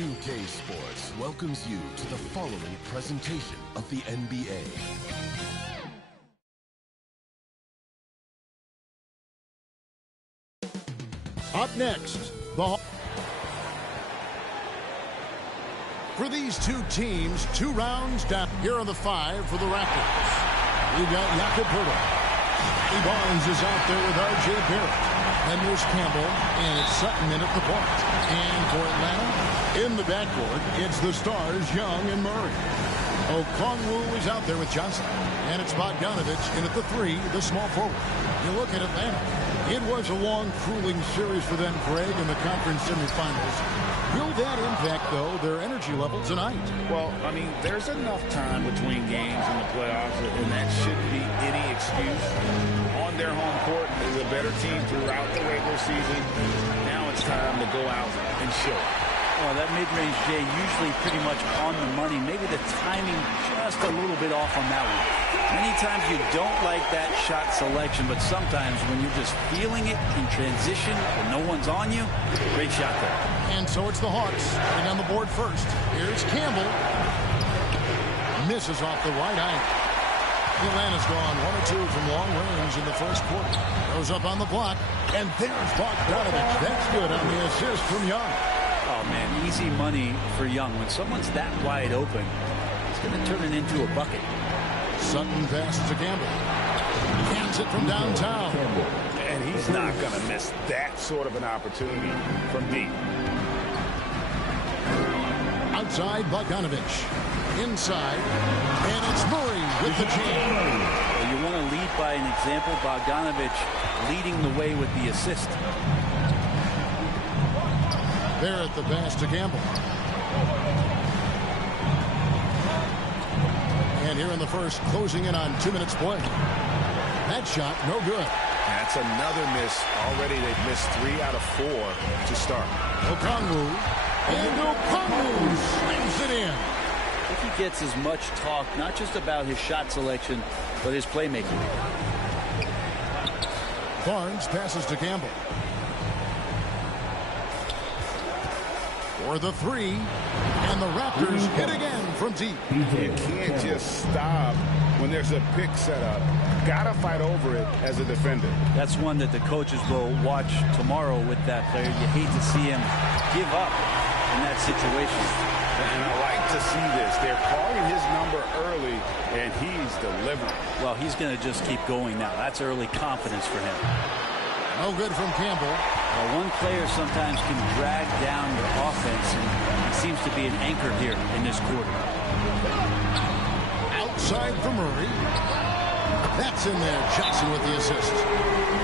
2K Sports welcomes you to the following presentation of the NBA. Up next, for these two teams, 2 rounds down. Here are the 5 for the Raptors. We've got Jakob Poeltl. Barnes is out there with R.J. Barrett. Then there's Campbell, and it's Sutton in at the point. And for Atlanta, in the backcourt, it's the stars Young and Murray. Okongwu is out there with Johnson. And it's Bogdanovich in at the 3, the small forward. You look at Atlanta. It was a long, grueling series for them, Greg, in the conference semifinals. Will that impact, though, their energy level tonight? Well, I mean, there's enough time between games in the playoffs, and that shouldn't be any excuse. On their home court, they're the better team throughout the regular season. Now it's time to go out and show it. Well, that mid-range, Jay, usually pretty much on the money. Maybe the timing just a little bit off on that one. Many times you don't like that shot selection, but sometimes when you're just feeling it in transition and no one's on you, great shot there. And so it's the Hawks getting on the board first. Here's Campbell. Misses off the right eye. Atlanta's gone 1 or 2 from long range in the first quarter. Goes up on the block. And there's Bogdanovich. That's good on the assist from Young. Oh, man, easy money for Young. When someone's that wide open, it's going to turn it into a bucket. Sutton passes to Campbell. Cans it from downtown. And he's not going to miss that sort of an opportunity from deep. Outside, Bogdanovich. Inside. And it's Murray with the jam. Well, you want to lead by an example. Bogdanovich leading the way with the assist. Barrett the pass to Campbell. And here in the first, closing in on 2 minutes play. That shot, no good. That's another miss. Already they've missed 3 out of 4 to start. Okongwu. And Okongwu slams it in. I think he gets as much talk, not just about his shot selection, but his playmaking. Barnes passes to Campbell. For the 3, and the Raptors hit again from deep. You can't just stop when there's a pick set up. Gotta fight over it as a defender. That's one that the coaches will watch tomorrow with that player. You hate to see him give up in that situation. And I like to see this. They're calling his number early, and he's delivering. Well, he's going to just keep going now. That's early confidence for him. No good from Campbell. Well, one player sometimes can drag down your offense, and he seems to be an anchor here in this quarter. Outside for Murray. That's in there. Johnson with the assist.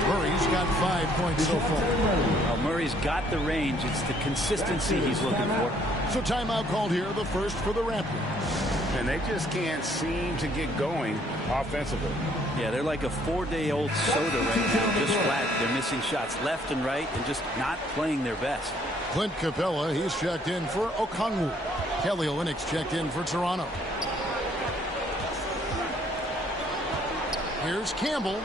Murray's got 5 points so far. Well, Murray's got the range. It's the consistency he's looking for. So timeout called here, the first for the Raptors. And they just can't seem to get going offensively. Yeah, they're like a 4-day-old soda right now, just flat. They're missing shots left and right and just not playing their best. Clint Capella, he's checked in for Okongwu. Kelly Olynyk's checked in for Toronto. Here's Campbell.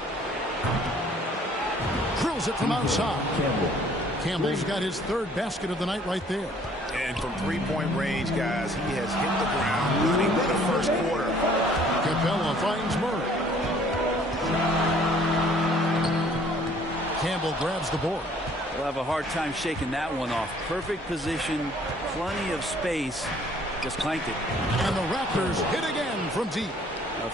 Drills it from outside. Campbell's got his 3rd basket of the night right there. And from 3-point range, guys, he has hit the ground running for the first quarter. Capella finds Murray. Campbell grabs the board. They'll have a hard time shaking that one off. Perfect position, plenty of space. Just clanked it. And the Raptors hit again from deep.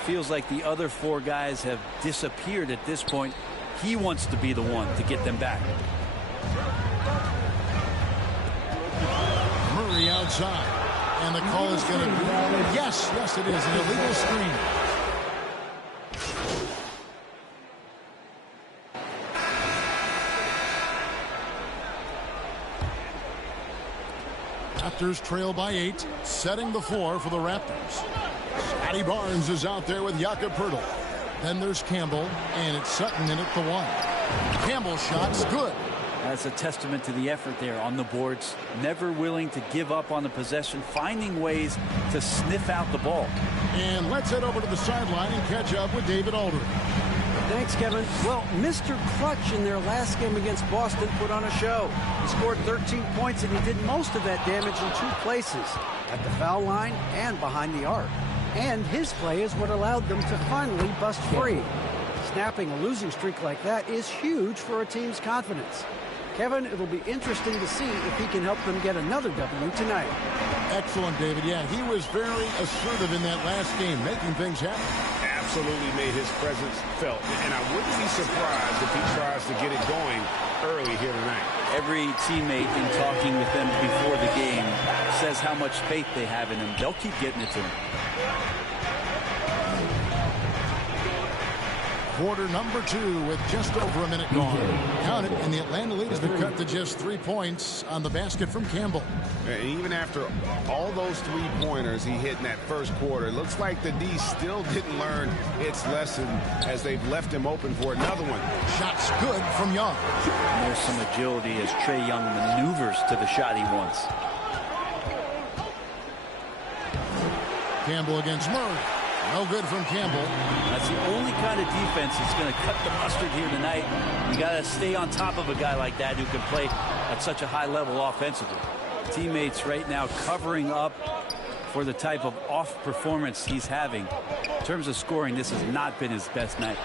Feels like the other 4 guys have disappeared at this point. He wants to be the one to get them back. Murray outside. And the call is going to be... Yes, it is. An illegal screen. Raptors trail by 8, setting the floor for the Raptors. Scotty Barnes is out there with Jakob Poeltl. Then there's Campbell, and it's Sutton in at the 1. Campbell's shot's good. That's a testament to the effort there on the boards. Never willing to give up on the possession, finding ways to sniff out the ball. And let's head over to the sideline and catch up with David Aldridge. Thanks, Kevin. Well, Mr. Clutch in their last game against Boston put on a show. He scored 13 points, and he did most of that damage in 2 places, at the foul line and behind the arc. And his play is what allowed them to finally bust free. Snapping a losing streak like that is huge for a team's confidence. Kevin, it'll be interesting to see if he can help them get another W tonight. Excellent, David. Yeah, he was very assertive in that last game, making things happen. Absolutely made his presence felt. And I wouldn't be surprised if he tries to get it going early here tonight. Every teammate in talking with them before the game says how much faith they have in him. They'll keep getting it to him. Quarter number 2 with just over a minute gone. Count it, and the Atlanta leads the cut to just 3 points on the basket from Campbell. And even after all those 3-pointers he hit in that first quarter, it looks like the D still didn't learn its lesson as they've left him open for another one. Shots good from Young. And there's some agility as Trae Young maneuvers to the shot he wants. Campbell against Murray. No good from Campbell. That's the only kind of defense that's going to cut the mustard here tonight. You got to stay on top of a guy like that who can play at such a high level offensively. Teammates right now covering up for the type of off performance he's having. In terms of scoring, this has not been his best night.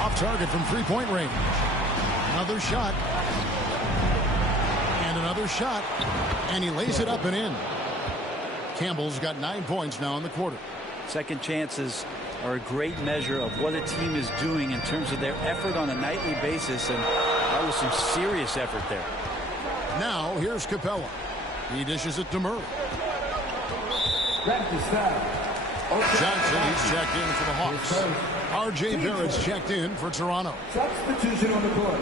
Off target from 3-point range. Another shot. And another shot. And he lays it up and in. Campbell's got 9 points now in the quarter. Second chances are a great measure of what a team is doing in terms of their effort on a nightly basis, and that was some serious effort there. Now here's Capella. He dishes it to Murray. Johnson, he's checked in for the Hawks. R.J. Barrett's checked in for Toronto. Substitution on the court.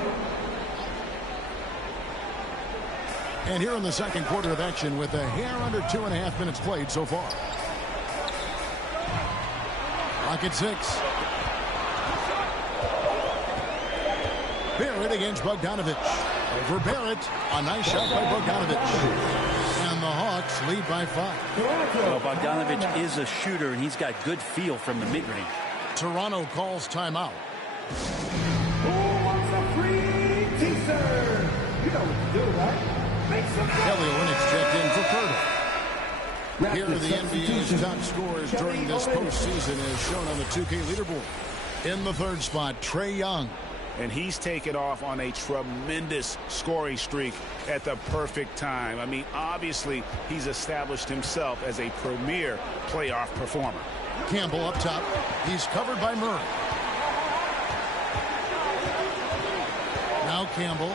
And here in the second quarter of action with a hair under 2.5 minutes played so far. Clock at 6. Barrett against Bogdanovich. Over Barrett. A nice shot by Bogdanovich. And the Hawks lead by 5. Well, Bogdanovich is a shooter, and he's got good feel from the mid-range. Toronto calls timeout. Who wants a free t-shirt? You know what to do, right? Kelly Olynyk's checked in for Curtis. Here are the NBA's top scorers during this postseason as shown on the 2K leaderboard. In the third spot, Trae Young. And he's taken off on a tremendous scoring streak at the perfect time. I mean, obviously, he's established himself as a premier playoff performer. Campbell up top. He's covered by Murray. Now Campbell.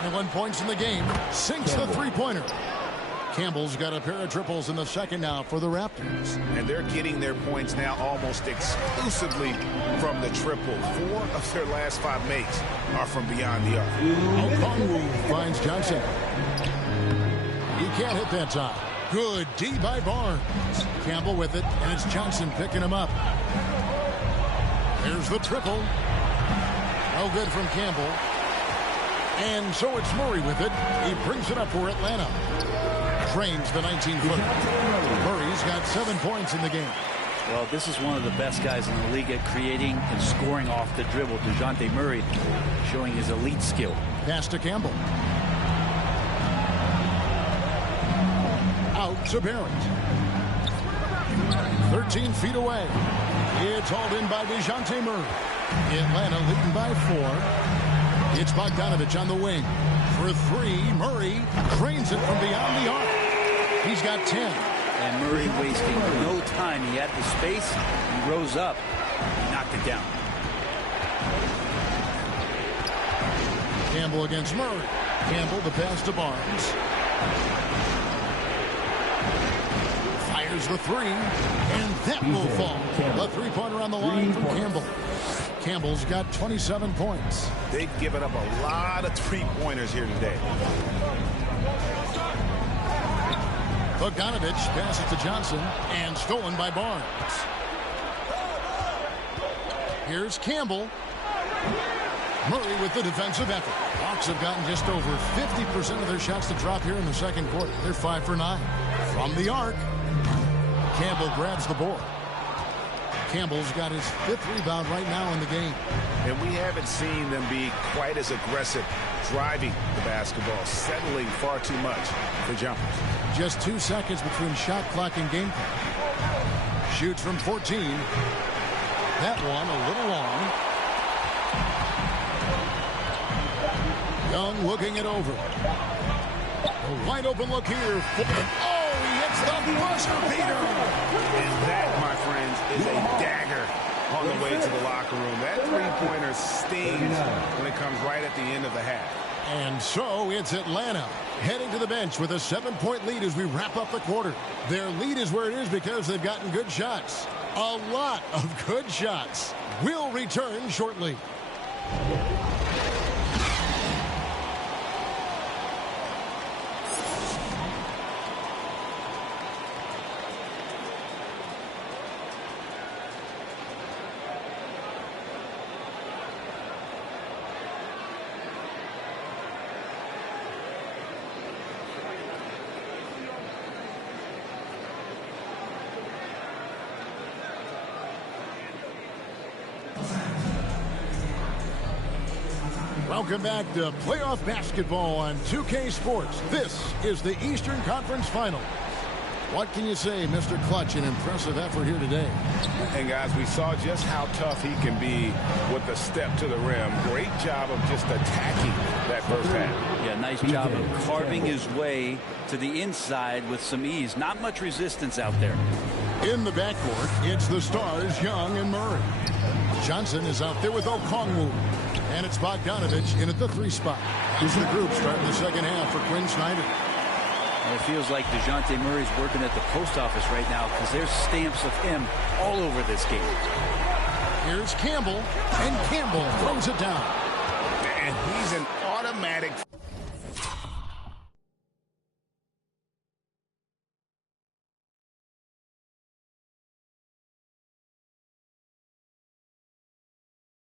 21 points in the game. Sinks the 3-pointer. Campbell's got a pair of triples in the second now for the Raptors. And they're getting their points now almost exclusively from the triple. 4 of their last 5 makes are from beyond the arc. Okongwu finds Johnson. He can't hit that time. Good D by Barnes. Campbell with it, and it's Johnson picking him up. There's the triple. No good from Campbell. And so it's Murray with it. He brings it up for Atlanta. Drains the 19-footer. Murray's got 7 points in the game. Well, this is one of the best guys in the league at creating and scoring off the dribble. DeJounte Murray showing his elite skill. Pass to Campbell. Out to Barrett. 13 feet away. It's hauled in by DeJounte Murray. Atlanta leading by 4. It's Bogdanovich on the wing. For 3, Murray drains it from beyond the arc. He's got 10. And Murray wasting no time. He had the space. He rose up. He knocked it down. Campbell against Murray. Campbell the pass to Barnes. Fires the 3. And that will fall. A 3-pointer on the line from Campbell. Campbell's got 27 points. They've given up a lot of 3-pointers here today. Bogdanovich passes to Johnson and stolen by Barnes. Here's Campbell. Murray with the defensive effort. Hawks have gotten just over 50% of their shots to drop here in the second quarter. They're 5 for 9. From the arc, Campbell grabs the board. Campbell's got his 5th rebound right now in the game. And we haven't seen them be quite as aggressive driving the basketball, settling far too much for jumpers. Just 2 seconds between shot clock and game clock. Shoots from 14. That one a little long. Young looking it over. A wide open look here. Oh, he hits the buzzer beater. And that, my friends, is a dagger on the way to the locker room. That three-pointer stings when it comes right at the end of the half. And so it's Atlanta heading to the bench with a 7-point lead as we wrap up the quarter. Their lead is where it is because they've gotten good shots. A lot of good shots. We'll return shortly. Welcome back to playoff basketball on 2K Sports. This is the Eastern Conference Final. What can you say, Mr. Clutch? An impressive effort here today. And guys, we saw just how tough he can be with the step to the rim. Great job of just attacking that first half. Yeah, nice job of carving his way to the inside with some ease. Not much resistance out there. In the backcourt, it's the stars, Young and Murray. Johnson is out there with Okongwu. And it's Bogdanovich in at the 3 spot. Here's the group starting the second half for Quinn Snyder. And it feels like DeJounte Murray's working at the post office right now because there's stamps of him all over this game. Here's Campbell, and Campbell throws it down. And he's an automatic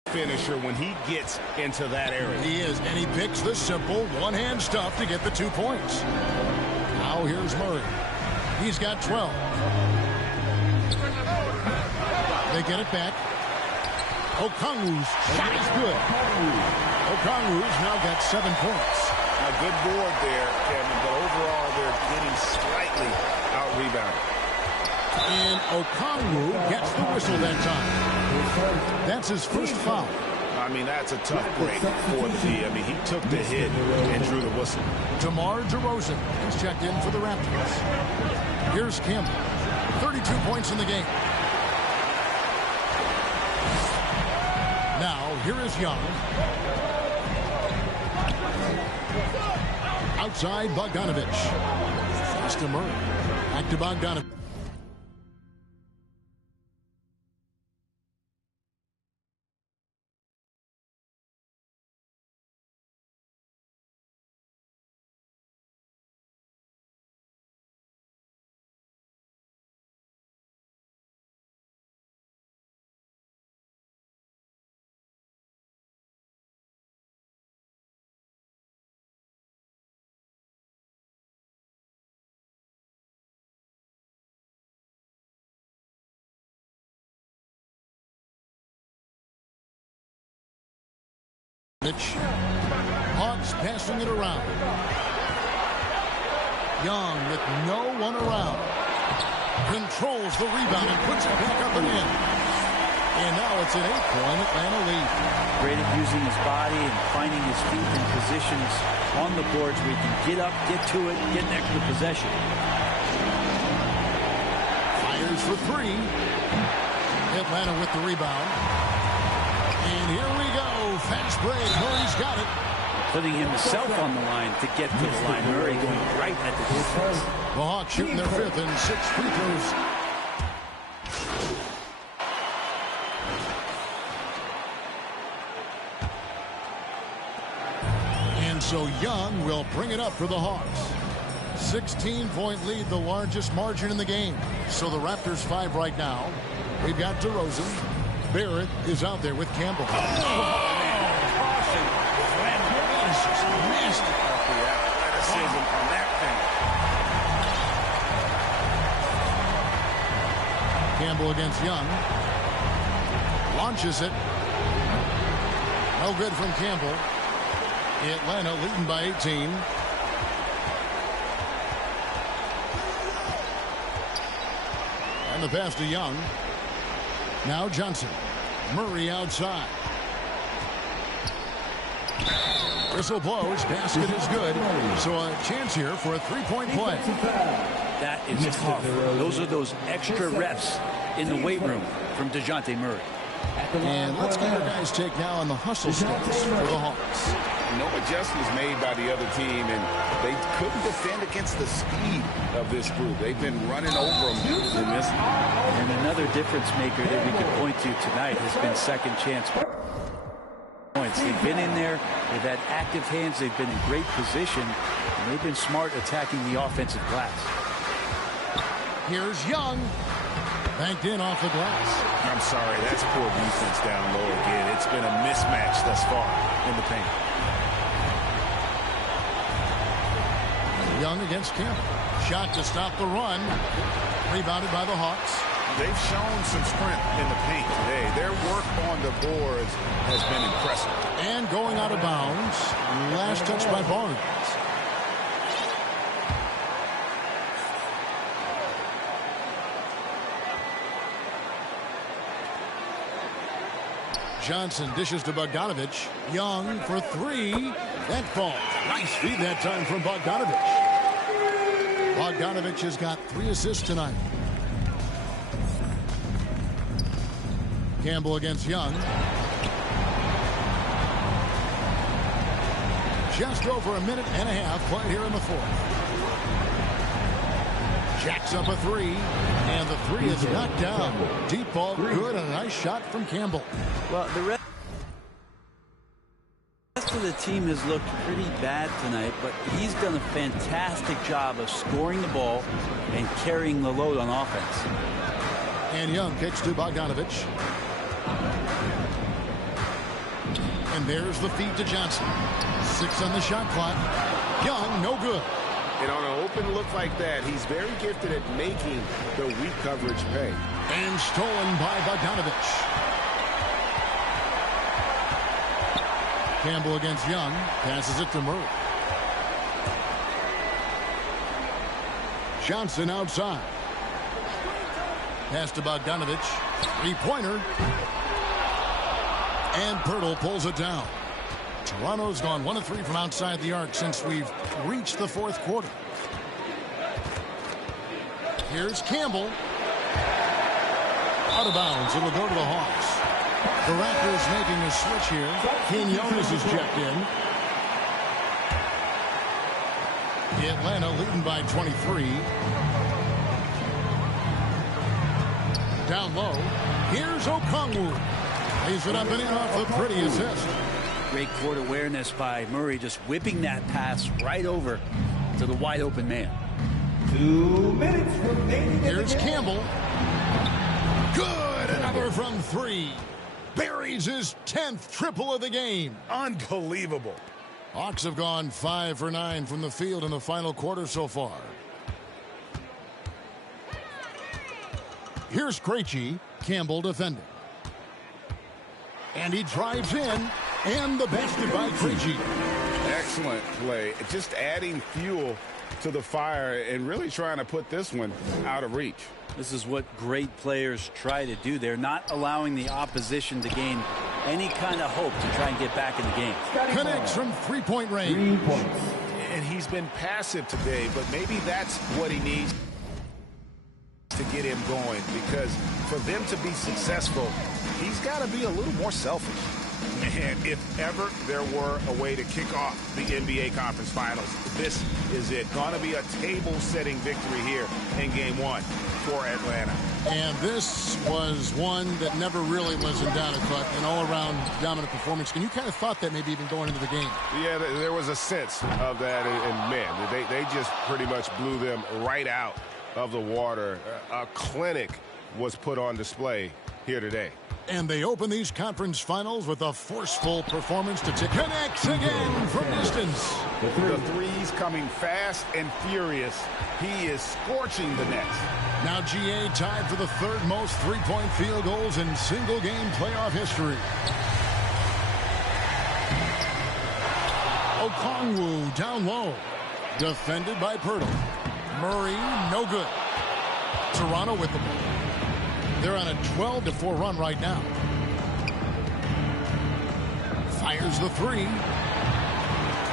finisher when he gets into that area. He is, and he picks the simple one-hand stuff to get the 2 points. Now here's Murray. He's got 12. They get it back. Okongwu's shot is good. Okongwu's now got 7 points. A good board there, Kevin, but overall they're getting slightly out-rebounded. And Okongwu gets the whistle that time. That's his first foul. I mean, that's a tough break for the D. I mean, he took the hit and drew the whistle. DeMar DeRozan is checked in for the Raptors. Here's Campbell. 32 points in the game. Now, here is Young. Outside Bogdanovich. Pass to Murray. Back to Bogdanovich. Hawks passing it around. Young with no one around. Controls the rebound and puts it back up and in. And now it's an 8-point Atlanta lead. Great at using his body and finding his feet in positions on the boards where he can get up, get to it, get an extra possession. Fires for 3. Atlanta with the rebound. And here we go. Fast break. Murray's got it. Putting himself on the line to get to the line. Murray going right at the defense. The Hawks shooting their 5th and 6th free throws. And so Young will bring it up for the Hawks. 16-point lead, the largest margin in the game. So the Raptors 5 right now. We've got DeRozan. Barrett is out there with Campbell. Oh, caution. That is just nasty. The athleticism on that thing. Campbell against Young. Launches it. No good from Campbell. Atlanta leading by 18. And the pass to Young. Now Johnson. Murray outside. Whistle blows. Basket is good. So a chance here for a three-point play. That is tough. Those are those extra reps in the weight room from DeJounte Murray. And let's get our guys' take now on the hustle stats for the Hawks. No adjustments made by the other team, and they couldn't defend against the speed of this group. They've been running over them in this. And another difference maker that we could point to tonight has been second chance points. They've been in there. They've had active hands. They've been in great position, and they've been smart attacking the offensive glass. Here's Young. Banked in off the glass. I'm sorry, that's poor defense down low again. It's been a mismatch thus far in the paint. Young against Campbell. Shot to stop the run. Rebounded by the Hawks. They've shown some strength in the paint today. Their work on the boards has been impressive. And going out of bounds. Last touch by Barnes. Johnson dishes to Bogdanovich. Young for three. That falls. Nice feed that time from Bogdanovich. Bogdanovich has got 3 assists tonight. Campbell against Young. Just over a minute and a half played here in the fourth. Jacks up a three, and the three is knocked down. Deep ball, good, and a nice shot from Campbell. Well, the rest of the team has looked pretty bad tonight, but he's done a fantastic job of scoring the ball and carrying the load on offense. And Young kicks to Bogdanovich. And there's the feed to Johnson. 6 on the shot clock. Young, no good. And on an open look like that, he's very gifted at making the weak coverage pay. And stolen by Bogdanovich. Campbell against Young. Passes it to Murray. Johnson outside. Pass to Bogdanovich. Three-pointer. And Pirtle pulls it down. Toronto's gone 1 of 3 from outside the arc since we've reached the fourth quarter. Here's Campbell. Out of bounds. It'll go to the Hawks. The Raptors making a switch here. Quinones is checked in. Atlanta leading by 23. Down low. Here's Okongwu. Lays it up and in off the pretty assist. Great court awareness by Murray, just whipping that pass right over to the wide open man. 2 minutes remaining. Here's Campbell. Good. Another from 3. Buries his 10th triple of the game. Unbelievable. Hawks have gone 5 for 9 from the field in the final quarter so far. Here's Krejci. Campbell defending. And he drives in. And the basket by Krejci. Excellent play. Just adding fuel to the fire and really trying to put this one out of reach. This is what great players try to do. They're not allowing the opposition to gain any kind of hope to try and get back in the game. Connects from three-point range. 3 points. And he's been passive today, but maybe that's what he needs to get him going, because for them to be successful, he's got to be a little more selfish. Man, if ever there were a way to kick off the NBA Conference Finals, this is it. Going to be a table-setting victory here in Game 1 for Atlanta. And this was one that never really was in doubt, but an all-around dominant performance. And you kind of thought that maybe even going into the game. Yeah, there was a sense of that, and man, they just pretty much blew them right out of the water. A clinic was put on display here today. And they open these conference finals with a forceful performance to connects again from distance. The threes coming fast and furious. He is scorching the Nets. Now GA tied for the third most three-point field goals in single-game playoff history. Okongwu down low. Defended by Pirtle. Murray, no good. Toronto with the ball. They're on a 12-4 run right now. Fires the three.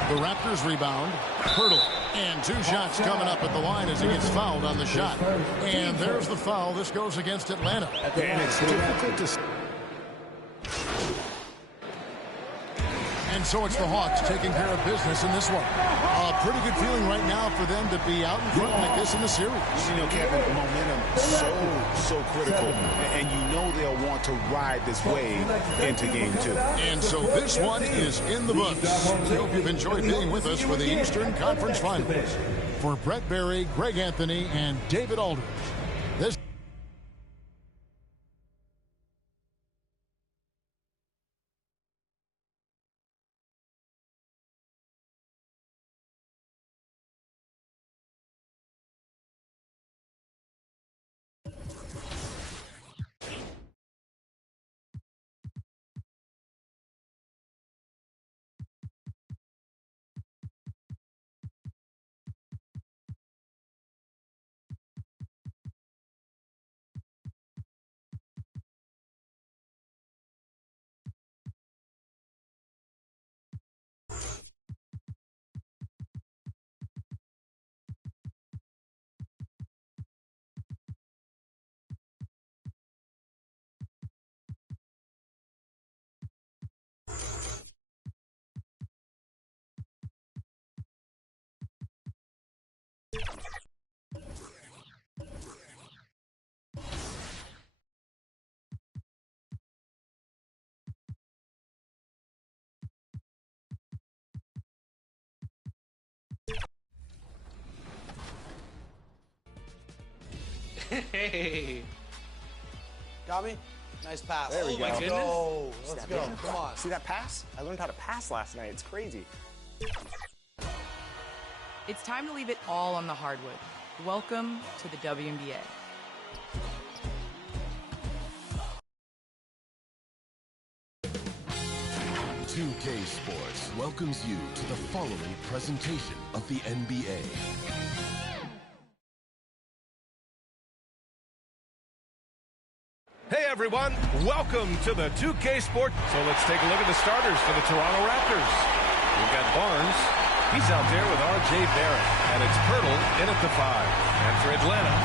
The Raptors rebound. Pirtle. And two shots coming up at the line as he gets fouled on the shot. And there's the foul. This goes against Atlanta. And it's difficult to... And so it's the Hawks taking care of business in this one. A pretty good feeling right now for them to be out in front like this in the series. You know, Kevin, momentum so critical. And you know they'll want to ride this wave into game 2. And so this one is in the books. We hope you've enjoyed being with us for the Eastern Conference Finals. For Brett Berry, Greg Anthony, and David Aldridge. This Hey. Got me? Nice pass. There we go. Let's go. Let's go. Come on. See that pass? I learned how to pass last night. It's crazy. It's time to leave it all on the hardwood. Welcome to the WNBA. K Sports welcomes you to the following presentation of the NBA. Hey everyone, welcome to the 2K Sports. So let's take a look at the starters for the Toronto Raptors. We've got Barnes. He's out there with R.J. Barrett. And it's Pirtle in at the 5. And for Atlanta,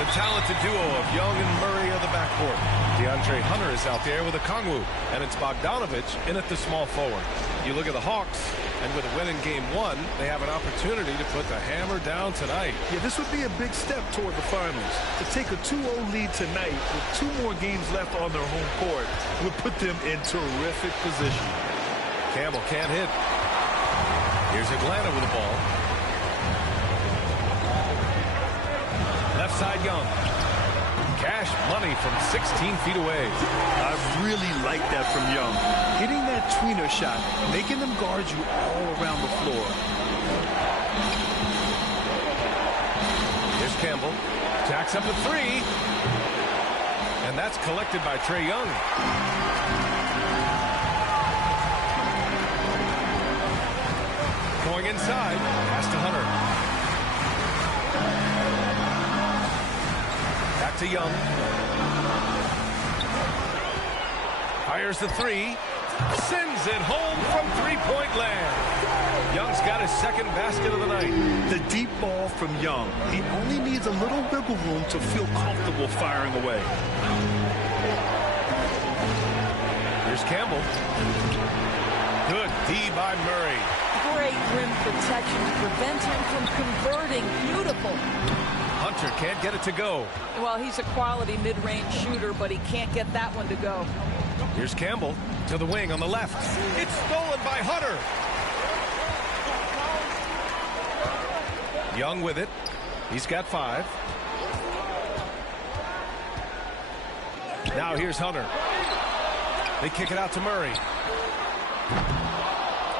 the talented duo of Young and Murray of the backcourt. DeAndre Hunter is out there with Okongwu. And it's Bogdanovich in at the small forward. You look at the Hawks, and with a win in Game 1, they have an opportunity to put the hammer down tonight. Yeah, this would be a big step toward the finals. To take a 2-0 lead tonight with 2 more games left on their home court would put them in terrific position. Campbell can't hit. Here's Atlanta with the ball. Left side Young. Cash money from 16 feet away. I really like that from Young. Hitting that tweener shot, making them guard you all around the floor. Here's Campbell. Jacks up a 3. And that's collected by Trae Young. Going inside. Pass to Hunter. Back to Young. Fires the 3. Sends it home from three-point land. Young's got his second basket of the night. The deep ball from Young. He only needs a little wiggle room to feel comfortable firing away. Here's Campbell. Good D by Murray. Great rim protection to prevent him from converting. Beautiful. Hunter can't get it to go. Well, he's a quality mid-range shooter, but he can't get that one to go. Here's Campbell to the wing on the left. It's stolen by Hunter. Young with it. He's got 5. Now here's Hunter. They kick it out to Murray.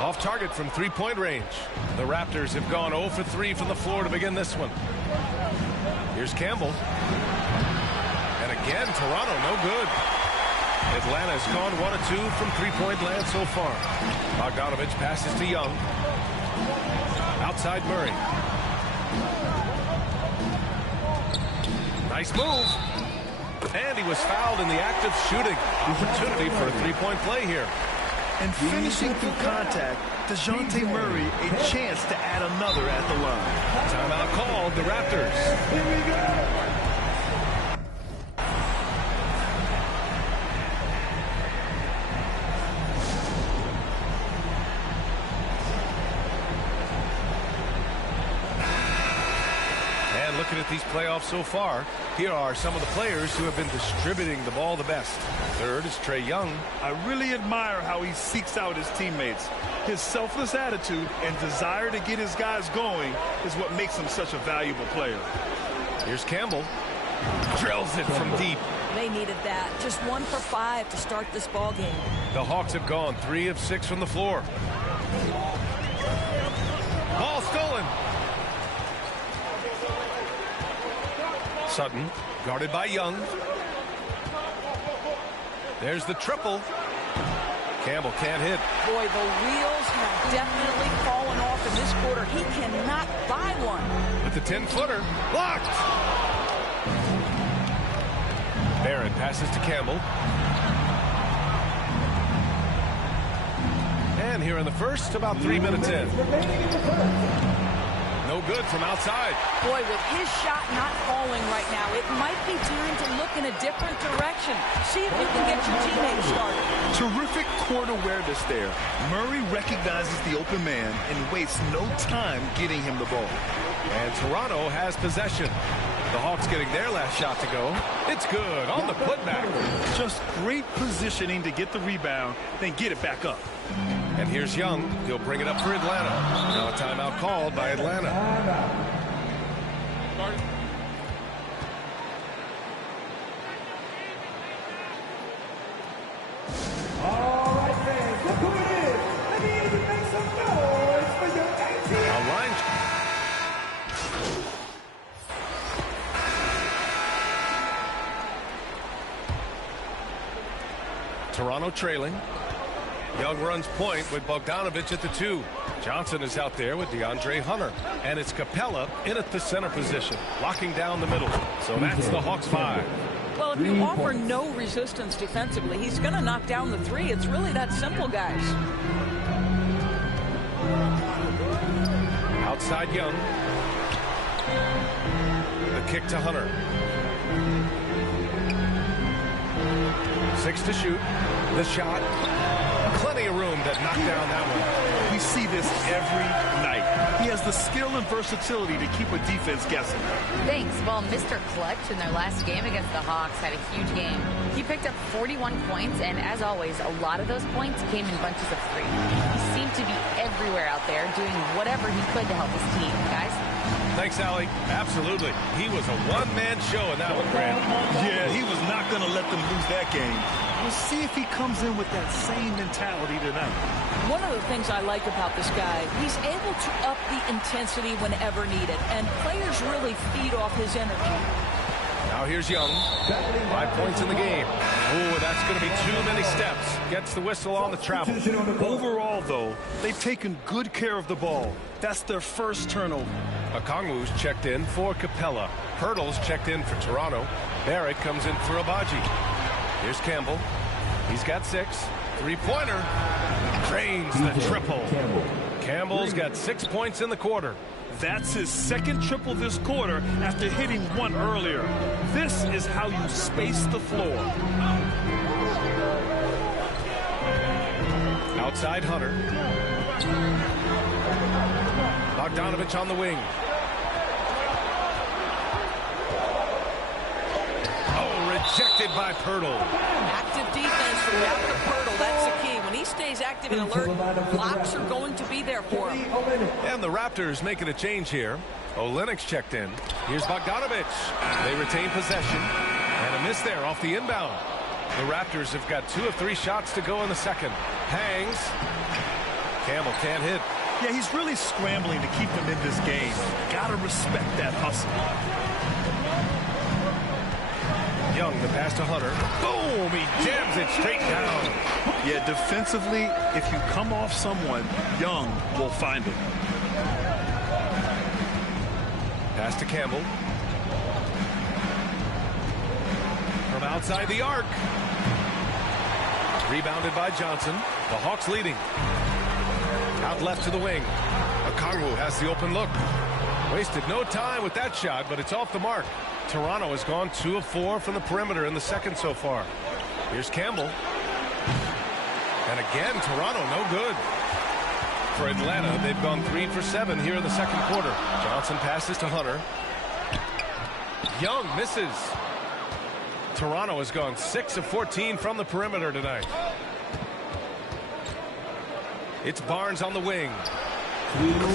Off target from three-point range. The Raptors have gone 0 for 3 from the floor to begin this one. Here's Campbell. And again, Toronto, no good. Atlanta's gone 1 of 2 from three-point land so far. Bogdanovich passes to Young. Outside Murray. Nice move. And he was fouled in the act of shooting. Opportunity for a three-point play here. And finishing through contact, DeJounte Murray a chance to add another at the line. Timeout called, the Raptors. Here we go. Looking at these playoffs so far, here are some of the players who have been distributing the ball the best. Third is Trae Young. I really admire how he seeks out his teammates. His selfless attitude and desire to get his guys going is what makes him such a valuable player. Here's Campbell. Drills it from deep. They needed that. Just 1 for 5 to start this ball game. The Hawks have gone 3 of 6 from the floor. Ball stolen. Sutton, guarded by Young. There's the triple. Campbell can't hit. Boy, the wheels have definitely fallen off in this quarter. He cannot buy one. With the 10-footer, blocked. Barrett passes to Campbell. And here in the first, about 3 minutes in. No good from outside. Boy, with his shot not falling right now, it might be time to look in a different direction. See if you can get your teammates started. Terrific court awareness there. Murray recognizes the open man and wastes no time getting him the ball. And Toronto has possession. The Hawks getting their last shot to go. It's good on the putback. Just great positioning to get the rebound, then get it back up. And here's Young. He'll bring it up for Atlanta. Now a timeout called by Atlanta. All right, fans, look who it is. Let me hear you make some noise for your ATL. A line. Toronto trailing. Young runs point with Bogdanovich at the 2. Johnson is out there with DeAndre Hunter. And it's Capella in at the center position, locking down the middle. So that's the Hawks 5. Well, if you offer no resistance defensively, he's going to knock down the 3. It's really that simple, guys. Outside Young. The kick to Hunter. 6 to shoot. The shot. Plenty of room to knock down that one. We see this every night. He has the skill and versatility to keep a defense guessing. Thanks. Well, Mr. Clutch in their last game against the Hawks had a huge game. He picked up 41 points, and as always, a lot of those points came in bunches of 3. He seemed to be everywhere out there doing whatever he could to help his team. Guys? Thanks, Allie. Absolutely. He was a one-man show in that one, Grant. Yeah, he was not going to let them lose that game. We'll see if he comes in with that same mentality tonight. One of the things I like about this guy, he's able to up the intensity whenever needed, and players really feed off his energy. Now here's Young. 5 points in the game. Ooh, that's going to be too many steps. Gets the whistle on the travel. Overall, though, they've taken good care of the ball. That's their first turnover. Okongwu's checked in for Capella. Pirtle's checked in for Toronto. Barrett comes in for Abaji. Here's Campbell. He's got 6. Three-pointer. Drains the triple. Campbell's got 6 points in the quarter. That's his second triple this quarter after hitting one earlier. This is how you space the floor. Outside Hunter. Bogdanovich on the wing. Rejected by Pirtle. Active defense from Jakob Pirtle. That's the key. When he stays active and alert, blocks are going to be there for him. And the Raptors making a change here. Olynyk's checked in. Here's Bogdanovich. They retain possession. And a miss there off the inbound. The Raptors have got 2 of 3 shots to go in the second. Hangs. Campbell can't hit. Yeah, he's really scrambling to keep them in this game. Gotta respect that hustle. Young, the pass to Hunter. Boom! He jams it straight down. Yeah, defensively, if you come off someone, Young will find it. Pass to Campbell. From outside the arc. Rebounded by Johnson. The Hawks leading. Out left to the wing. Okongwu has the open look. Wasted no time with that shot, but it's off the mark. Toronto has gone 2 of 4 from the perimeter in the second so far. Here's Campbell. And again, Toronto no good. For Atlanta, they've gone 3 for 7 here in the second quarter. Johnson passes to Hunter. Young misses. Toronto has gone 6 of 14 from the perimeter tonight. It's Barnes on the wing.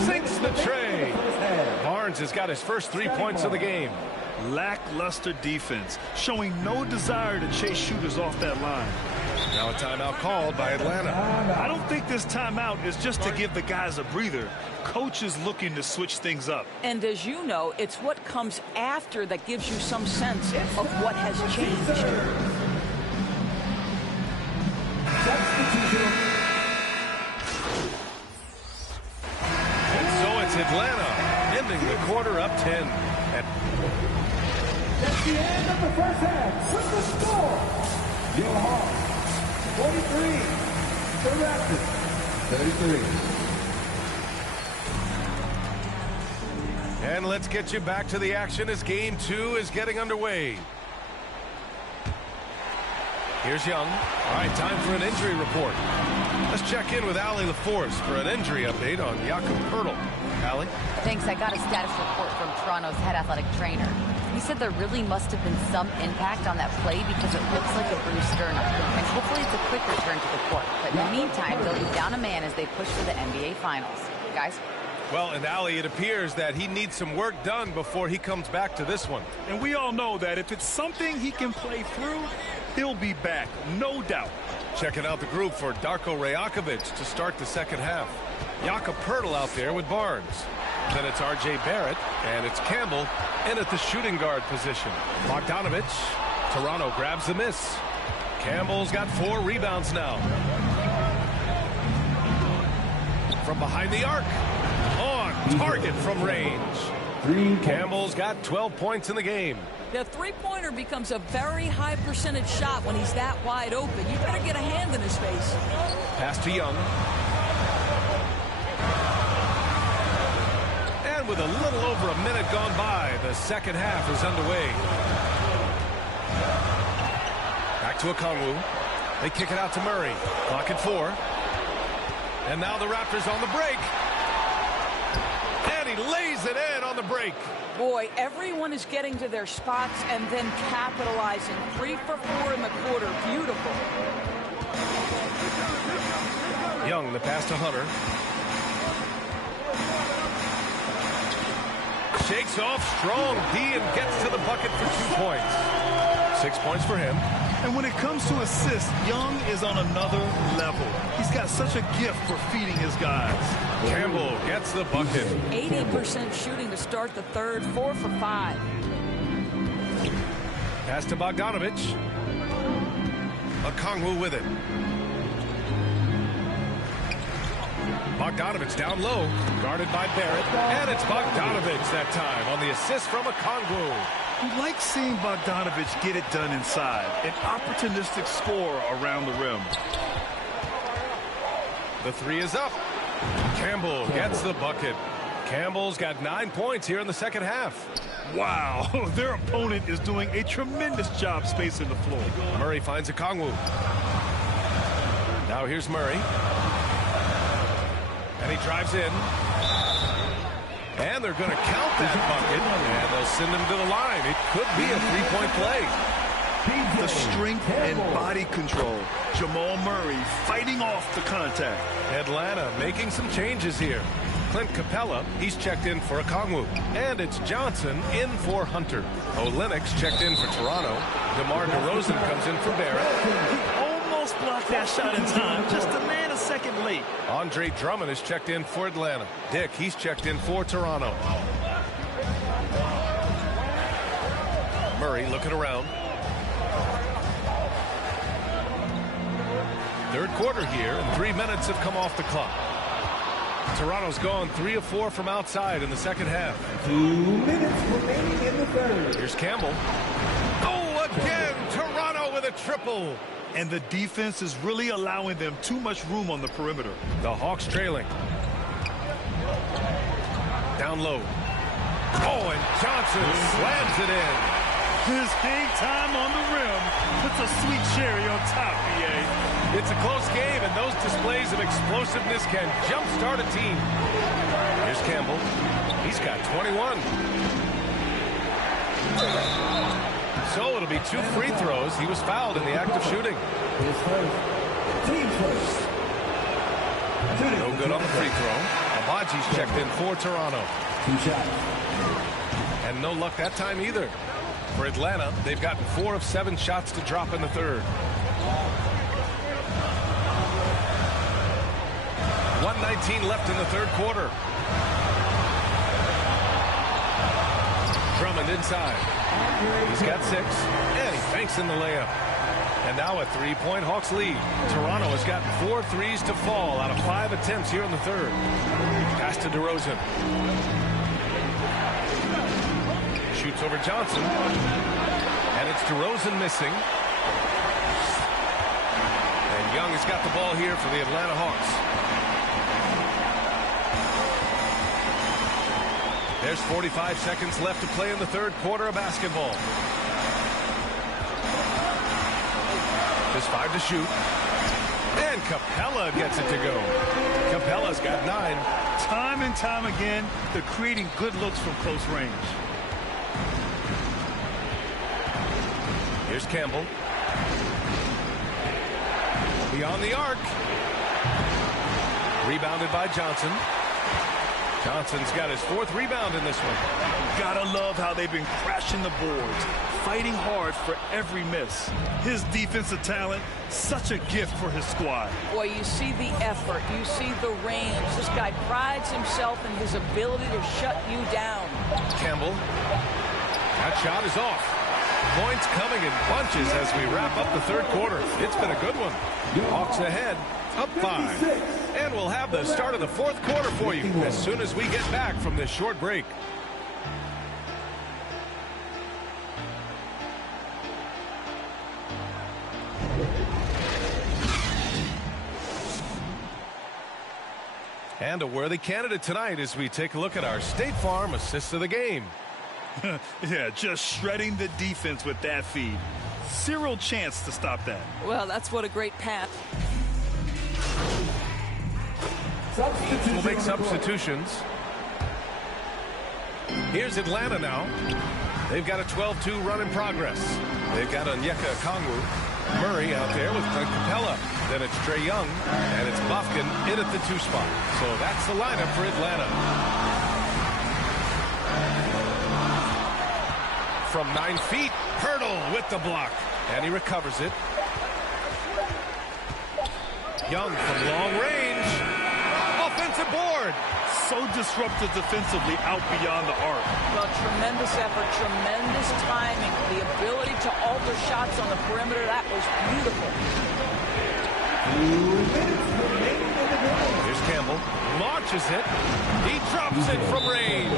Sinks the tray. Barnes has got his first 3 points of the game. Lackluster defense, showing no desire to chase shooters off that line. Now a timeout called by Atlanta. I don't think this timeout is just to give the guys a breather. Coach is looking to switch things up. And as you know, it's what comes after that gives you some sense of what has changed. And so it's Atlanta ending the quarter up 10. That's the end of the first half. With the score, your Hawks 43, the Raptors 33. And let's get you back to the action as game 2 is getting underway. Here's Young. All right, time for an injury report. Let's check in with Allie LaForce for an injury update on Jakob Poeltl. Allie? Thanks. I got a status report from Toronto's head athletic trainer. He said there really must have been some impact on that play because it looks like a bruised sternum. And hopefully it's a quick return to the court. But in the meantime, they'll be down a man as they push for the NBA Finals. Guys? Well, and Allie, it appears that he needs some work done before he comes back to this one. And we all know that if it's something he can play through, he'll be back, no doubt. Checking out the group for Darko Rajakovic to start the second half. Jakob Poeltl out there with Barnes. Then it's R.J. Barrett, and it's Campbell in at the shooting guard position. Bogdanovic, Toronto grabs the miss. Campbell's got 4 rebounds now. From behind the arc. On target from range. Campbell's got 12 points in the game. The three-pointer becomes a very high percentage shot when he's that wide open. You better get a hand in his face. Pass to Young. And with a little over a minute gone by, the second half is underway. Back to Okongwu. They kick it out to Murray. Clock at 4. And now the Raptors on the break. And he lays it in on the break. Boy, everyone is getting to their spots and then capitalizing. 3 for 4 in the quarter. Beautiful. Young, the pass to Hunter. Shakes off strong D and gets to the bucket for 2 points. 6 points for him. And when it comes to assists, Young is on another level. He's got such a gift for feeding his guys. Campbell gets the bucket. 80% shooting to start the third, 4 for 5. Pass to Bogdanovic. Okongwu with it. Bogdanovic down low, guarded by Barrett. And it's Bogdanovic that time on the assist from Okongwu. You like seeing Bogdanovic get it done inside. An opportunistic scorer around the rim. The 3 is up. Campbell gets the bucket. Campbell's got 9 points here in the second half. Wow, their opponent is doing a tremendous job spacing the floor. Murray finds Okongwu. Now here's Murray. And he drives in. And they're going to count that bucket, and they'll send him to the line. It could be a 3-point play. The strength and body control. Jamal Murray fighting off the contact. Atlanta making some changes here. Clint Capella, he's checked in for Okongwu. And it's Johnson in for Hunter. Olynyk checked in for Toronto. DeMar DeRozan comes in for Barrett. He almost blocked that shot in time, just a man a second late. Andre Drummond is checked in for Atlanta. Dick, he's checked in for Toronto. Murray looking around. Third quarter here, and 3 minutes have come off the clock. Toronto's gone 3 of 4 from outside in the second half. 2 minutes remaining in the third. Here's Campbell. Oh, again, Toronto with a triple. And the defense is really allowing them too much room on the perimeter. The Hawks trailing. Down low. Oh, and Johnson slams it in. His hang time on the rim puts a sweet cherry on top, BA. It's a close game, and those displays of explosiveness can jumpstart a team. Here's Campbell. He's got 21. So it'll be 2 free throws. He was fouled in the act of shooting. Team first. No good on the free throw. Abaji's checked in for Toronto. 2 shots. And no luck that time either. For Atlanta, they've gotten 4 of 7 shots to drop in the third. 1:19 left in the third quarter. Drummond inside. He's got 6, and he banks in the layup. And now a 3-point Hawks lead. Toronto has gotten 4 threes to fall out of 5 attempts here in the third. Pass to DeRozan. Shoots over Johnson. And it's DeRozan missing. And Young has got the ball here for the Atlanta Hawks. There's 45 seconds left to play in the third quarter of basketball. Just 5 to shoot. And Capella gets it to go. Capella's got 9. Time and time again, they're creating good looks from close range. Here's Campbell. Beyond the arc. Rebounded by Johnson. Johnson's got his 4th rebound in this one. Gotta love how they've been crashing the boards, fighting hard for every miss. His defensive talent, such a gift for his squad. Boy, you see the effort, you see the range. This guy prides himself in his ability to shut you down. Campbell. That shot is off. Points coming in bunches as we wrap up the third quarter. It's been a good one. Hawks ahead, up 5. And we'll have the start of the fourth quarter for you as soon as we get back from this short break. And a worthy candidate tonight as we take a look at our State Farm assist of the game. Yeah, just shredding the defense with that feed. Zero chance to stop that. Well, that's what a great pass. We'll make substitutions. Here's Atlanta now. They've got a 12-2 run in progress. They've got Onyeka Okongwu. Murray out there with Clint Capella. Then it's Trae Young, and it's Bofkin in at the 2 spot. So that's the lineup for Atlanta. From 9 feet, Hurdle with the block. And he recovers it. Young from long range. Offensive board. So disruptive defensively out beyond the arc. Well, tremendous effort, tremendous timing. The ability to alter shots on the perimeter, that was beautiful. Here's Campbell. Launches it. He drops it from range.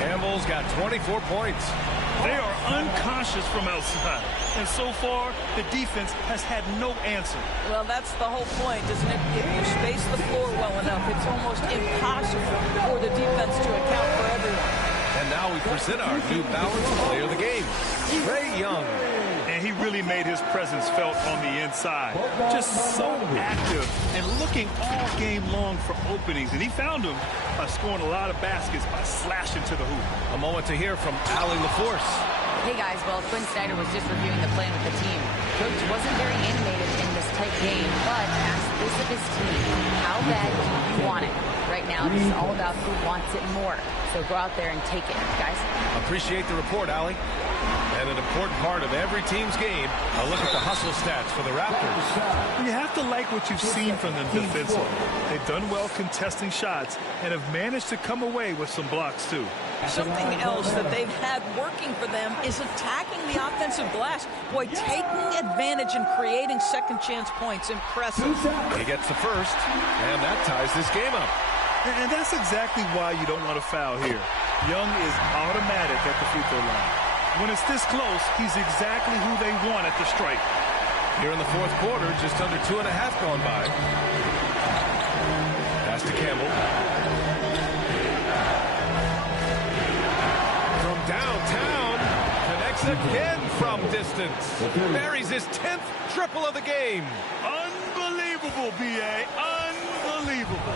Campbell's got 24 points. They are unconscious from outside. And so far, the defense has had no answer. Well, that's the whole point, isn't it? If you space the floor well enough, it's almost impossible for the defense to account for everyone. And now we present our new balanced player of the game, Trae Young. And he really made his presence felt on the inside. Just so active and looking all game long for openings. And he found them by scoring a lot of baskets by slashing to the hoop. A moment to hear from Allie LaForce. Hey guys, well, Quinn Snyder was just reviewing the plan with the team. Coach wasn't very animated in this tight game, but asked this of his team. How bad do you want it? right now. This is all about who wants it more. So go out there and take it, guys. Appreciate the report, Allie. And an important part of every team's game, a look at the hustle stats for the Raptors. You have to like what you've seen from them defensively. They've done well contesting shots and have managed to come away with some blocks, too. Something else that they've had working for them is attacking the offensive glass. Boy, taking advantage and creating second chance points. Impressive. He gets the first, and that ties this game up. And that's exactly why you don't want to foul here. Young is automatic at the free throw line. When it's this close, he's exactly who they want at the stripe. Here in the fourth quarter, just under 2.5 gone by. Pass to Campbell. From downtown, connects again from distance. Buries his 10th triple of the game. Unbelievable, B.A. Unbelievable.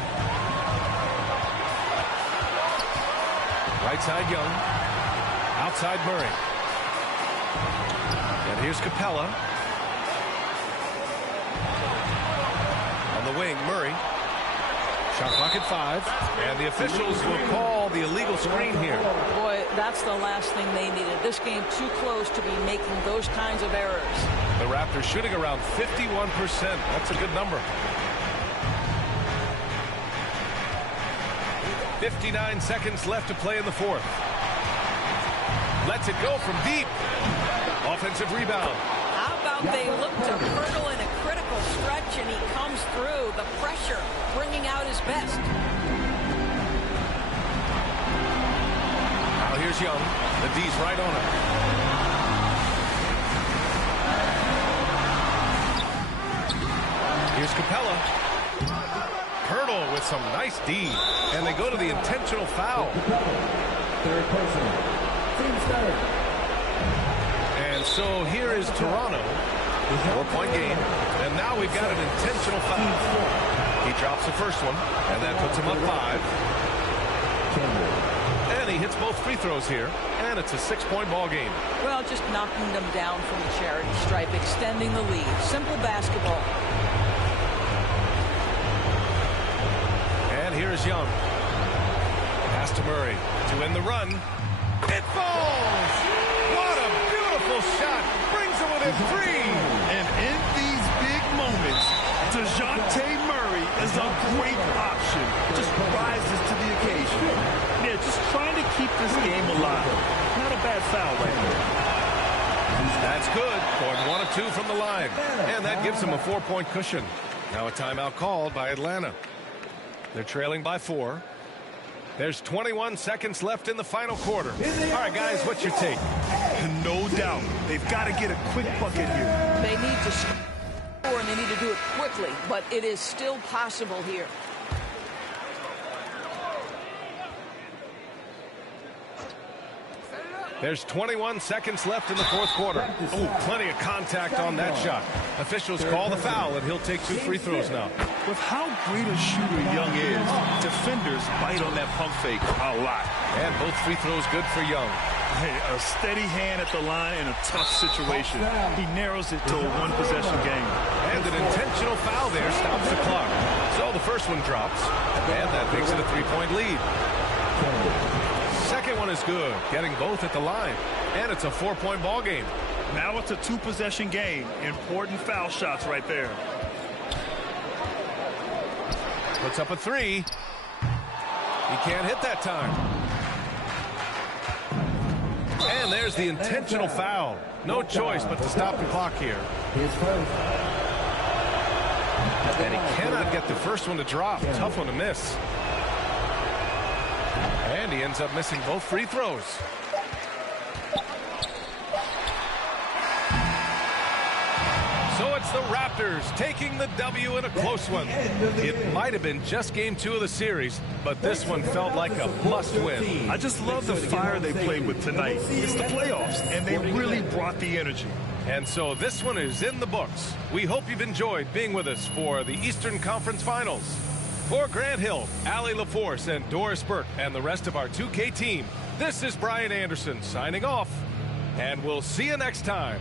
Right side Young. Outside Murray. And here's Capella. On the wing, Murray. Shot clock at 5. And the officials will call the illegal screen here. Boy, that's the last thing they needed. This game too close to be making those kinds of errors. The Raptors shooting around 51%. That's a good number. 59 seconds left to play in the fourth. Lets it go from deep. Offensive rebound. How about they look to Pirtle in a critical stretch and he comes through. The pressure bringing out his best. Now here's Young. The D's right on him. Here's Capella. Pirtle with some nice D. And they go to the intentional foul. Third personal. Team's third. And so here is Toronto. 4-point game. And now we've got an intentional foul. He drops the first one. And that puts him up 5. And he hits both free throws here. And it's a 6-point ball game. Well, just knocking them down from the charity stripe, extending the lead. Simple basketball. And here's Young. Pass to Murray to end the run. It falls! What a beautiful shot! Brings it within 3! And in these big moments, DeJounte Murray is a great option. Just rises to the occasion. Yeah, just trying to keep this game alive. Not a bad foul right there. That's good. Going 1 of 2 from the line. And that gives him a 4-point cushion. Now a timeout called by Atlanta. They're trailing by 4. There's 21 seconds left in the final quarter. All right, guys, what's your take? No doubt. They've got to get a quick bucket here. They need to score, and they need to do it quickly, but it is still possible here. There's 21 seconds left in the fourth quarter. Oh, plenty of contact on that shot. Officials call the foul, and he'll take 2 free throws now. With how great a shooter Young is, defenders bite on that pump fake a lot. And both free throws good for Young. Hey, a steady hand at the line in a tough situation. He narrows it to a one-possession game. And an intentional foul there stops the clock. So the first one drops, and that makes it a 3-point lead. Second one is good, getting both at the line. And it's a 4-point ball game. Now it's a 2-possession game. Important foul shots right there. Puts up a 3. He can't hit that time. And there's the intentional foul. No choice but to stop the clock here. And he cannot get the first one to drop. Tough one to miss. And he ends up missing both free throws. So it's the Raptors taking the W in a close one. It might have been just game 2 of the series, but this one felt like a must-win. I just love the fire they played with tonight. It's the playoffs, and they really brought the energy. And so this one is in the books. We hope you've enjoyed being with us for the Eastern Conference Finals. For Grant Hill, Allie LaForce, and Doris Burke, and the rest of our 2K team, this is Brian Anderson signing off, and we'll see you next time.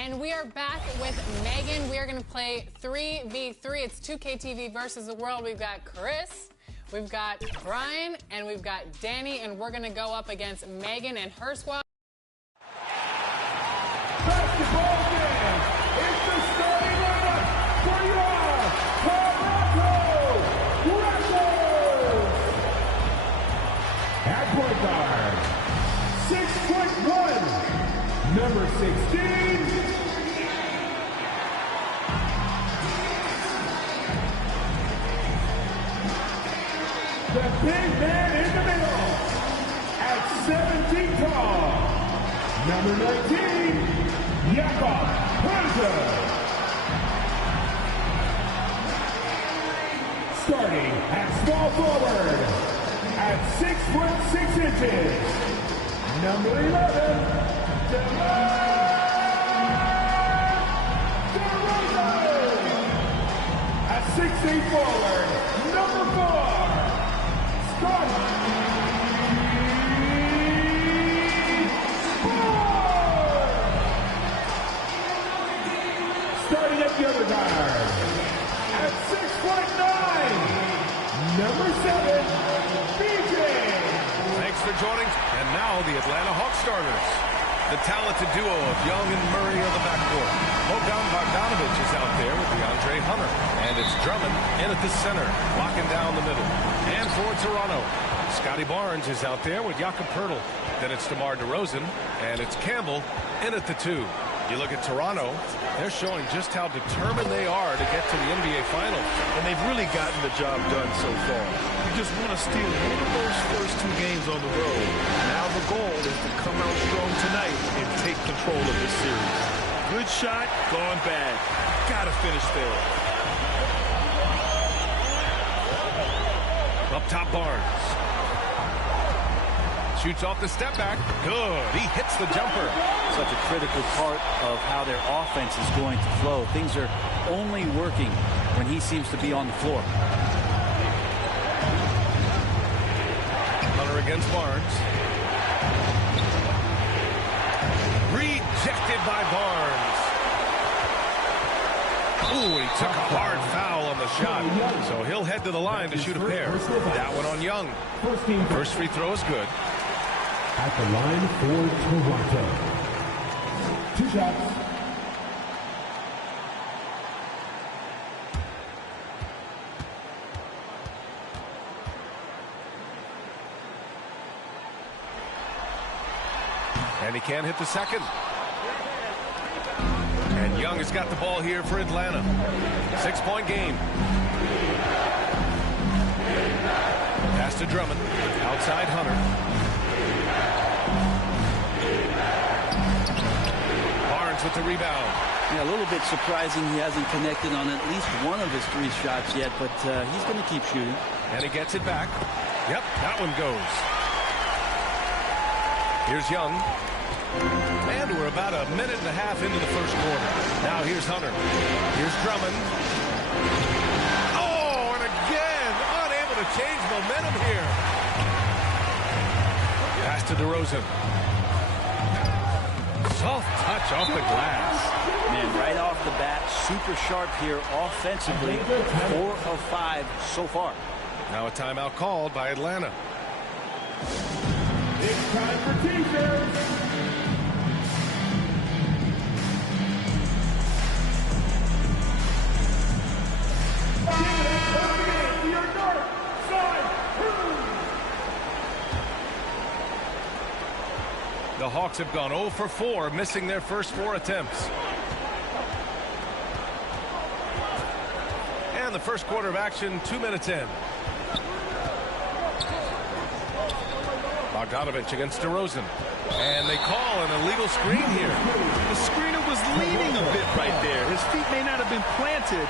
And we are back with Megan. We are going to play 3v3. It's 2KTV versus the world. We've got Chris, we've got Brian, and we've got Danny, and we're going to go up against Megan and her squad. Basketball game. It's the starting lineup for your Toronto Raptors. At point guard, 6'1", number 16. The big man in the middle at 7 feet tall, number 19, Jakob Poeltl. Starting at small forward at 6'6", number 11, DeMar DeRozan. At 6'8" forward, number 4, Scott starting at the other guard, at 6'9", number 7, BJ. Thanks for joining. And now the Atlanta Hawks starters. The talented duo of Young and Murray are the backcourt. Bogdan Bogdanovic is out there with DeAndre Hunter. And it's Drummond in at the center, locking down the middle. And for Toronto, Scotty Barnes is out there with Jakob Poeltl. Then it's DeMar DeRozan, and it's Campbell in at the 2. You look at Toronto, they're showing just how determined they are to get to the NBA Finals. And they've really gotten the job done so far. You just want to steal one of those first 2 games on the road. Now the goal is to come out strong tonight and take control of this series. Good shot, gone bad. Gotta finish there. Up top, Barnes. Shoots off the step back. Good. He hits the jumper. Such a critical part of how their offense is going to flow. Things are only working when he seems to be on the floor. Hunter against Barnes. Rejected by Barnes. Ooh, he took a hard foul on the shot. So he'll head to the line to shoot a pair. That one on Young. First free throw is good. At the line for Toronto. 2 shots. And he can't hit the second. And Young has got the ball here for Atlanta. 6-point game. Pass to Drummond. Outside Hunter. Barnes with the rebound. Yeah, a little bit surprising he hasn't connected on at least one of his 3 shots yet, but he's going to keep shooting. And he gets it back. Yep, that one goes. Here's Young. And we're about a minute and a half into the first quarter. Now here's Hunter. Here's Drummond. Oh, and again, unable to change momentum here. Pass to DeRozan. Soft touch off the glass. Man, right off the bat, super sharp here offensively. 4 of 5 so far. Now a timeout called by Atlanta. It's time for defense. The Hawks have gone 0 for 4, missing their first 4 attempts. And the first quarter of action, 2 minutes in. Bogdanovic against DeRozan. And they call an illegal screen here. The screener was leaning a bit right there. His feet may not have been planted.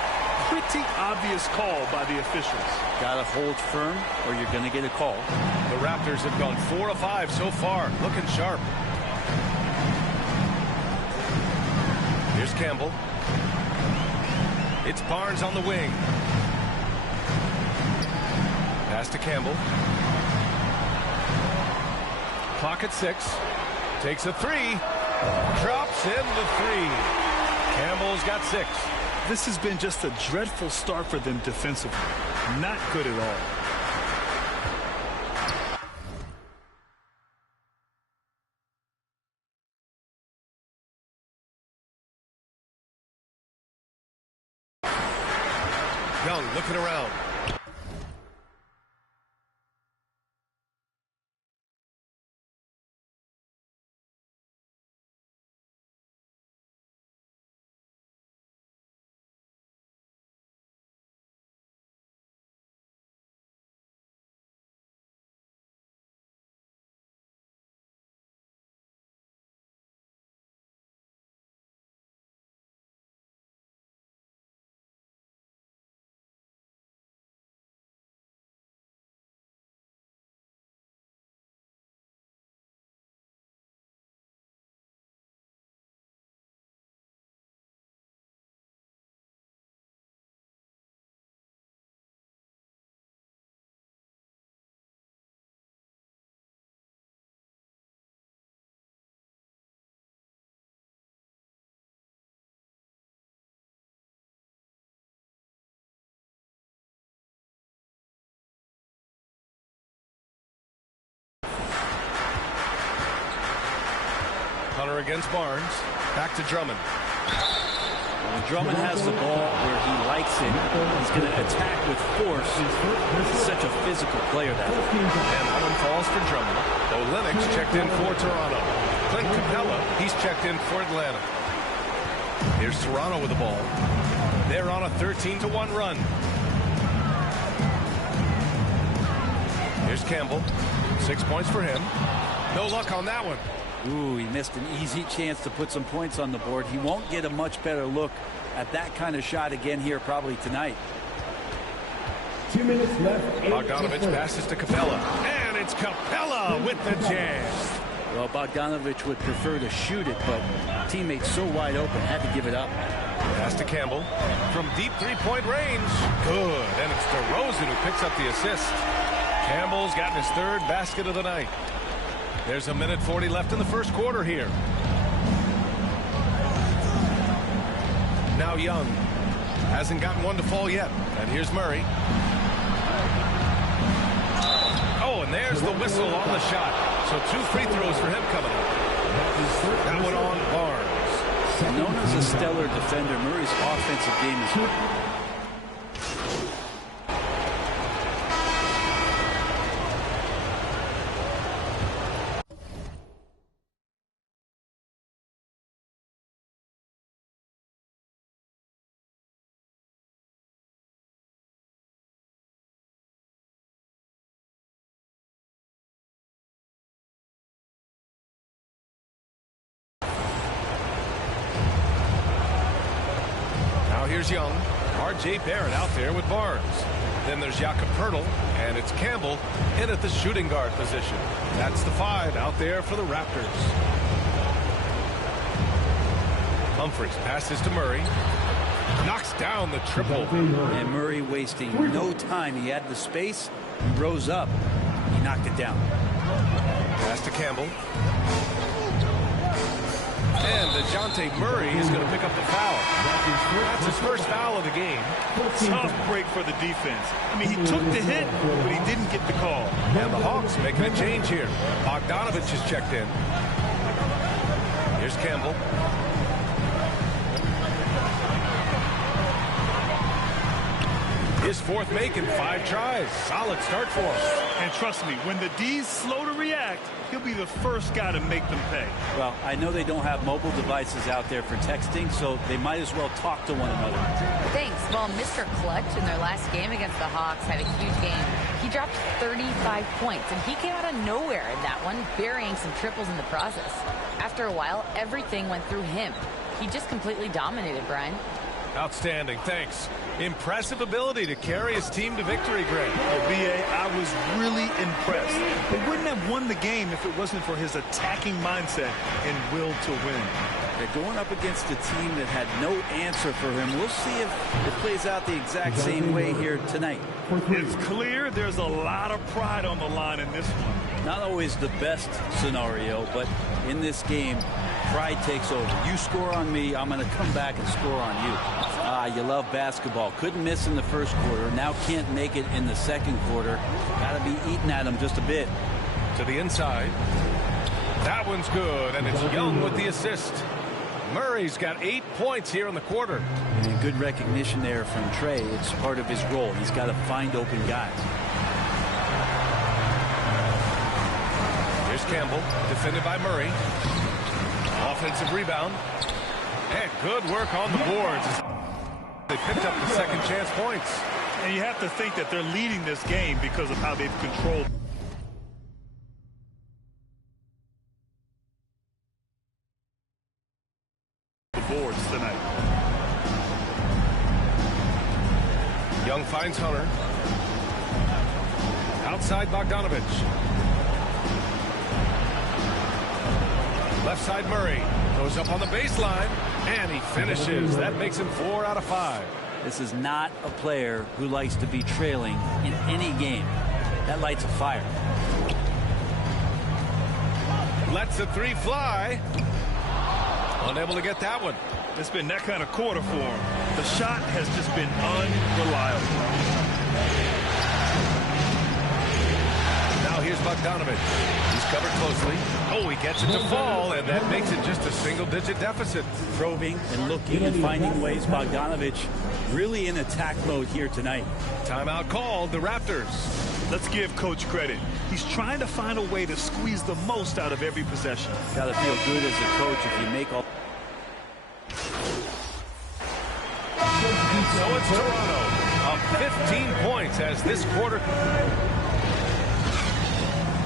Pretty obvious call by the officials. Got to hold firm or you're going to get a call. The Raptors have gone 4 of 5 so far, looking sharp. Here's Campbell. It's Barnes on the wing. Pass to Campbell. Clock at 6. Takes a 3. Drops in the 3. Campbell's got 6. This has been just a dreadful start for them defensively. Not good at all. Young looking around. Hunter against Barnes. Back to Drummond. When Drummond has the ball where he likes it, he's going to attack with force. He's such a physical player, that. And Allen falls for Drummond. Olynyk checked in for Toronto. Clint Capella, he's checked in for Atlanta. Here's Toronto with the ball. They're on a 13-1 run. Here's Campbell. 6 points for him. No luck on that one. Ooh, he missed an easy chance to put some points on the board. He won't get a much better look at that kind of shot again here probably tonight. 2 minutes left. Bogdanovich passes to Capella. And it's Capella with the jam. Well, Bogdanovich would prefer to shoot it, but teammates so wide open, had to give it up. Pass to Campbell from deep three-point range. Good. And it's DeRozan who picks up the assist. Campbell's gotten his 3rd basket of the night. There's a minute 40 left in the first quarter here. Now Young hasn't gotten one to fall yet. And here's Murray. Oh, and there's the whistle on the shot. So 2 free throws for him coming up. That one on Barnes. Known as a stellar defender, Murray's offensive game is good. Here's Young. R.J. Barrett out there with Barnes. Then there's Jakob Poeltl, and it's Campbell in at the shooting guard position. That's the 5 out there for the Raptors. Humphries passes to Murray. Knocks down the triple. And Murray wasting no time. He had the space. He rose up. He knocked it down. Pass to Campbell. And DeJounte Murray is going to pick up the foul. That's his first foul of the game. Tough break for the defense. I mean, he took the hit, but he didn't get the call. And the Hawks making a change here. Bogdanovich is checked in. Here's Campbell. His 4th make in 5 tries. Solid start for him. And trust me, when the D's slow to react, he'll be the first guy to make them pay. Well, I know they don't have mobile devices out there for texting, so they might as well talk to one another. Thanks. Well, Mr. Clutch in their last game against the Hawks had a huge game. He dropped 35 points, and he came out of nowhere in that one, burying some triples in the process. After a while, everything went through him. He just completely dominated, Brian. Outstanding. Thanks. Impressive ability to carry his team to victory, Greg. Oh, B.A., I was really impressed. They wouldn't have won the game if it wasn't for his attacking mindset and will to win. They're going up against a team that had no answer for him. We'll see if it plays out the exact same way here tonight. It's clear there's a lot of pride on the line in this one. Not always the best scenario, but in this game, pride takes over. You score on me, I'm going to come back and score on you. You love basketball. Couldn't miss in the first quarter. Now can't make it in the second quarter. Got to be eating at him just a bit. To the inside. That one's good, and it's Young with the assist. Murray's got 8 points here in the quarter. And good recognition there from Trey. It's part of his role. He's got to find open guys. Here's Campbell, defended by Murray. Offensive rebound. And good work on the boards. They picked up the second chance points. And you have to think that they're leading this game because of how they've controlled the boards tonight. Young finds Hunter. Outside Bogdanovich. Left side Murray. Goes up on the baseline. And he finishes. That makes him 4 out of 5. This is not a player who likes to be trailing in any game. That lights a fire. Lets the three fly. Unable to get that one. It's been that kind of quarter for him. The shot has just been unreliable. Now here's Bogdanovich. He's covered closely. Oh, he gets it to fall, and that makes it just a single-digit deficit. Probing and looking and finding ways. Bogdanovich really in attack mode here tonight. Timeout called, the Raptors. Let's give Coach credit. He's trying to find a way to squeeze the most out of every possession. Got to feel good as a coach if you make all. So it's Toronto up 15 points as this quarter.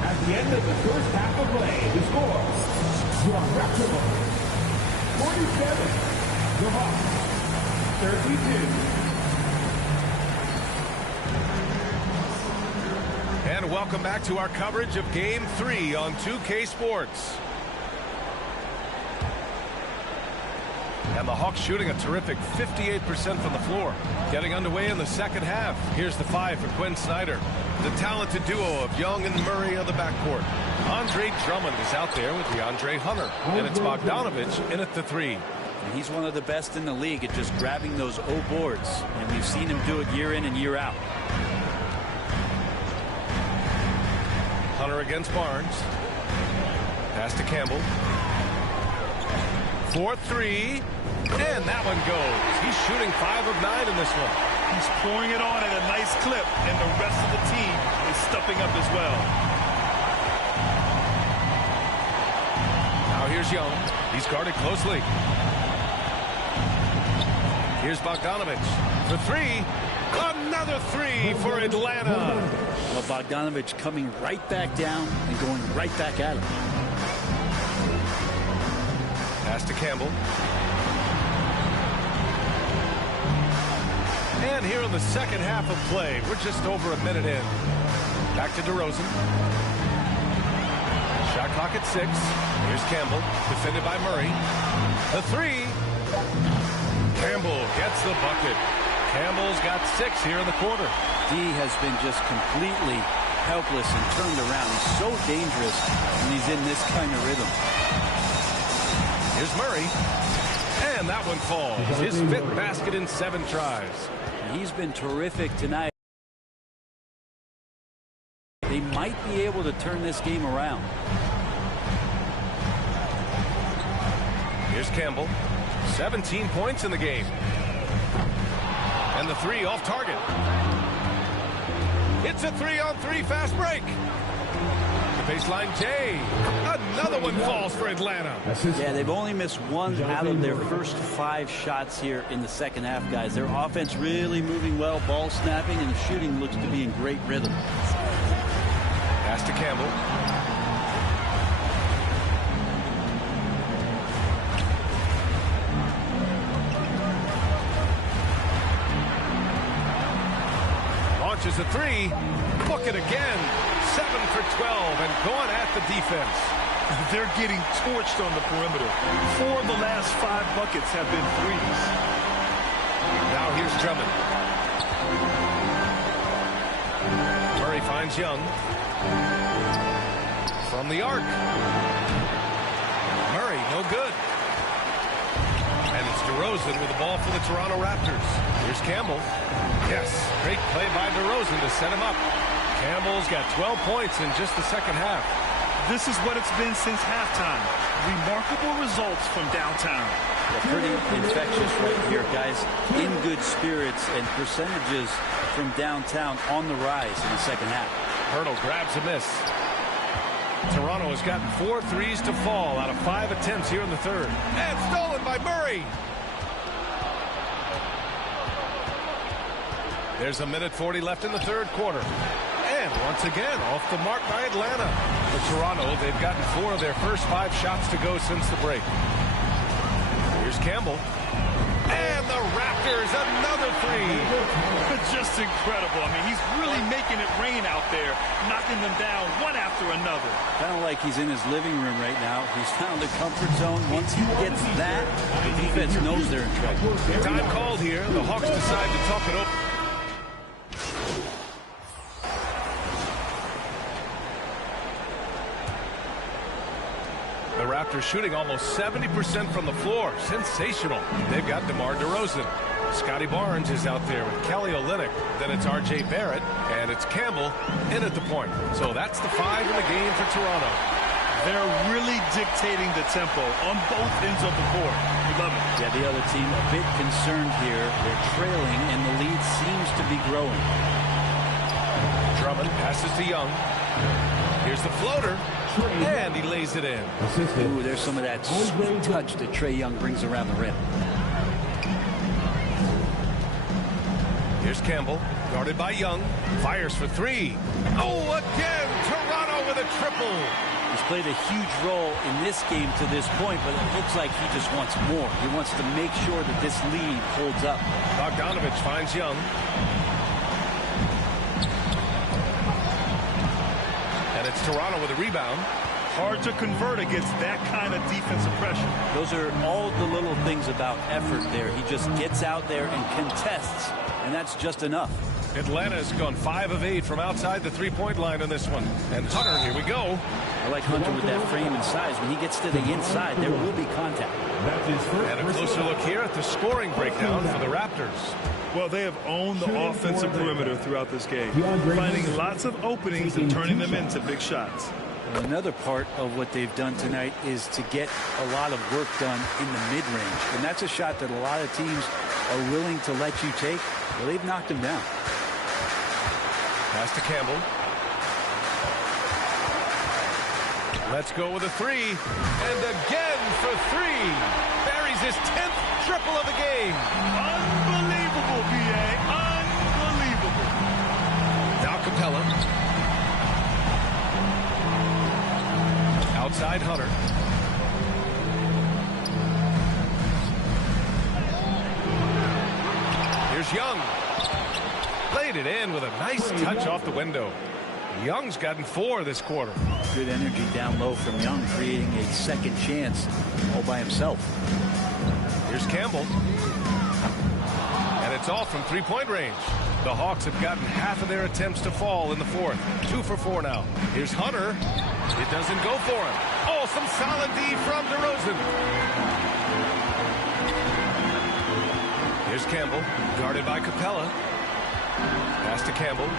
At the end of the first half of play, the score, Toronto 47, the Hawks 32. And welcome back to our coverage of Game 3 on 2K Sports. And the Hawks shooting a terrific 58% from the floor. Getting underway in the second half. Here's the 5 for Quinn Snyder. The talented duo of Young and Murray of the backcourt. Andre Drummond is out there with DeAndre Hunter. And it's Bogdanovich in at the 3. And he's one of the best in the league at just grabbing those O boards. And we've seen him do it year in and year out. Hunter against Barnes. Pass to Campbell. 4-3. And that one goes. He's shooting 5 of 9 in this one. He's pouring it on at a nice clip, and the rest of the team is stepping up as well. Now here's Young. He's guarded closely. Here's Bogdanovich. The 3. Another 3 for Atlanta. Well, Bogdanovich coming right back down and going right back at him. Pass to Campbell. And here in the second half of play, we're just over a minute in. Back to DeRozan. Shot clock at 6. Here's Campbell, defended by Murray. The 3. Campbell gets the bucket. Campbell's got 6 here in the quarter. D has been just completely helpless and turned around. He's so dangerous when he's in this kind of rhythm. Here's Murray. And that one falls. His 5th basket in 7 tries. He's been terrific tonight. They might be able to turn this game around. Here's Campbell. 17 points in the game. And the 3 off target. It's a 3-on-3 fast break. The baseline Jay. Another one falls for Atlanta. Yeah, they've only missed 1 out of their first 5 shots here in the second half, guys. Their offense really moving well, ball snapping, and the shooting looks to be in great rhythm. Pass to Campbell. Launches a 3. Book it again. 7 for 12 and going at the defense. They're getting torched on the perimeter. 4 of the last 5 buckets have been threes. Now here's Drummond. Murray finds Young. From the arc. Murray No good. And it's DeRozan with the ball for the Toronto Raptors. Here's Campbell. Yes, great play by DeRozan to set him up. Campbell's got 12 points in just the second half. This is what it's been since halftime. Remarkable results from downtown. Yeah, pretty infectious right here, guys. In good spirits and percentages from downtown on the rise in the second half. Hurdle grabs a miss. Toronto has gotten 4 threes to fall out of 5 attempts here in the third. And stolen by Murray. There's a minute 40 left in the third quarter. And once again, off the mark by Atlanta. For Toronto, they've gotten 4 of their first 5 shots to go since the break. Here's Campbell. And the Raptors, another 3. Just incredible. I mean, he's really making it rain out there, knocking them down one after another. Kind of like he's in his living room right now. He's found a comfort zone. Once he gets that, the defense knows they're in trouble. Time called here. The Hawks decide to talk it over. The Raptors shooting almost 70% from the floor. Sensational. They've got DeMar DeRozan. Scotty Barnes is out there with Kelly Olynyk. Then it's R.J. Barrett, and it's Campbell in at the point. So that's the 5 in the game for Toronto. They're really dictating the tempo on both ends of the court. We love it. Yeah, the other team a bit concerned here. They're trailing, and the lead seems to be growing. Drummond passes to Young. Here's the floater, and he lays it in. Ooh, there's some of that sweet touch that Trae Young brings around the rim. Here's Campbell, guarded by Young, fires for 3. Oh, again, Toronto with a triple. He's played a huge role in this game to this point, but it looks like he just wants more. He wants to make sure that this lead holds up. Bogdanovich finds Young. And it's Toronto with a rebound. Hard to convert against that kind of defensive pressure. Those are all the little things about effort there. He just gets out there and contests, and that's just enough. Atlanta's gone 5 of 8 from outside the three-point line on this one. And Hunter, here we go. I like Hunter with that frame and size. When he gets to the inside, there will be contact. And a closer look here at the scoring breakdown for the Raptors. Well, they have owned the offensive perimeter throughout this game, finding lots of openings and turning them into big shots. Another part of what they've done tonight is to get a lot of work done in the mid-range. And that's a shot that a lot of teams are willing to let you take. Well, they've knocked him down. Pass to Campbell. Let's go with a 3. And again for 3. Buries his 10th triple of the game. Unbelievable, B.A. Unbelievable. Now Capella. Outside Hunter. Here's Young. Played it in with a nice touch off the window. Young's gotten 4 this quarter. Good energy down low from Young, creating a second chance all by himself. Here's Campbell. And it's all from three-point range. The Hawks have gotten half of their attempts to fall in the fourth. 2 for 4 now. Here's Hunter. It doesn't go for him. Oh, some solid D from DeRozan. Here's Campbell, guarded by Capella. Pass to Campbell.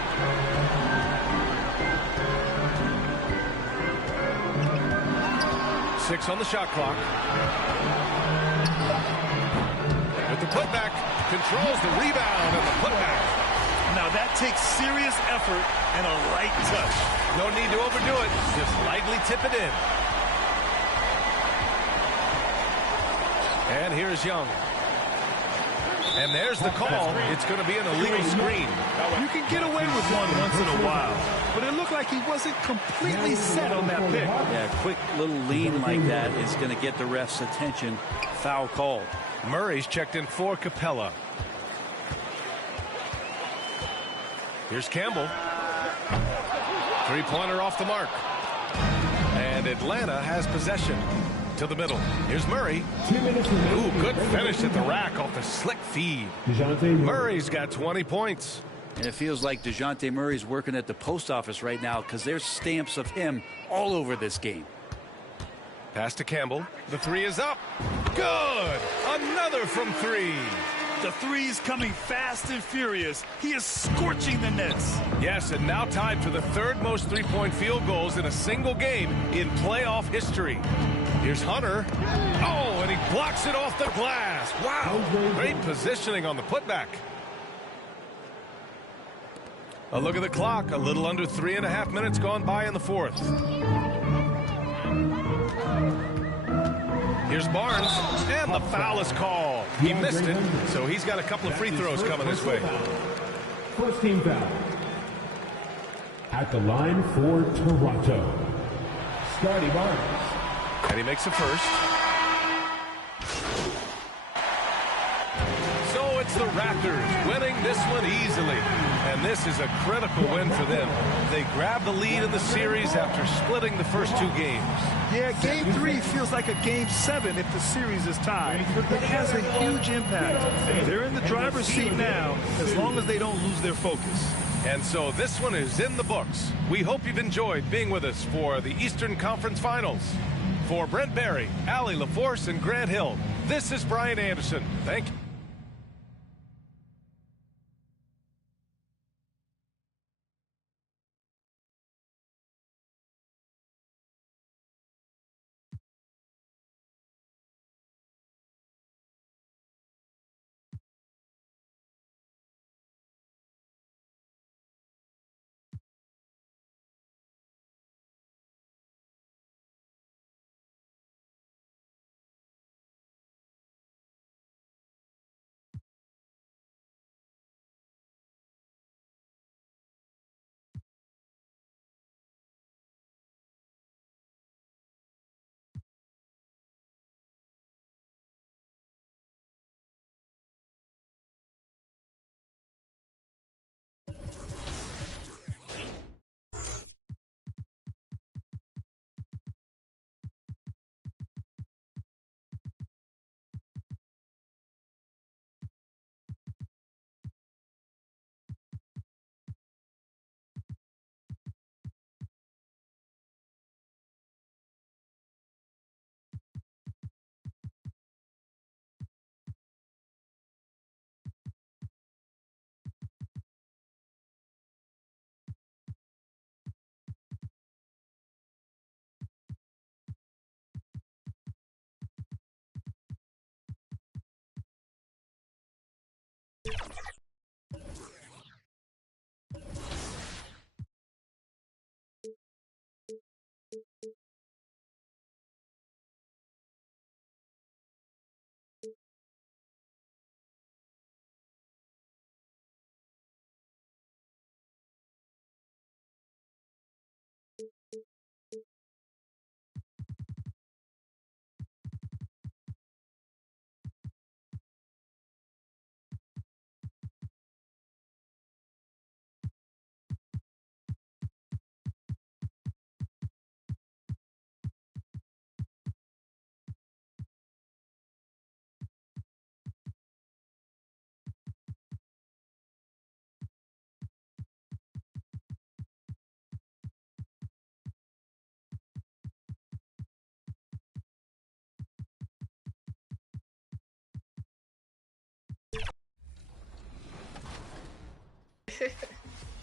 Six on the shot clock. With the putback, controls the rebound and the putback. Now that takes serious effort and a light touch. No need to overdo it. Just lightly tip it in. And here's Young. And there's the call. It's going to be an illegal screen. You can get away with one once in a while, but it looked like he wasn't completely set on that pick. Yeah, a quick little lean like that is going to get the ref's attention. Foul called. Murray's checked in for Capella. Here's Campbell. Three-pointer off the mark. And Atlanta has possession. To the middle. Here's Murray. Ooh, good finish at the rack off the slick feed. Murray's got 20 points. And it feels like DeJounte Murray's working at the post office right now because there's stamps of him all over this game. Pass to Campbell. The three is up. Good. Another from three. The three's coming fast and furious. He is scorching the nets. Yes, and now tied for the third most three-point field goals in a single game in playoff history. Here's Hunter. Oh, and he blocks it off the glass. Wow. Great positioning on the putback. A look at the clock. A little under 3.5 minutes gone by in the fourth. Here's Barnes, and the foul is called. He missed it, so he's got a couple of free throws coming his way. First team foul. At the line for Toronto, Scotty Barnes. And he makes the first. So it's the Raptors winning this one easily. And this is a critical win for them. They grab the lead in the series after splitting the first two games. Yeah, Game 3 feels like a Game 7 if the series is tied. It has a huge impact. They're in the driver's seat now, as long as they don't lose their focus. And so this one is in the books. We hope you've enjoyed being with us for the Eastern Conference Finals. For Brent Barry, Allie LaForce, and Grant Hill, this is Brian Anderson. Thank you.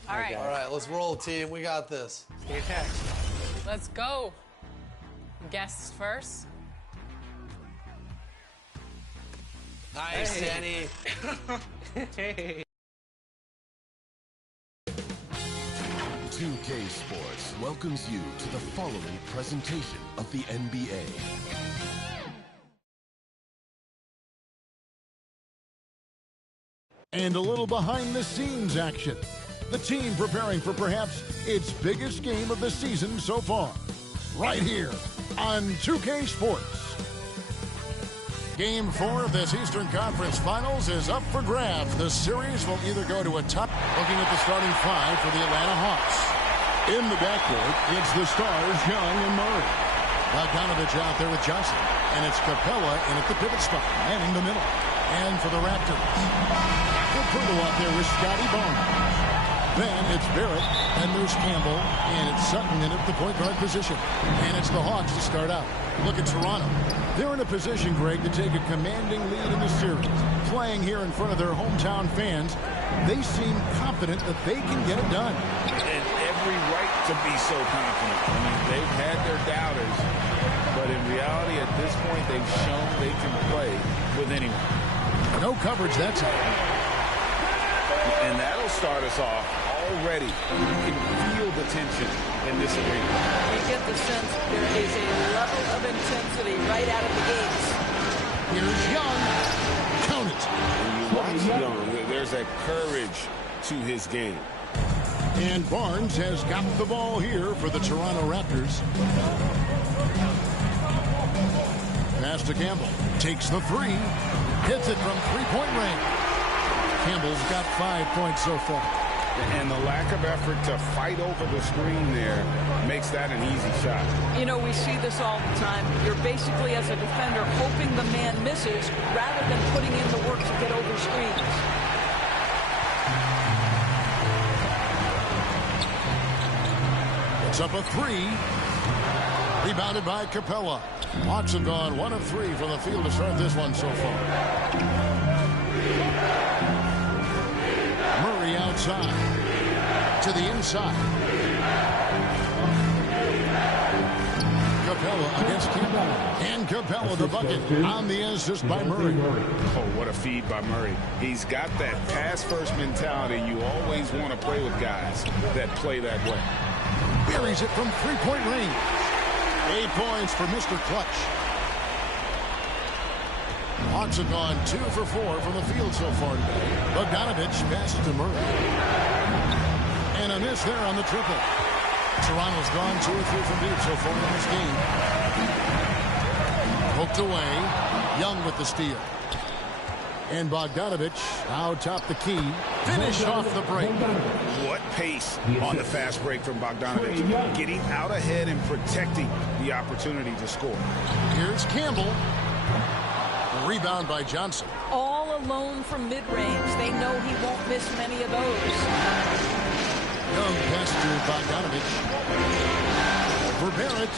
All right, let's roll, team. We got this. Stay attached. Let's go. Guests first. Nice, Danny. Hey. 2K Sports welcomes you to the following presentation of the NBA. And a little behind-the-scenes action. The team preparing for perhaps its biggest game of the season so far. Right here on 2K Sports. Game 4 of this Eastern Conference Finals is up for grabs. The series will either go to a top. Looking at the starting five for the Atlanta Hawks. In the backcourt, it's the stars Young and Murray. Bogdanovich out there with Johnson. And it's Capella in at the pivot spot, manning the middle. And for the Raptors, Jakob Poeltl out there with Scotty Barnes. Then it's Barrett, and there's Campbell, and it's Sutton in at the point guard position. And it's the Hawks to start out. Look at Toronto. They're in a position, Greg, to take a commanding lead in the series. Playing here in front of their hometown fans, they seem confident that they can get it done. And every right to be so confident. I mean, they've had their doubters, but in reality, at this point, they've shown they can play with anyone. No coverage, that's it. And that'll start us off already. You can feel the tension in this arena. You get the sense there is a level of intensity right out of the gates. Here's Young. Count it. When you watch Young, there's a courage to his game. And Barnes has got the ball here for the Toronto Raptors. Pass to Campbell. Takes the three. Hits it from three-point range. Campbell's got 5 points so far. And the lack of effort to fight over the screen there makes that an easy shot. You know, we see this all the time. You're basically, as a defender, hoping the man misses rather than putting in the work to get over screens. It's up a three. Rebounded by Capella. Hawks have gone 1 of 3 from the field to start this one so far. Murray outside. To the inside. Capella against Campbell. And Capella the bucket on the assist by Murray. Oh, what a feed by Murray. He's got that pass-first mentality. You always want to play with guys that play that way. Buries it from three-point range. 8 points for Mr. Clutch. Hawks have gone 2 for 4 from the field so far today. Bogdanovich passes to Murray. And a miss there on the triple. Toronto's gone 2 or 3 from deep so far in this game. Poked away. Young with the steal. And Bogdanovich now top the key. Finish off the break. What pace on the fast break from Bogdanovich. Getting out ahead and protecting the opportunity to score. Here's Campbell. Rebound by Johnson. All alone from mid-range. They know he won't miss many of those. Young pass to Bogdanovich. For Barrett.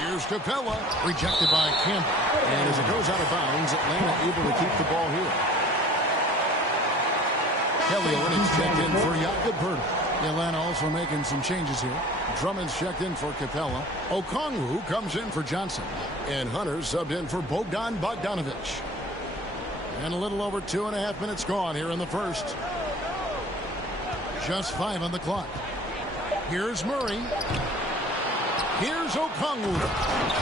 Here's Capella. Rejected by Campbell. And as it goes out of bounds, Atlanta able to keep the ball here. Kelly Olynyk's checked in for Jakob Poeltl. Atlanta also making some changes here. Drummond's checked in for Capella. Okongwu comes in for Johnson. And Hunter subbed in for Bogdan Bogdanovich. And a little over 2.5 minutes gone here in the first. Just 5 on the clock. Here's Murray. Here's Okongwu.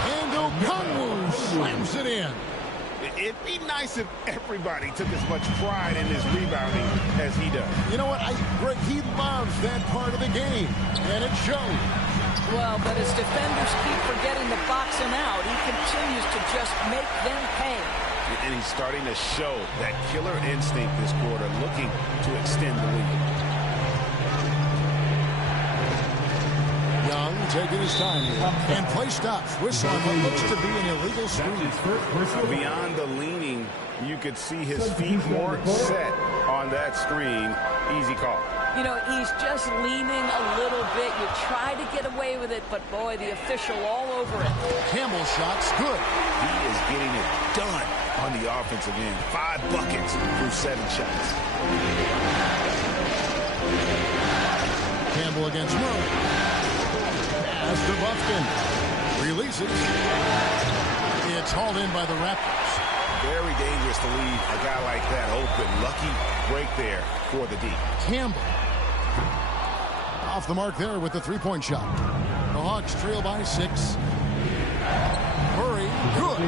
And Okongwu slams it in. It'd be nice if everybody took as much pride in his rebounding as he does. You know what? Greg, he loves that part of the game, and it shows. Well, but as defenders keep forgetting to box him out, he continues to just make them pay. And he's starting to show that killer instinct this quarter, looking to extend the lead. Young taking his time here. And play stops. Whistle on what looks to be an illegal screen. Beyond the leaning, you could see his feet weren't set on that screen. Easy call. You know, he's just leaning a little bit. You try to get away with it, but boy, the official all over it. Campbell shot's good. He is getting it done on the offensive end. 5 buckets through 7 shots. Campbell against Murray. Pass to Buffkin. Releases. It's hauled in by the Raptors. Very dangerous to leave a guy like that open. Lucky break there for the D. Campbell. Off the mark there with the three-point shot. The Hawks trail by 6. Murray, good.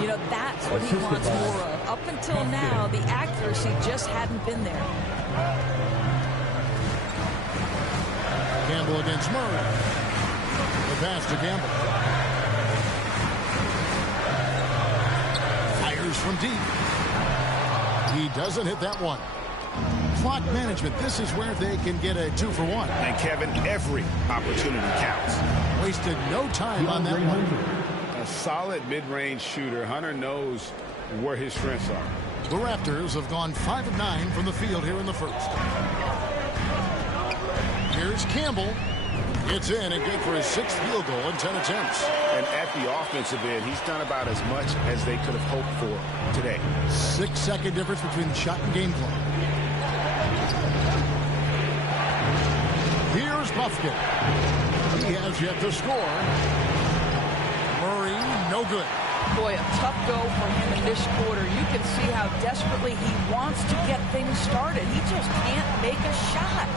You know, that's what he wants more of. Up until now, the accuracy just hadn't been there. Campbell against Murray. The pass to Campbell. Fires from deep. He doesn't hit that one. Clock management. This is where they can get a 2 for 1. And Kevin, every opportunity counts. Wasted no time on that one. A solid mid-range shooter. Hunter knows where his strengths are. The Raptors have gone 5 of 9 from the field here in the first. Here's Campbell. It's in and good for his 6th field goal in 10 attempts. And at the offensive end, he's done about as much as they could have hoped for today. 6-second difference between the shot and game clock. Here's Buffkin. He has yet to score. Murray, no good. Boy, a tough go for him in this quarter. You can see how desperately he wants to get things started. He just can't make a shot.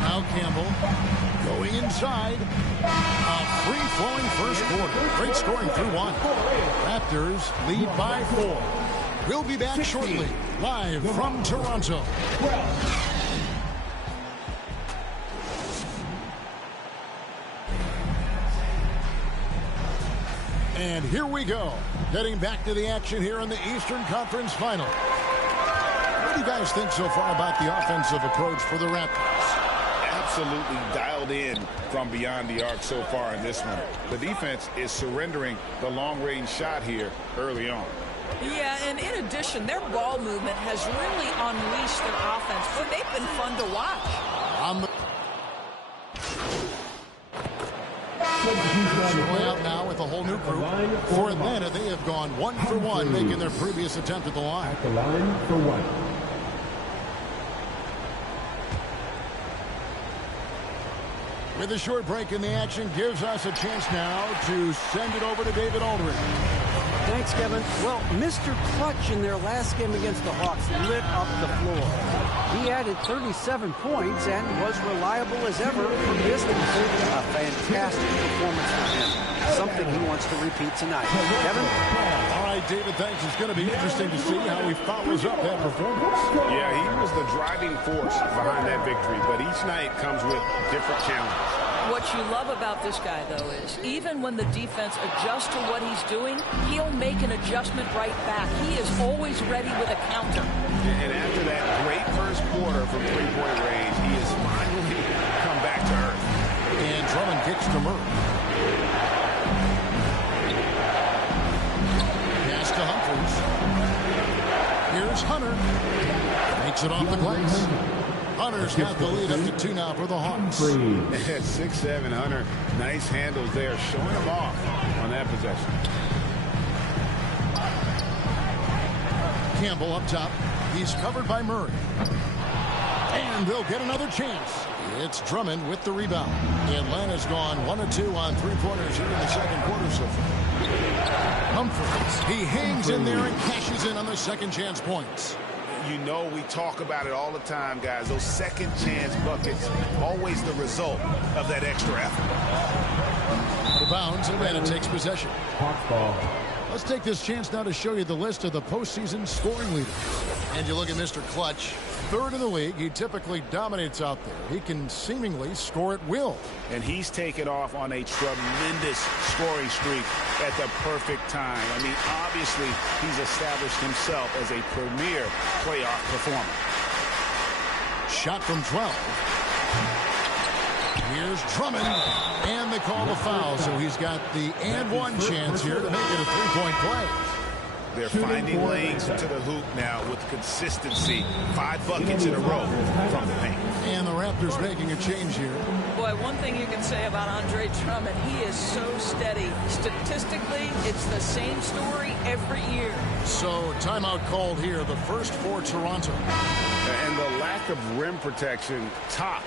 Now Campbell going inside. A free-flowing first quarter. Great scoring through 1. Raptors lead by 4. We'll be back shortly, live from Toronto. And here we go, getting back to the action here in the Eastern Conference Final. What do you guys think so far about the offensive approach for the Raptors? Absolutely dialed in from beyond the arc so far in this one. The defense is surrendering the long-range shot here early on. Yeah, and in addition, their ball movement has really unleashed their offense. But they've been fun to watch. Way out now with a whole new group. For Atlanta, they have gone 1 for 1, making their previous attempt at the line. At the line for 1. With a short break in the action, gives us a chance now to send it over to David Aldridge. Thanks, Kevin. Well, Mr. Clutch in their last game against the Hawks lit up the floor. He added 37 points and was reliable as ever for business. A fantastic performance for him. Something he wants to repeat tonight. Kevin? All right, David, thanks. It's going to be interesting to see how he follows up that performance. Yeah, he was the driving force behind that victory, but each night comes with different challenges. What you love about this guy, though, is even when the defense adjusts to what he's doing, he'll make an adjustment right back. He is always ready with a counter. And after that great first quarter from three-point range, he has finally come back to earth. And Drummond kicks to Murray. Pass to Humphries. Here's Hunter. Makes it off the glass. Hunter's got the lead up to 2 now for the Hawks. At 6'7", Hunter, nice handles there, showing him off on that possession. Campbell up top. He's covered by Murray. And they'll get another chance. It's Drummond with the rebound. Atlanta's gone 1 of 2 on three-pointers here in the second quarter so far. Humphries, he hangs in there and cashes in on the second chance points. You know, we talk about it all the time, guys. Those second chance buckets, always the result of that extra effort. Out of bounds, Atlanta takes possession. Let's take this chance now to show you the list of the postseason scoring leaders. And you look at Mr. Clutch, 3rd in the league. He typically dominates out there. He can seemingly score at will. And he's taken off on a tremendous scoring streak at the perfect time. I mean, obviously, he's established himself as a premier playoff performer. Shot from 12. Here's Drummond, and they call the foul, so he's got the and one chance here to make it a three-point play. They're finding lanes to the hoop now with consistency. 5 buckets in a row from the paint. And the Raptors making a change here. Boy, one thing you can say about Andre Drummond, he is so steady. Statistically, it's the same story every year. So timeout called here, the first for Toronto. And the lack of rim protection, top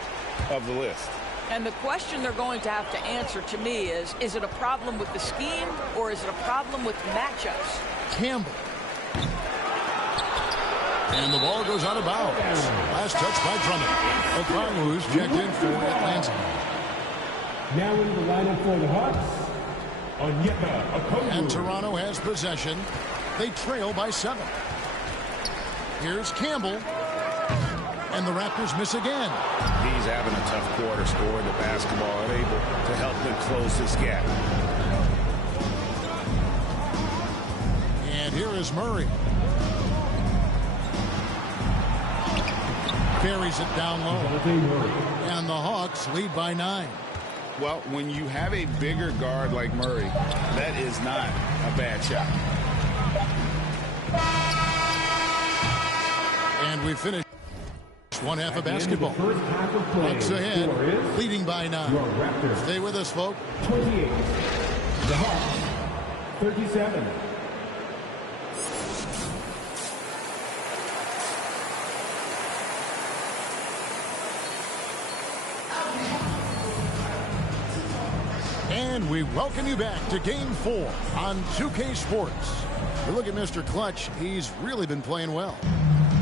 of the list. And the question they're going to have to answer to me is it a problem with the scheme or is it a problem with matchups? Campbell. And the ball goes out of bounds. Last touch by Drummond. Okongwu's checked in for Atlanta. Now in the lineup for the Hawks, Onyeka Okongwu. And Toronto has possession. They trail by 7. Here's Campbell. And the Raptors miss again. He's having a tough quarter, scoring the basketball, unable to help them close this gap. And here is Murray. Buries it down low. And the Hawks lead by 9. Well, when you have a bigger guard like Murray, that is not a bad shot. And we finished one half of basketball. Bucks ahead, leading by 9. Stay with us, folks. 28. The Hawks, 37. And we welcome you back to Game 4 on 2K Sports. You look at Mr. Clutch, he's really been playing well.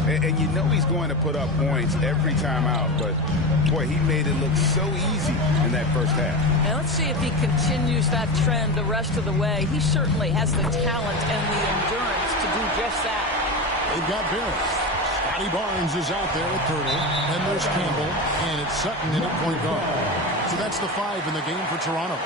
And you know he's going to put up points every time out, but boy, he made it look so easy in that first half. And let's see if he continues that trend the rest of the way. He certainly has the talent and the endurance to do just that. They've got Barrett. Scotty Barnes is out there with Turtle, and there's Campbell, and it's Sutton in at point guard. So that's the 5 in the game for Toronto.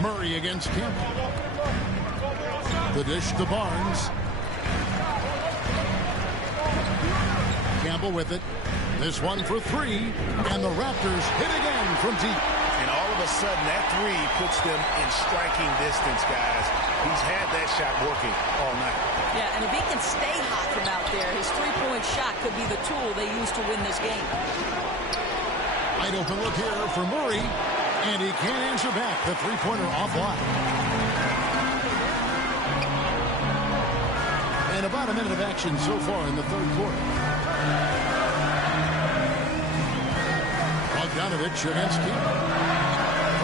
Murray against Campbell. The dish to Barnes. Campbell with it. This one for 3. And the Raptors hit again from deep. And all of a sudden, that 3 puts them in striking distance, guys. He's had that shot working all night. Yeah, and if he can stay hot from out there, his three-point shot could be the tool they use to win this game. Wide open look here for Murray. And he can't answer back. The three-pointer offline. And about a minute of action so far in the third quarter. Bogdanovich against Campbell.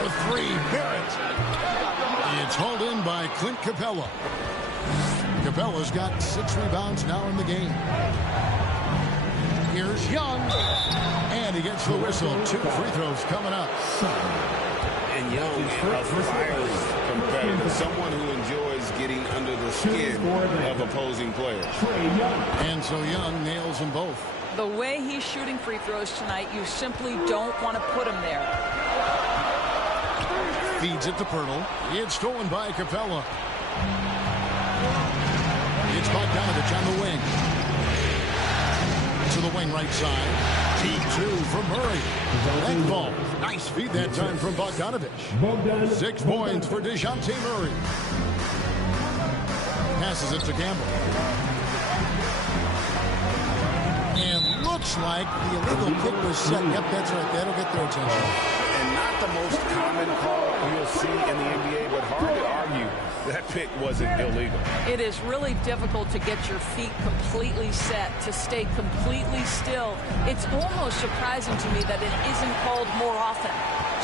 For 3, Barrett. It's hauled in by Clint Capella. Capella's got 6 rebounds now in the game. Here's Young. And he gets the whistle. 2 free throws coming up. And Young, a fiery competitor, someone who enjoys getting under the skin of opposing players. And so Young nails them both. The way he's shooting free throws tonight, you simply don't want to put him there. Feeds it to Pirtle. It's stolen by Capella. It's Bogdanovich on the wing. To the wing right side. Deep 2 from Murray. That ball. Nice feed that time from Bogdanovich. 6 points for DeJounte Murray. Passes it to Campbell. And looks like the illegal kick was set. Yep, that's right. That'll get their attention. And not the most common call you'll see in the NBA, but hard to argue that pick wasn't illegal. It is really difficult to get your feet completely set, to stay completely still. It's almost surprising to me that it isn't called more often.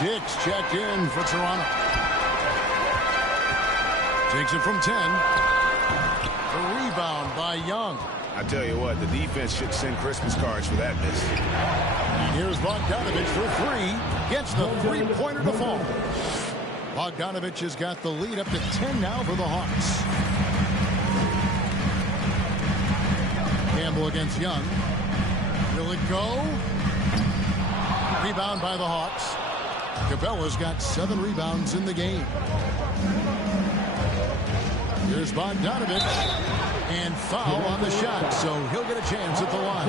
Dix checked in for Toronto. Takes it from 10. A rebound by Young. I tell you what, the defense should send Christmas cards for that miss. And here's Bogdanovich for 3. Gets the three-pointer to fall. Bogdanovich has got the lead up to 10 now for the Hawks. Campbell against Young. Will it go? Rebound by the Hawks. Capella's got 7 rebounds in the game. Here's Bogdanovich. And foul on the shot, so he'll get a chance at the line.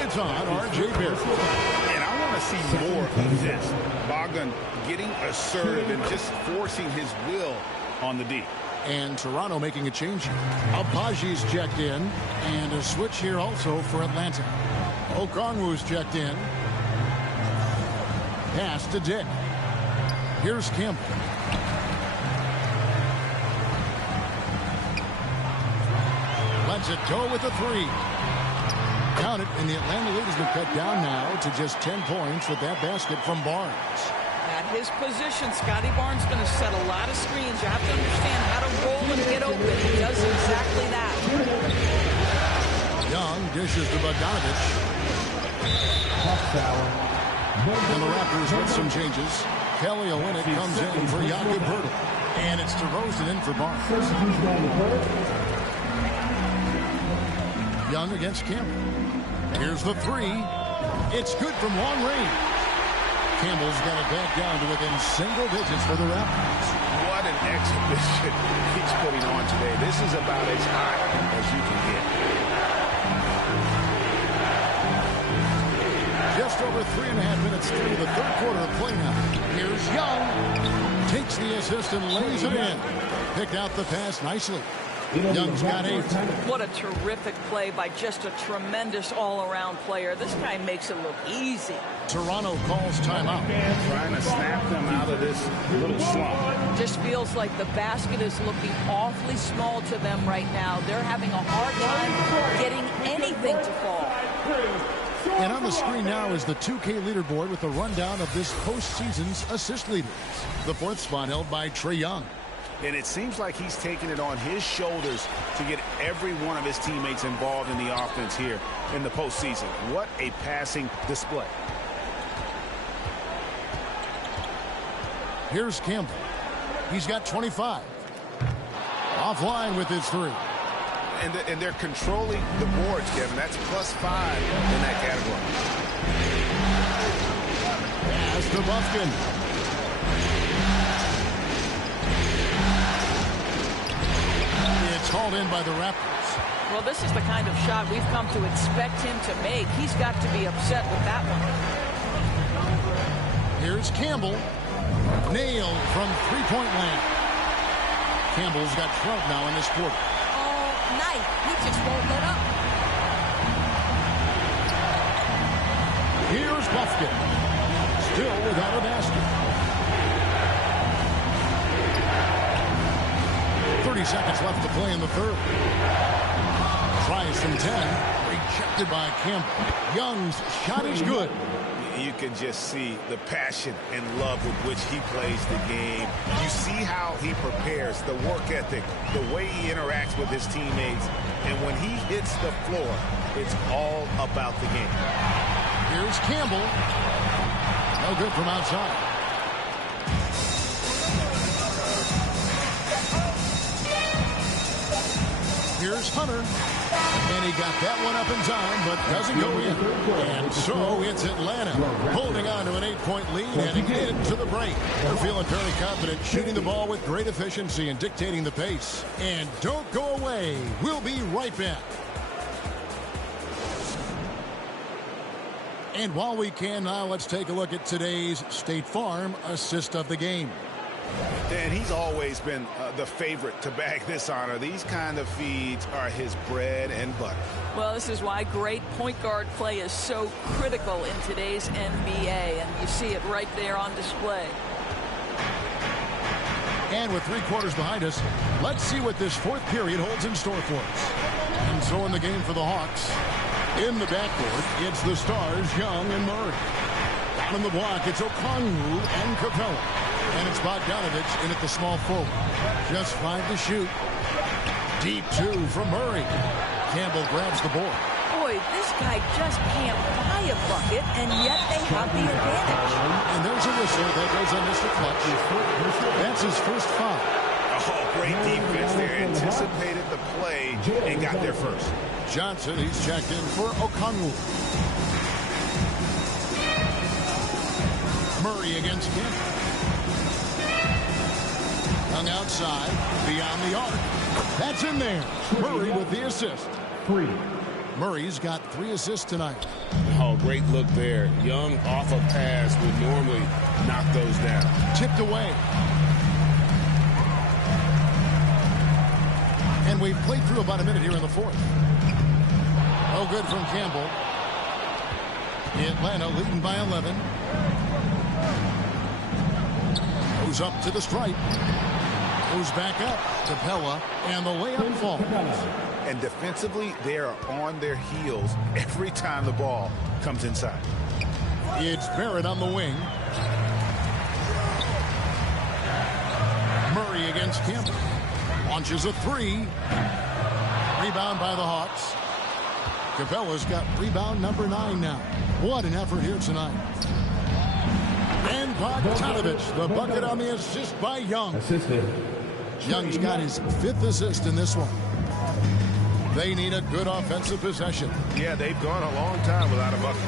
It's on R.J. Barrett. And I want to see more of this. Bogdan getting assertive and just forcing his will on the D. And Toronto making a change here. Abaji's checked in. And a switch here also for Atlanta. Okongwu's checked in. Pass to Dick. Here's Campbell. Lets it go with a 3. Count it, and the Atlanta lead has been cut down now to just 10 points with that basket from Barnes. At his position, Scotty Barnes is going to set a lot of screens. You have to understand how to roll and get open. He does exactly that. Young dishes to Bogdanovich. And the Raptors with some changes. Kelly Olynyk comes in for Jakob Poeltl. And it's DeRozan in for Barnes. Young against Campbell. Here's the 3. It's good from long range. Campbell's got it back down to within single digits for the Raptors. What an exhibition he's putting on today. This is about as hot as you can get. Just over 3.5 minutes through the third quarter of play now. Here's Young. Takes the assist and lays it in. Picked out the pass nicely. Young's got 8. What a terrific play by just a tremendous all-around player. This guy makes it look easy. Toronto calls timeout. Trying to snap them out of this little slump. Just feels like the basket is looking awfully small to them right now. They're having a hard time getting anything to fall. And on the screen now is the 2K leaderboard with a rundown of this postseason's assist leaders. The 4th spot held by Trae Young. And it seems like he's taking it on his shoulders to get every one of his teammates involved in the offense here in the postseason. What a passing display. Here's Campbell. He's got 25. Offline with his 3. And they're controlling the boards, Kevin. That's +5 in that category. Pass to Bufkin. It's hauled in by the Raptors. Well, this is the kind of shot we've come to expect him to make. He's got to be upset with that one. Here's Campbell. Nailed from three-point land. Campbell's got 12 now in this quarter. All night. He just won't let up. Here's Bufkin. Still without a basket. 30 seconds left to play in the third. Tries from 10. Rejected by Campbell. Young's shot is good. You can just see the passion and love with which he plays the game. You see how he prepares, the work ethic, the way he interacts with his teammates. And when he hits the floor, it's all about the game. Here's Campbell. No good from outside. Here's Hunter. And he got that one up in time, but doesn't go in. And so it's Atlanta holding on to an 8-point lead, heading into the break. They're feeling fairly confident, shooting the ball with great efficiency and dictating the pace. And don't go away. We'll be right back. And while we can now, let's take a look at today's State Farm assist of the game. Dan, he's always been the favorite to bag this honor. These kind of feeds are his bread and butter. Well, this is why great point guard play is so critical in today's NBA, and you see it right there on display. And with 3 quarters behind us, let's see what this fourth period holds in store for us. And so in the game for the Hawks, in the backcourt, it's the stars, Young and Murray. Down in the block, it's Okongwu and Capella. And it's Bogdanovich in at the small forward. Just 5 to shoot. Deep 2 from Murray. Campbell grabs the board. Boy, this guy just can't buy a bucket, and yet they have the advantage. And there's a whistle that goes on Mr. Clutch. That's his first foul. Oh, great defense there. Anticipated the play and got there first. Johnson, he's checked in for Okongwu. Murray against Campbell. Hung outside, beyond the arc. That's in there. Murray with the assist. 3. Murray's got 3 assists tonight. Oh, great look there. Young off a pass would normally knock those down. Tipped away. And we've played through about a minute here in the fourth. No good from Campbell. Atlanta leading by 11. Goes up to the stripe. Goes back up. Capella, and the layup falls. And defensively, they are on their heels every time the ball comes inside. It's Barrett on the wing. Murray against Campbell. Launches a 3. Rebound by the Hawks. Capella's got rebound number 9 now. What an effort here tonight. And Bogdanovich, the bucket on the assist by Young. Assisted. Young's got his 5th assist in this one. They need a good offensive possession. Yeah, they've gone a long time without a bucket.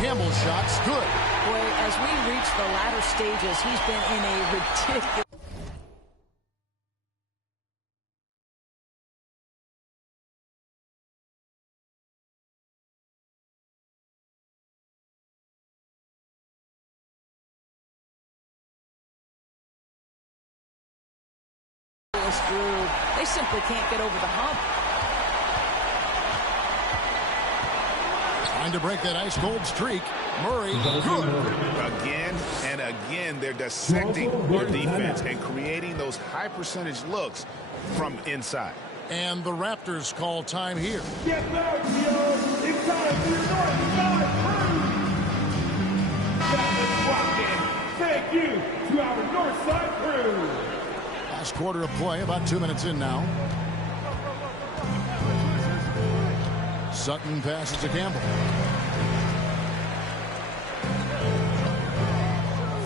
Campbell's shot's good. Boy, as we reach the latter stages, he's been in a ridiculous screwed. They simply can't get over the hump. Trying to break that ice-cold streak. Murray, good. Again and again, they're dissecting their defense and creating those high-percentage looks from inside. And the Raptors call time here. Get back, Theo. It's time for your North Side crew. That is rocking. Thank you to our North Side crew. Last quarter of play, about 2 minutes in now. Sutton passes to Campbell.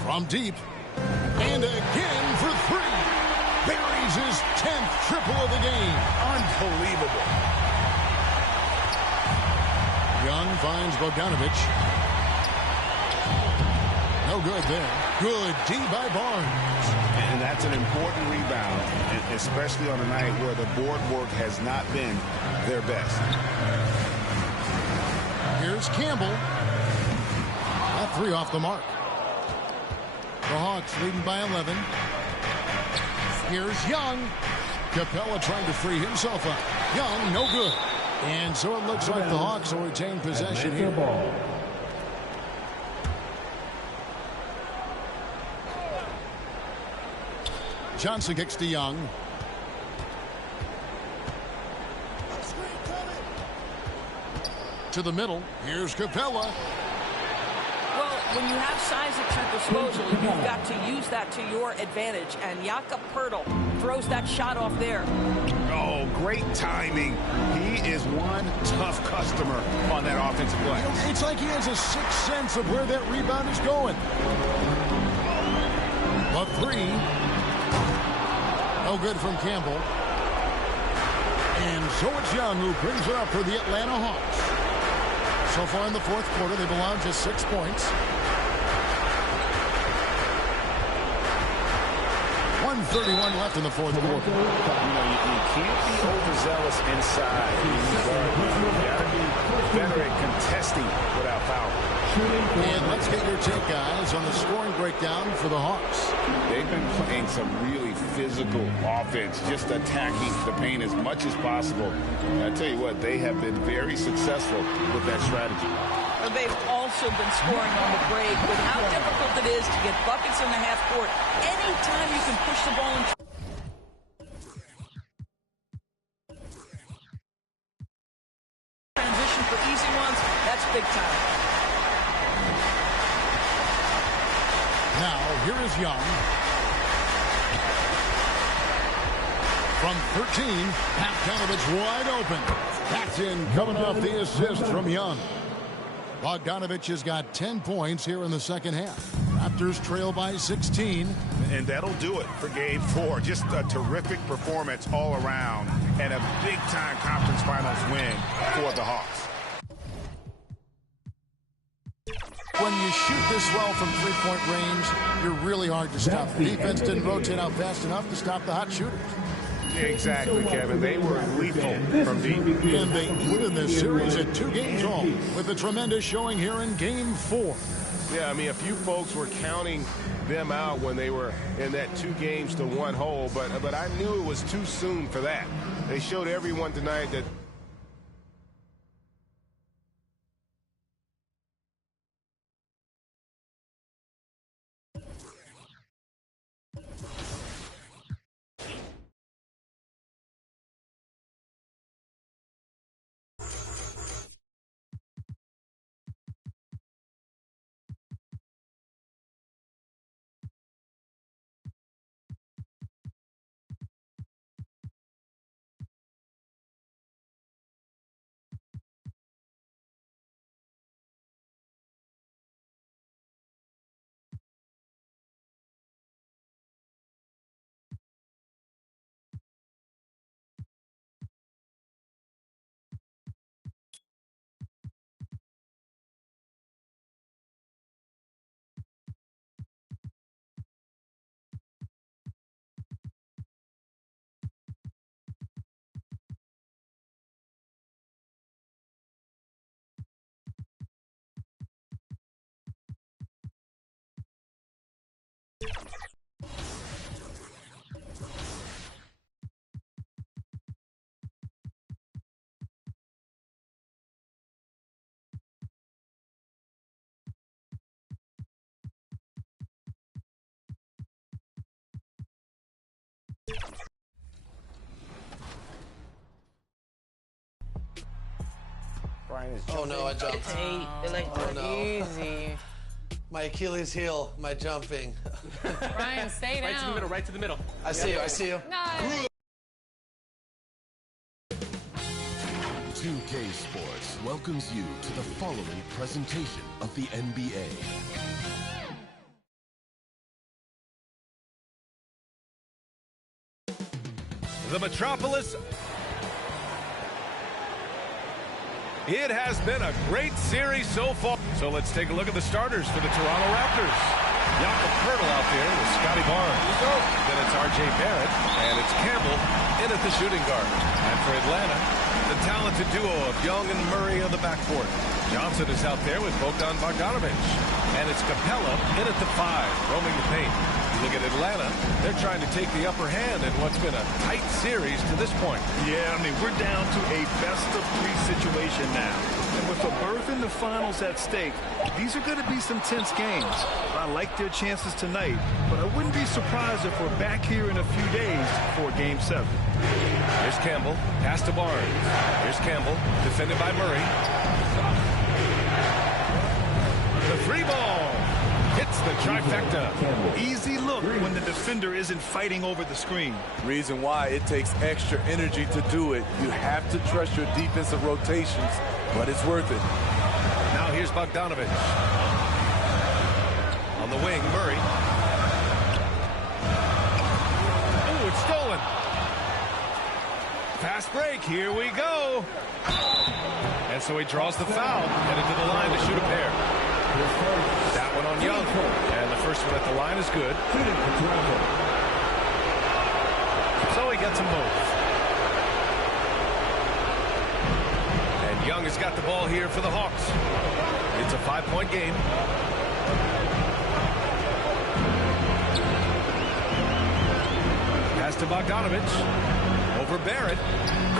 From deep. And again for three. Buries his 10th triple of the game. Unbelievable. Young finds Bogdanovic. No good there. Good D by Barnes. And that's an important rebound, especially on a night where the board work has not been their best. Here's Campbell. That three off the mark. The Hawks leading by 11. Here's Young. Capella trying to free himself up. Young, no good. And so it looks like the Hawks will retain possession here. Johnson kicks to Young. To the middle. Here's Capella. Well, when you have size at your disposal, you've got to use that to your advantage. And Jakob Poeltl throws that shot off there. Oh, great timing. He is one tough customer on that offensive play. It's like he has a sixth sense of where that rebound is going. A three. No good from Campbell. And so it's Young who brings it up for the Atlanta Hawks. So far in the fourth quarter, they've allowed just 6 points. 1:31 left in the fourth quarter. You know, you can't be overzealous inside. You've got to be better at contesting without fouling. And let's get your take, guys, on the scoring breakdown for the Hawks. They've been playing some really physical offense, just attacking the paint as much as possible. And I tell you what, they have been very successful with that strategy. They've also been scoring on the break with how difficult it is to get buckets in the half court. Anytime you can push the ball in transition for easy ones, that's big time. Now, here is Young. From 13, Bogdanovic wide open. That's in, coming off the assist from Young. Bogdanovic has got 10 points here in the second half. Raptors trail by 16. And that'll do it for Game 4. Just a terrific performance all around and a big-time conference finals win for the Hawks. When you shoot this well from three-point range, you're really hard to stop. The defense didn't rotate out fast enough to stop the hot shooters. Exactly, Kevin. They were lethal from deep. And they even this series at 2 games all with a tremendous showing here in Game 4. Yeah, I mean, a few folks were counting them out when they were in that 2 games to 1 hole, but I knew it was too soon for that. They showed everyone tonight that Brian is Oh no, I jumped. Hey, they like Oh no. Easy. My Achilles heel, my jumping. Brian, stay down. Right to the middle, right to the middle. I see you, I see you. No. 2K Sports welcomes you to the following presentation of the NBA. The Metropolis. It has been a great series so far. So let's take a look at the starters for the Toronto Raptors. Jakob Poeltl out there with Scotty Barnes. Then it's R.J. Barrett, and it's Campbell in at the shooting guard. And for Atlanta, the talented duo of Young and Murray on the backcourt. Johnson is out there with Bogdan Bogdanovic. And it's Capella in at the 5, roaming the paint. You look at Atlanta, they're trying to take the upper hand in what's been a tight series to this point. Yeah, I mean, we're down to a best-of-3 situation now. And with a berth in the finals at stake, these are going to be some tense games. I like their chances tonight, but I wouldn't be surprised if we're back here in a few days for Game 7. Here's Campbell, pass to Barnes. Here's Campbell, defended by Murray. The free ball hits the trifecta. Easy look when the defender isn't fighting over the screen. Reason why it takes extra energy to do it. You have to trust your defensive rotations, but it's worth it. Now here's Bogdanovic. On the wing, Murray. Oh, it's stolen. Fast break, here we go. And so he draws the foul, headed to the line to shoot a pair. That one on Young, and the first one at the line is good. So he gets them both. And Young has got the ball here for the Hawks. It's a 5-point game. Pass to Bogdanovic. Over Barrett.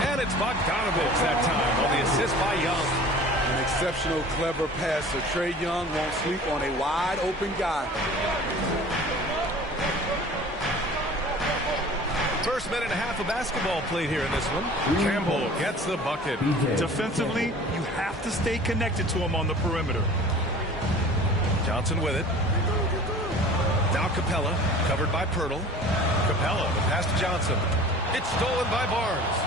And it's Bogdanovic that time on the assist by Young. An exceptional, clever passer. Trae Young won't sleep on a wide-open guy. First minute and a half of basketball played here in this one. Campbell gets the bucket. Defensively, you have to stay connected to him on the perimeter. Johnson with it. Now Capella, covered by Poeltl. Capella, the pass to Johnson. It's stolen by Barnes.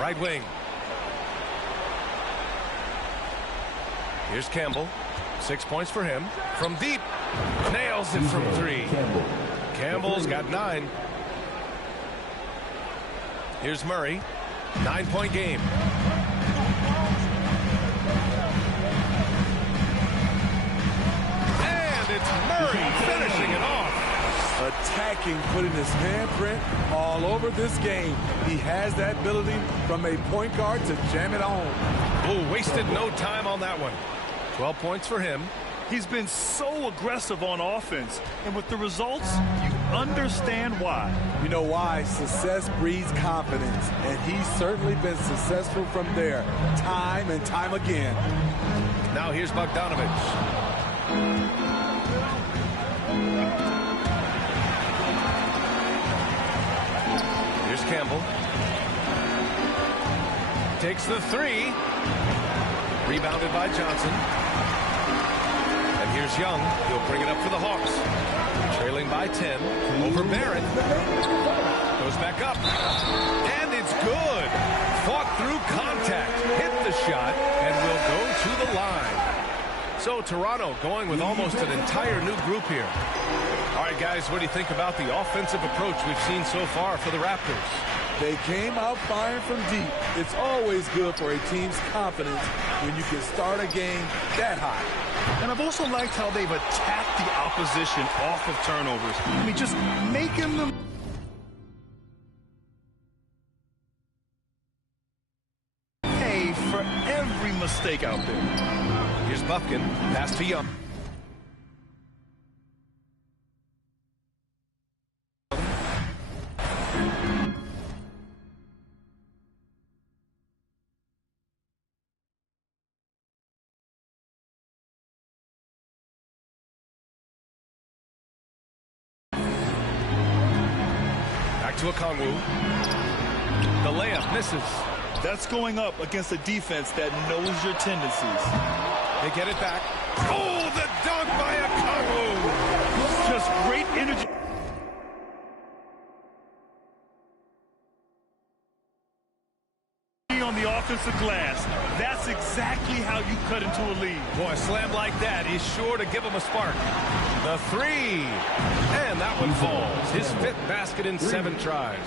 Right wing. Here's Campbell. 6 points for him. From deep. Nails it from 3. Campbell's got 9. Here's Murray. 9-point game. And it's Murray finishing it off. Attacking, putting his handprint all over this game. He has that ability from a point guard to jam it on. Oh, wasted no time on that one. 12 points for him. He's been so aggressive on offense, and with the results, you understand why. You know why? Success breeds confidence, and he's certainly been successful from there, time and time again. Now here's Bogdanovic. Here's Campbell. Takes the 3. Rebounded by Johnson. And here's Young. He'll bring it up for the Hawks. Trailing by 10. Over Barrett. Goes back up. And it's good. Fought through contact. Hit the shot. And will go to the line. So Toronto going with almost an entire new group here. All right, guys, what do you think about the offensive approach we've seen so far for the Raptors? They came out firing from deep. It's always good for a team's confidence when you can start a game that high. And I've also liked how they've attacked the opposition off of turnovers. I mean, just making them pay for every mistake out there. Here's Buffkin. Pass to Young. Back to Okongwu. The layup misses. That's going up against a defense that knows your tendencies. They get it back. Oh, the dunk by Okongwu. Just great energy. On the offensive glass. That's exactly how you cut into a lead. Boy, a slam like that is sure to give him a spark. The three. And that one falls. His 5th basket in 7 tries.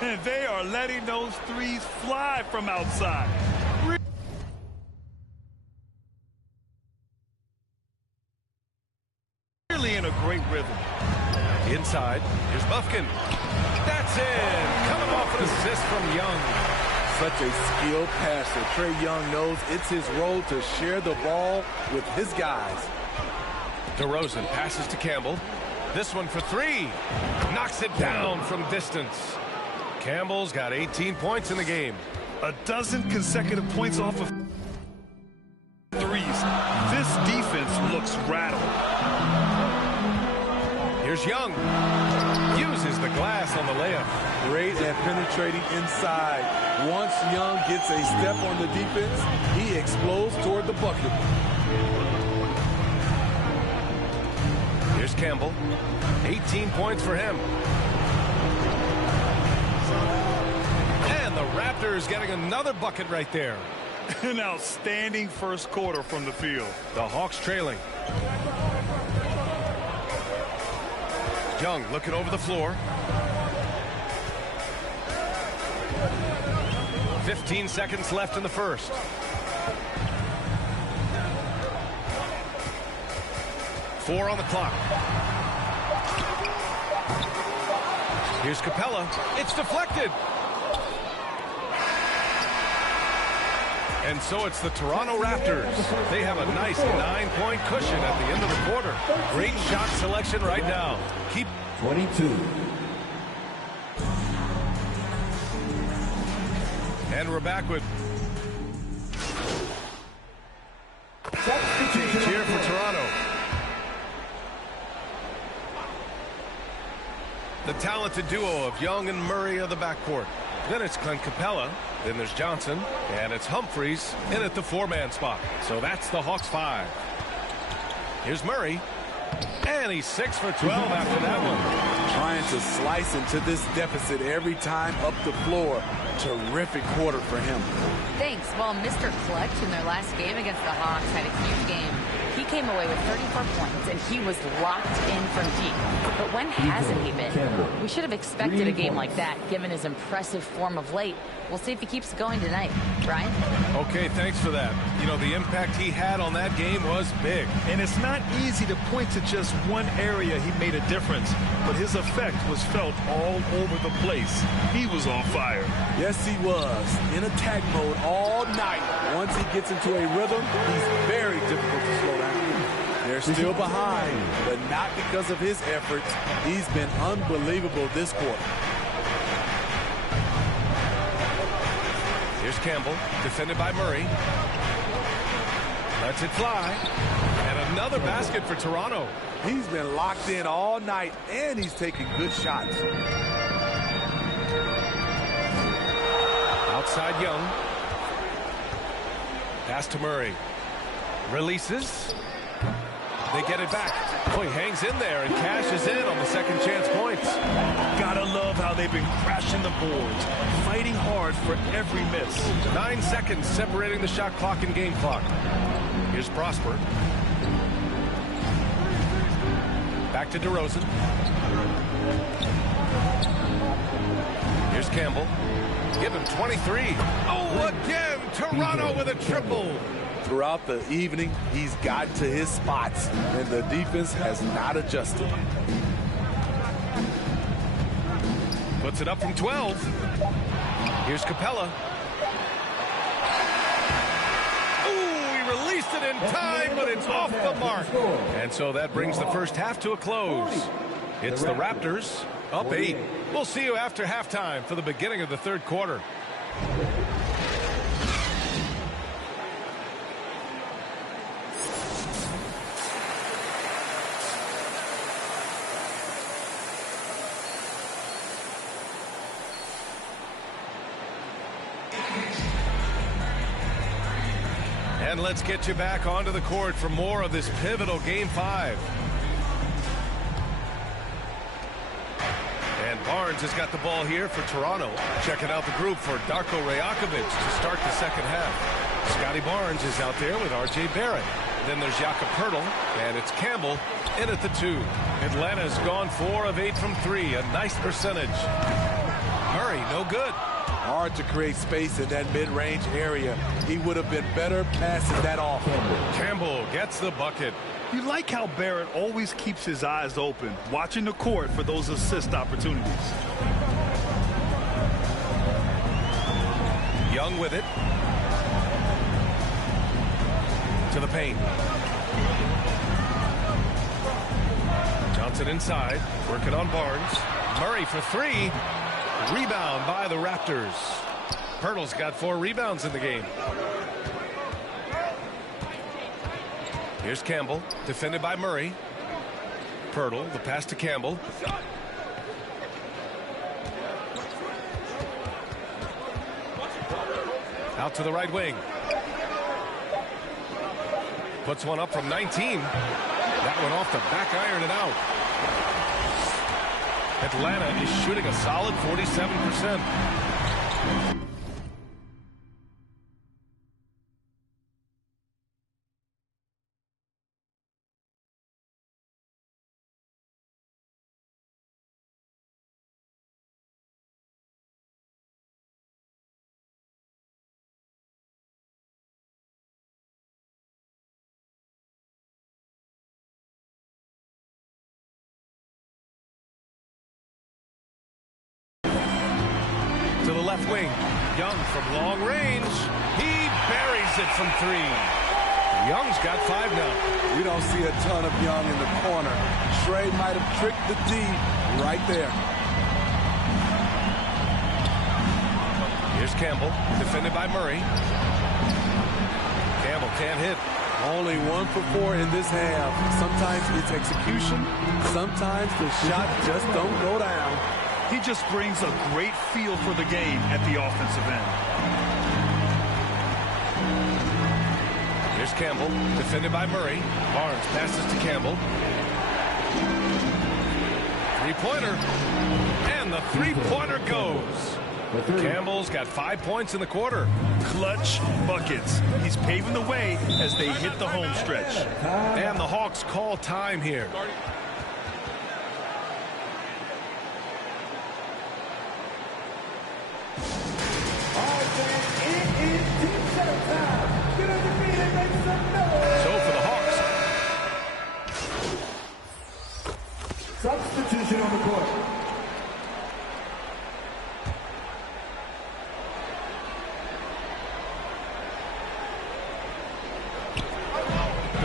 And they are letting those threes fly from outside. Really in a great rhythm. Inside, here's Bufkin. That's in. Coming off an assist from Young. Such a skilled passer. Trae Young knows it's his role to share the ball with his guys. DeRozan passes to Campbell. This one for 3. Knocks it down from distance. Campbell's got 18 points in the game. A dozen consecutive points off of threes. This defense looks rattled. Here's Young. Uses the glass on the layup. Great at penetrating inside. Once Young gets a step on the defense, he explodes toward the bucket. Here's Campbell. 18 points for him. And the Raptors getting another bucket right there. An outstanding first quarter from the field. The Hawks trailing. Young looking over the floor. 15 seconds left in the first. Four on the clock. Here's Capella. It's deflected. And so it's the Toronto Raptors. They have a nice 9-point cushion at the end of the quarter. Great shot selection right now. Keep 22. And we're back with Substitution cheer for Toronto. The talented duo of Young and Murray of the backcourt. Then it's Clint Capella. Then there's Johnson. And it's Humphries in at the 4-man spot. So that's the Hawks 5. Here's Murray. And he's 6 for 12 after that one. Trying to slice into this deficit every time up the floor. Terrific quarter for him. Thanks. Well, Mr. Clutch in their last game against the Hawks had a huge game. He came away with 34 points, and he was locked in from deep. But when hasn't he been? We should have expected a game like that, given his impressive form of late. We'll see if he keeps going tonight. Brian? Okay, thanks for that. You know, the impact he had on that game was big. And it's not easy to point to just one area he made a difference, but his effect was felt all over the place. He was on fire. Yes, he was. In attack mode all night. Once he gets into a rhythm, he's very difficult to slow down. They're still behind, but not because of his efforts. He's been unbelievable this quarter. Here's Campbell, defended by Murray. Lets it fly. And another basket for Toronto. He's been locked in all night, and he's taking good shots. Outside Young. Pass to Murray. Releases. They get it back. Oh, he hangs in there and cashes in on the second chance points. Gotta love how they've been crashing the boards, fighting hard for every miss. 9 seconds separating the shot clock and game clock. Here's Prosper. Back to DeRozan. Here's Campbell. Give him 23. Oh, again, Toronto with a triple. Throughout the evening, he's gotten to his spots, and the defense has not adjusted. Puts it up from 12. Here's Capella. Ooh, he released it in time, but it's off the mark. And so that brings the first half to a close. It's the Raptors up 8. We'll see you after halftime for the beginning of the third quarter. And let's get you back onto the court for more of this pivotal Game 5. And Barnes has got the ball here for Toronto. Checking out the group for Darko Rajakovic to start the second half. Scotty Barnes is out there with R.J. Barrett. Then there's Jakob Poeltl, and it's Campbell in at the 2. Atlanta's gone 4 of 8 from 3, a nice percentage. Murray, no good. Hard to create space in that mid-range area. He would have been better passing that off. Campbell gets the bucket. You like how Barrett always keeps his eyes open, watching the court for those assist opportunities. Young with it. To the paint. Johnson inside, working on Barnes. Murray for 3. Rebound by the Raptors. Poeltl's got 4 rebounds in the game. Here's Campbell, defended by Murray. Poeltl, the pass to Campbell. Out to the right wing. Puts one up from 19. That one off the back iron and out. Atlanta is shooting a solid 47%. To the left wing. Young from long range. He buries it from 3. Young's got 5 now. We don't see a ton of Young in the corner. Trey might have tricked the D right there. Here's Campbell, defended by Murray. Campbell can't hit. Only 1 for 4 in this half. Sometimes it's execution. Sometimes the shot just don't go down. He just brings a great feel for the game at the offensive end. Here's Campbell, defended by Murray. Barnes passes to Campbell. 3-pointer. And the 3-pointer goes. Campbell's got 5 points in the quarter. Clutch buckets. He's paving the way as they hit the home stretch. And the Hawks call time here. So for the Hawks. Substitution on the court.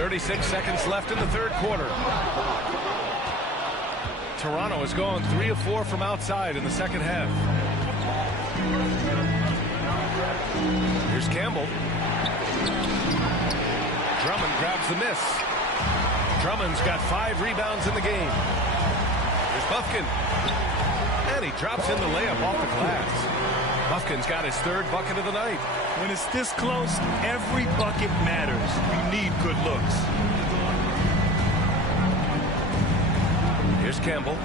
.36 seconds left in the third quarter. Toronto has gone 3 of 4 from outside in the second half. Here's Campbell. Drummond grabs the miss. Drummond's got 5 rebounds in the game. Here's Bufkin. And he drops in the layup off the glass. Bufkin's got his 3rd bucket of the night. When it's this close, every bucket matters. You need good looks. Here's Campbell.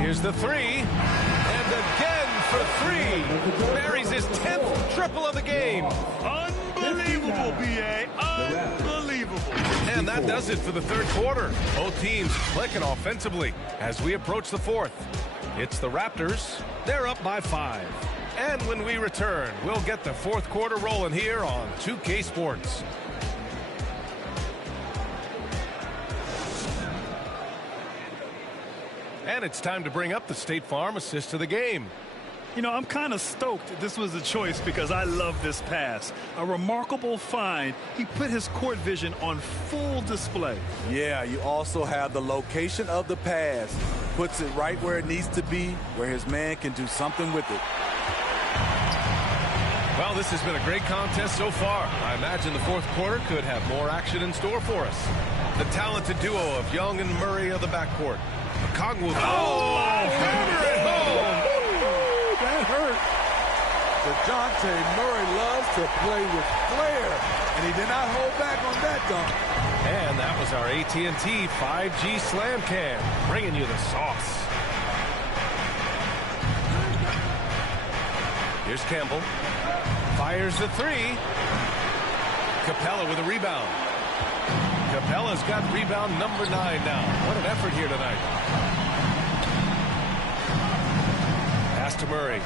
Here's the 3. And again for 3. Buries his 10th triple of the game. Unbelievable, B.A. Unbelievable. And that does it for the third quarter. Both teams clicking offensively as we approach the fourth. It's the Raptors. They're up by 5. And when we return, we'll get the fourth quarter rolling here on 2K Sports. And it's time to bring up the State Farm assist of the game. You know, I'm kind of stoked this was a choice because I love this pass. A remarkable find. He put his court vision on full display. Yeah, you also have the location of the pass. Puts it right where it needs to be, where his man can do something with it. Well, this has been a great contest so far. I imagine the fourth quarter could have more action in store for us. The talented duo of Young and Murray of the backcourt. Okongwu. Oh, hammer it home. That hurt. DeJounte Murray loves to play with flair, and he did not hold back on that dunk. And that was our AT&T 5G Slam Cam, bringing you the sauce. Here's Campbell. Fires the three. Capella with a rebound. Capella's got rebound number 9 now. What an effort here tonight. Pass to Murray.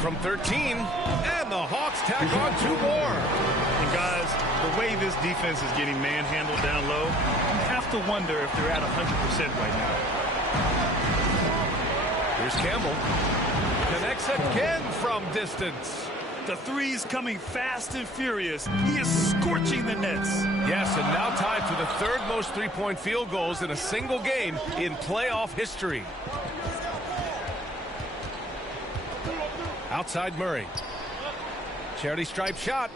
From 13, and the Hawks tack on 2 more. And guys, the way this defense is getting manhandled down low, you have to wonder if they're at 100% right now. Here's Campbell. Connects again from distance. The three's coming fast and furious. He is scorching the nets. Yes, and now tied for the 3rd most three-point field goals in a single game in playoff history. Outside Murray. Charity stripe shot.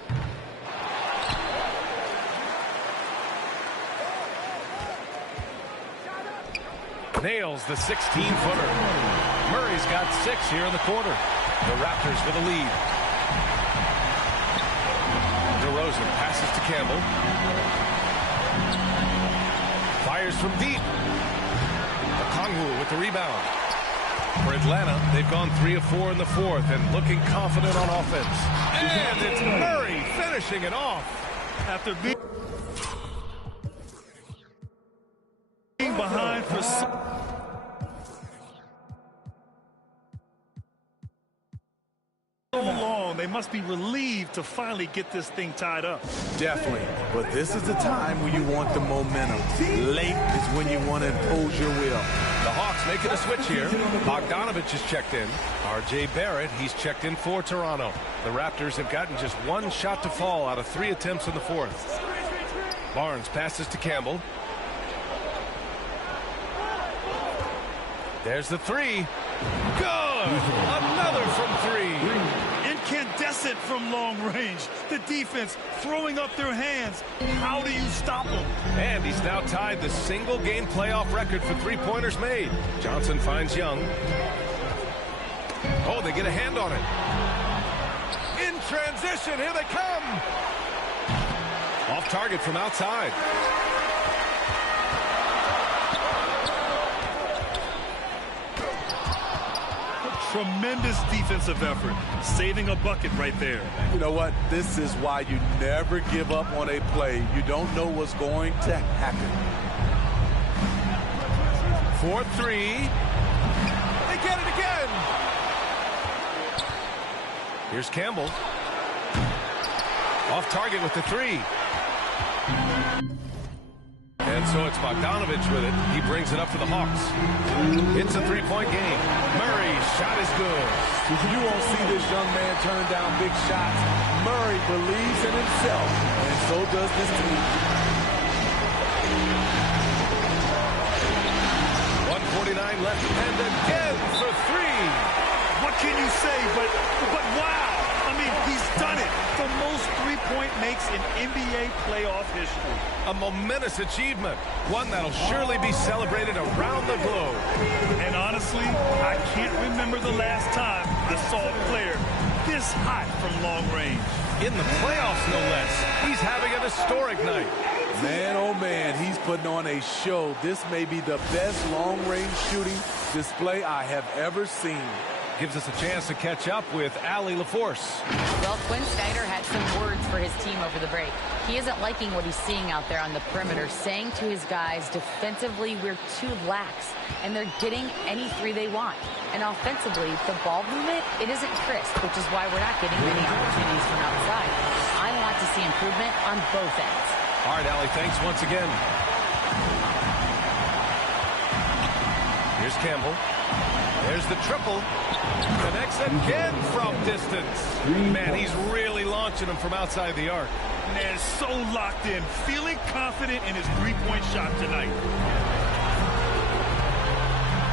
Nails the 16-footer. Murray's got 6 here in the quarter. The Raptors with a lead. DeRozan passes to Campbell. Fires from deep. Okongwu with the rebound. For Atlanta, they've gone 3 of 4 in the 4th and looking confident on offense. And it's Murray finishing it off. After being behind for so long, they must be relieved to finally get this thing tied up. Definitely. But this is the time when you want the momentum. Late is when you want to impose your will. The Hawks making a switch here. Bogdanovich is checked in. R.J. Barrett, he's checked in for Toronto. The Raptors have gotten just 1 shot to fall out of 3 attempts in the 4th. Barnes passes to Campbell. There's the 3. Good! Another from 3. Incandescent from long range. The defense throwing up their hands. How do you stop them? And he's now tied the single-game playoff record for three-pointers made. Johnson finds Young. Oh, they get a hand on it. In transition, here they come. Off target from outside. Tremendous defensive effort, saving a bucket right there. You know what? This is why you never give up on a play. You don't know what's going to happen. 4-3. They get it again. Here's Campbell. Off target with the 3. And so it's Bogdanovich with it. He brings it up for the Hawks. It's a 3-point game. Murray's shot is good. You won't see this young man turn down big shots. Murray believes in himself, and so does this team. 1:49 left, and again for 3. What can you say, but wow. I mean, he's done it. The most three-point makes in NBA playoff history. A momentous achievement. One that'll surely be celebrated around the globe. And honestly, I can't remember the last time I saw a player this hot from long range. In the playoffs, no less. He's having an historic night. Man, oh man, he's putting on a show. This may be the best long-range shooting display I have ever seen. Gives us a chance to catch up with Allie LaForce. Well, Quinn Snyder had some words for his team over the break. He isn't liking what he's seeing out there on the perimeter, saying to his guys, defensively, we're too lax, and they're getting any 3 they want. And offensively, the ball movement, it isn't crisp, which is why we're not getting many opportunities from outside. I want to see improvement on both ends. All right, Allie, thanks once again. Here's Campbell. There's the triple. Connects again from distance. Man, he's really launching them from outside the arc. Man, so locked in, feeling confident in his three-point shot tonight.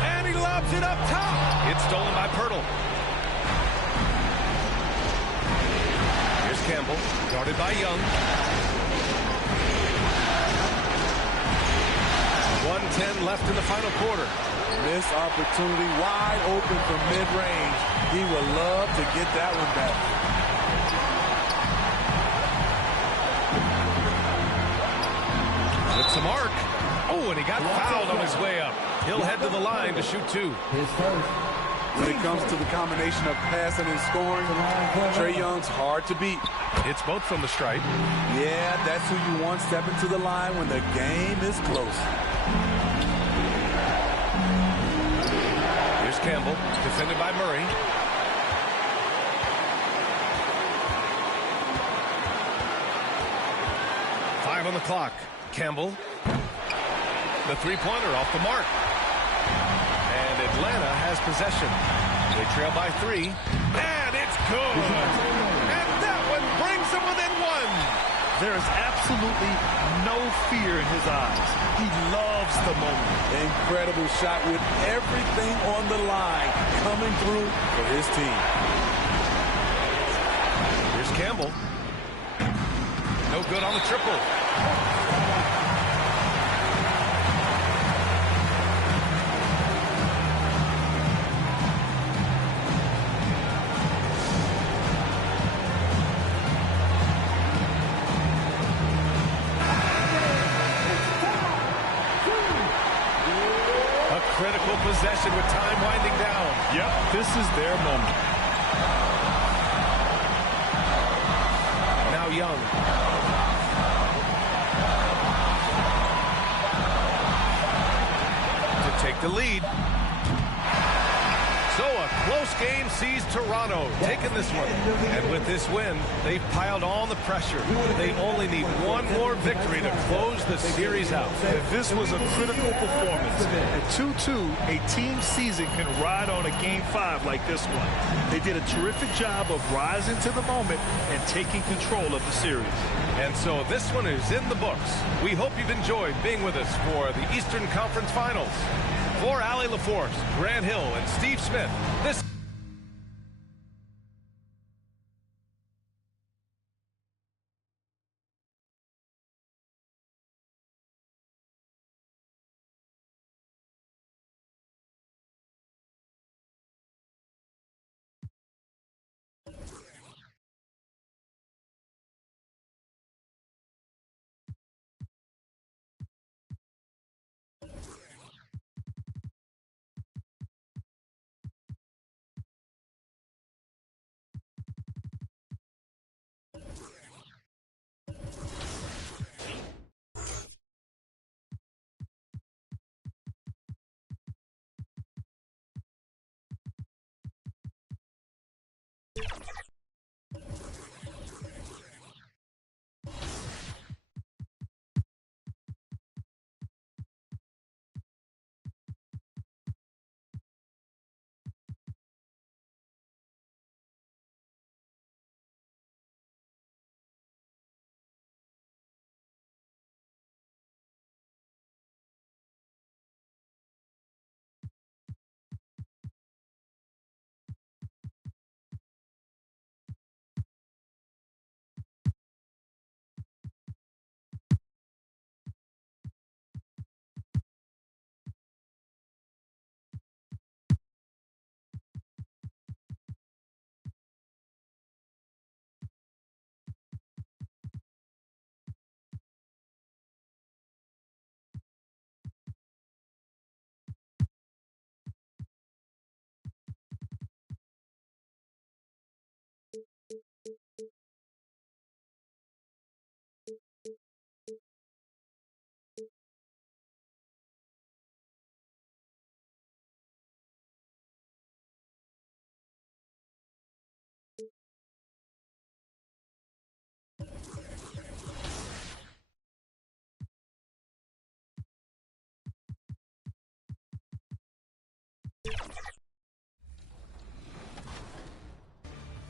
And he lobs it up top. It's stolen by Pirtle. Here's Campbell, guarded by Young. 1:10 left in the final quarter. Missed opportunity, wide open from mid-range. He would love to get that one back. With some arc. Oh, and he got fouled on his way up. He'll head to the line to shoot 2. When it comes to the combination of passing and scoring, Trae Young's hard to beat. It's both from the stripe. Yeah, that's who you want stepping to the line when the game is close. Here's Campbell, defended by Murray. Five on the clock. Campbell. The three-pointer off the mark. And Atlanta has possession. They trail by 3. And it's good. And that one brings them within 1. There is absolutely no fear in his eyes. He loves the moment. Incredible shot with everything on the line coming through for his team. Here's Campbell. No good on the triple. Critical possession with time winding down. Yep, this is their moment. Now Young. To take the lead. So a close game sees Toronto taking this one. And with this win, they've piled on the pressure. They only need one more victory to close the series out. If this was a critical performance, at 2-2, a team season can ride on a Game 5 like this one. They did a terrific job of rising to the moment and taking control of the series. And so this one is in the books. We hope you've enjoyed being with us for the Eastern Conference Finals. For Allie LaForce, Grant Hill, and Steve Smith, this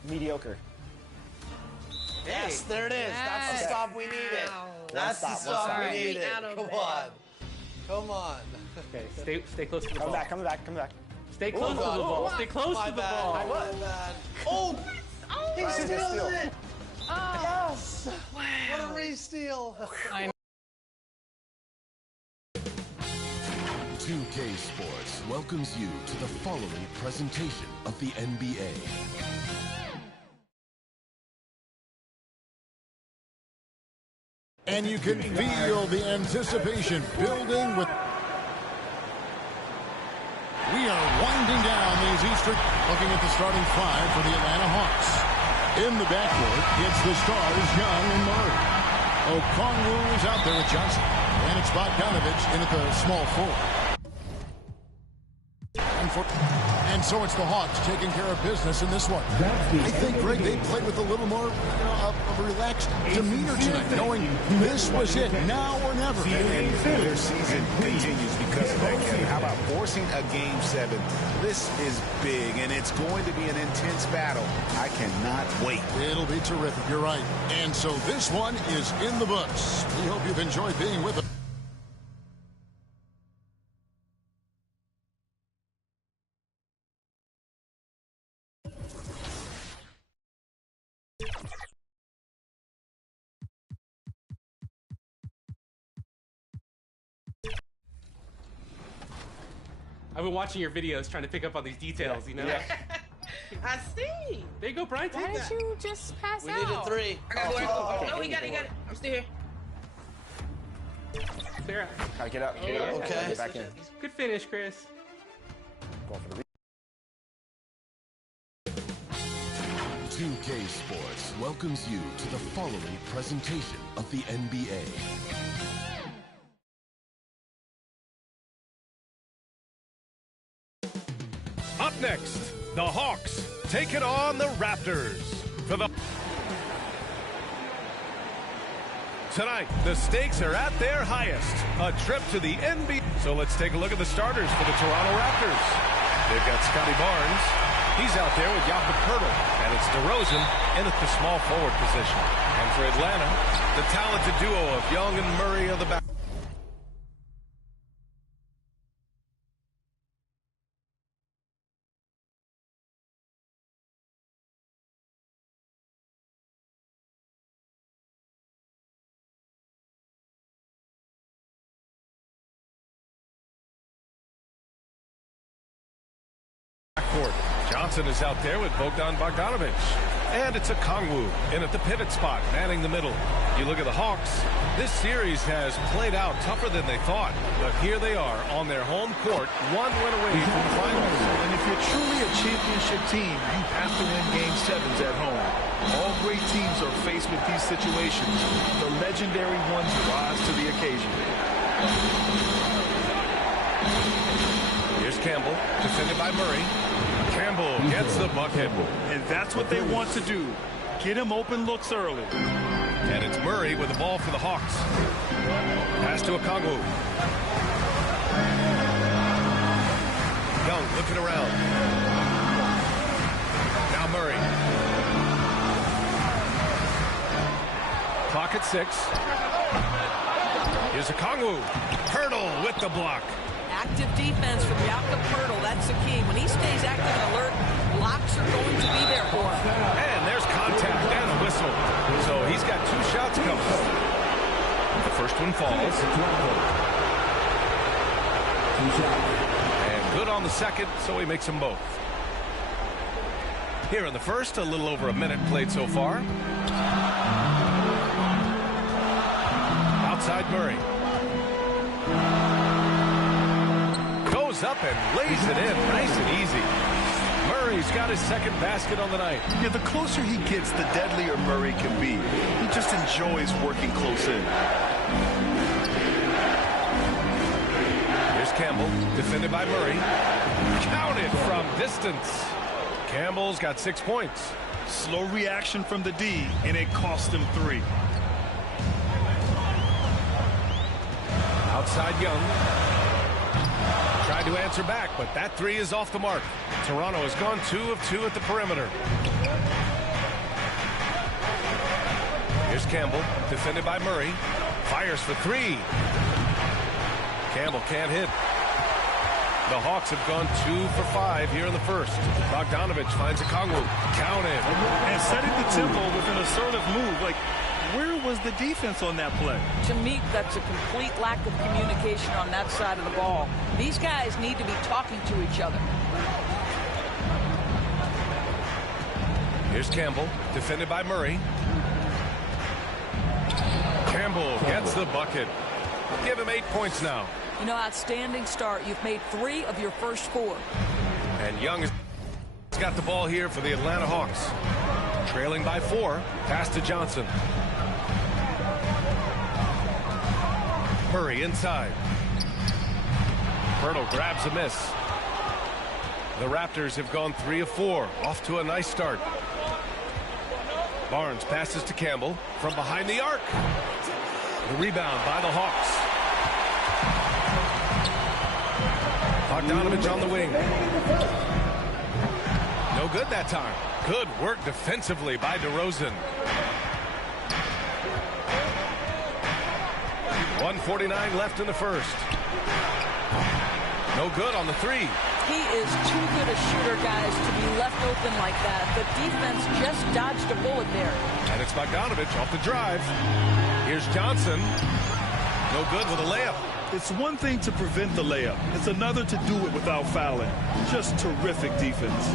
mediocre. Yes, there it is. That's the stop we needed. That's the stop we needed. Come on. Come on. Okay, stay close to the ball. Coming back. Stay close to the ball. Stay close to the ball. My bad. Oh! He steals it! Oh. Yes! Wow. What a re-steal. I know. 2K Sports welcomes you to the following presentation of the NBA. And you can feel the anticipation building with... We are winding down these Eastern, looking at the starting five for the Atlanta Hawks. In the backcourt, it's the stars, Young and Murray. Okongwu is out there with Johnson. And it's Bogdanovich in at the small forward. And so it's the Hawks taking care of business in this one. I think, Greg, they played with a little more of a relaxed demeanor tonight, knowing this was it, now or never. And their season continues because of that, Kevin. How about forcing a Game 7? This is big, and it's going to be an intense battle. I cannot wait. It'll be terrific, you're right. And so this one is in the books. We hope you've enjoyed being with us. 've been watching your videos trying to pick up on these details, you know? Yeah. I see. There you go, Brian. Why didn't you just pass out? We need a three. I got one. Okay. No, he got it. I'm still here. Sarah. Gotta get up. Okay. Get back in. Good finish, Chris. Going for the 2K Sports welcomes you to the following presentation of the NBA. Up next, the Hawks take it on the Raptors. Tonight, the stakes are at their highest. A trip to the NBA. So let's take a look at the starters for the Toronto Raptors. They've got Scotty Barnes. He's out there with Jakob Poeltl. And it's DeRozan in at the small forward position. And for Atlanta, the talented duo of Young and Murray of the back. Johnson is out there with Bogdan Bogdanovich. And it's Okongwu in at the pivot spot, manning the middle. You look at the Hawks, this series has played out tougher than they thought. But here they are on their home court, one win away from the finals. And if you're truly a championship team, you have to win Game 7s at home. All great teams are faced with these situations. The legendary ones rise to the occasion. Here's Campbell, defended by Murray. Campbell gets the bucket. And that's what they want to do. Get him open looks early. And it's Murray with the ball for the Hawks. Pass to Okongwu. Young looking around. Now Murray. Clock at 6. Here's Okongwu. Poeltl with the block. Active defense from Jakob Poeltl. That's the key. When he stays active and alert, blocks are going to be there for him. And there's contact and a whistle. So he's got 2 shots coming. The first one falls. And good on the second, so he makes them both. Here in the first, a little over a minute played so far. Outside Murray. Up and lays it in nice and easy. Murray's got his second basket on the night. Yeah, the closer he gets, the deadlier Murray can be. He just enjoys working close in. Here's Campbell, defended by Murray. Counted from distance. Campbell's got 6 points. Slow reaction from the D, and it cost him 3. Outside Young. Tried to answer back, but that 3 is off the mark. Toronto has gone 2 of 2 at the perimeter. Here's Campbell, defended by Murray. Fires for 3. Campbell can't hit. The Hawks have gone 2 for 5 here in the first. Bogdanovich finds Okongwu. Counted. And setting the tempo with an assertive move. Like, Where was the defense on that play? To me, that's a complete lack of communication on that side of the ball. These guys need to be talking to each other. Here's Campbell, defended by Murray. Campbell gets the bucket. Give him 8 points now. You know, outstanding start. You've made 3 of your first 4. And Young has got the ball here for the Atlanta Hawks. Trailing by 4. Pass to Johnson. Murray inside. Pirtle grabs a miss. The Raptors have gone 3 of 4. Off to a nice start. Barnes passes to Campbell from behind the arc. The rebound by the Hawks. Bogdanovich on the wing. No good that time. Good work defensively by DeRozan. 1:49 left in the first. No good on the 3. He is too good a shooter, guys, to be left open like that. The defense just dodged a bullet there. And it's Bogdanovich off the drive. Here's Johnson. No good with a layup. It's one thing to prevent the layup. It's another to do it without fouling. Just terrific defense.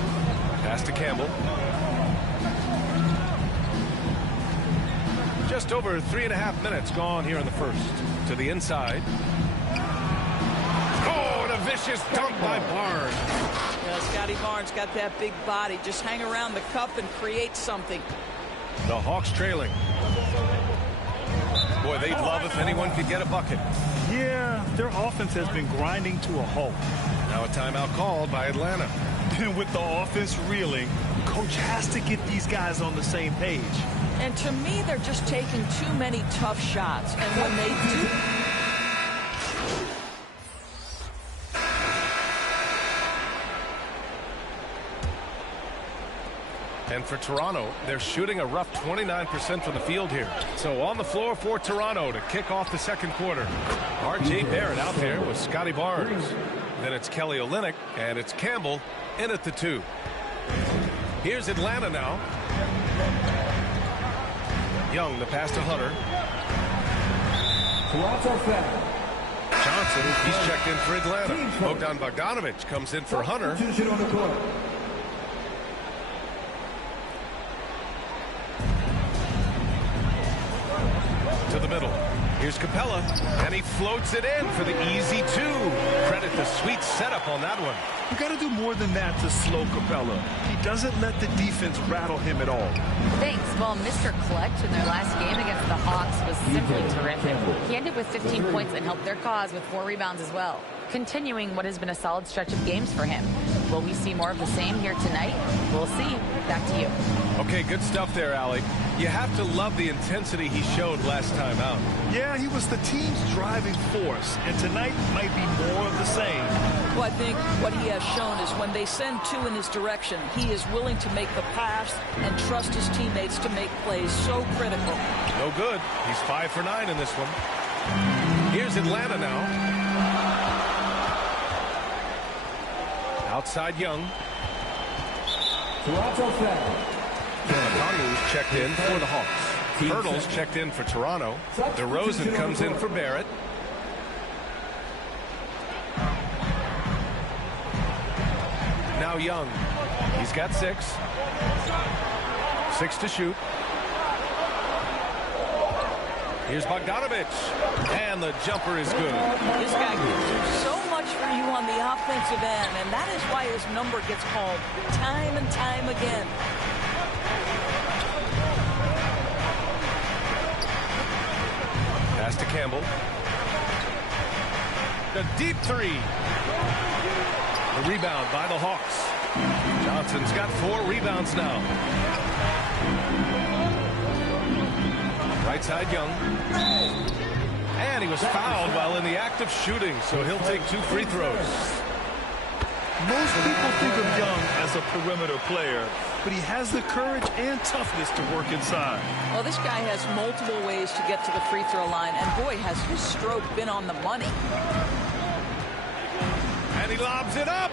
Pass to Campbell. Just over 3.5 minutes gone here in the first. To the inside. Oh, and a vicious dunk by Barnes. Yeah, Scotty Barnes got that big body. Just hang around the cup and create something. The Hawks trailing. Boy, they'd love if anyone could get a bucket. Yeah, their offense has been grinding to a halt. Now a timeout called by Atlanta. And with the offense reeling, coach has to get these guys on the same page. And to me, they're just taking too many tough shots. And when they do... And for Toronto, they're shooting a rough 29% from the field here. So on the floor for Toronto to kick off the second quarter. R.J. Barrett out there with Scotty Barnes. Then it's Kelly Olynyk, and it's Campbell in at the 2. Here's Atlanta now. Young, the pass to Hunter. Johnson, he's checked in for Atlanta. Bogdan Bogdanovich comes in for Hunter. To the middle. Here's Capella, and he floats it in for the easy 2. Credit the sweet setup on that one. You got to do more than that to slow Capella. He doesn't let the defense rattle him at all. Thanks. Well, Mr. Clutch in their last game against the Hawks was simply terrific. He ended with 15 points and helped their cause with 4 rebounds as well, continuing what has been a solid stretch of games for him. Will we see more of the same here tonight? We'll see. Back to you. Okay, good stuff there, Allie. You have to love the intensity he showed last time out. Yeah, he was the team's driving force, and tonight might be more of the same. Well, I think what he has shown is when they send 2 in his direction, he is willing to make the pass and trust his teammates to make plays. So critical. No good. He's 5 for 9 in this one. Here's Atlanta now. Outside Young. Kongu's checked in for the Hawks. Pirtle's checked in for Toronto. DeRozan comes in for Barrett. Now Young. He's got 6. 6 to shoot. Here's Bogdanovich. And the jumper is good. This guy can do so much for you on the offensive end, and that is why his number gets called time and time again. Pass to Campbell. The deep 3. The rebound by the Hawks. Johnson's got 4 rebounds now. Right side Young. And he was fouled while in the act of shooting, so he'll take 2 free throws. Most people think of Young as a perimeter player, but he has the courage and toughness to work inside. Well, this guy has multiple ways to get to the free throw line, and boy, has his stroke been on the money. And he lobs it up.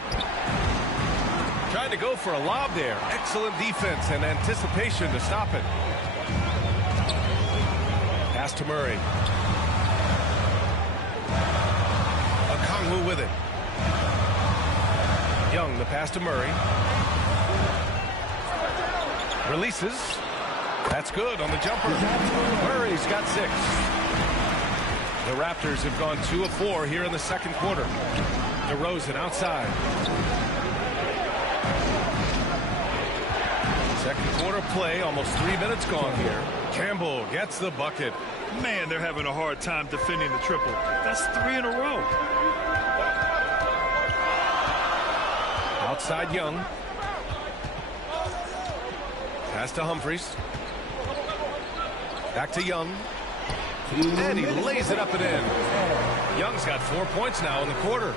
Trying to go for a lob there. Excellent defense and anticipation to stop it. Pass to Murray. Okongwu with it. Young, the pass to Murray. Releases. That's good on the jumper. Murray's got 6. The Raptors have gone 2 of 4 here in the second quarter. DeRozan outside. Second quarter play, almost 3 minutes gone here. Campbell gets the bucket. Man, they're having a hard time defending the triple. That's 3 in a row. Outside Young. Pass to Humphries. Back to Young. And he lays it up and in. Young's got 4 points now in the quarter.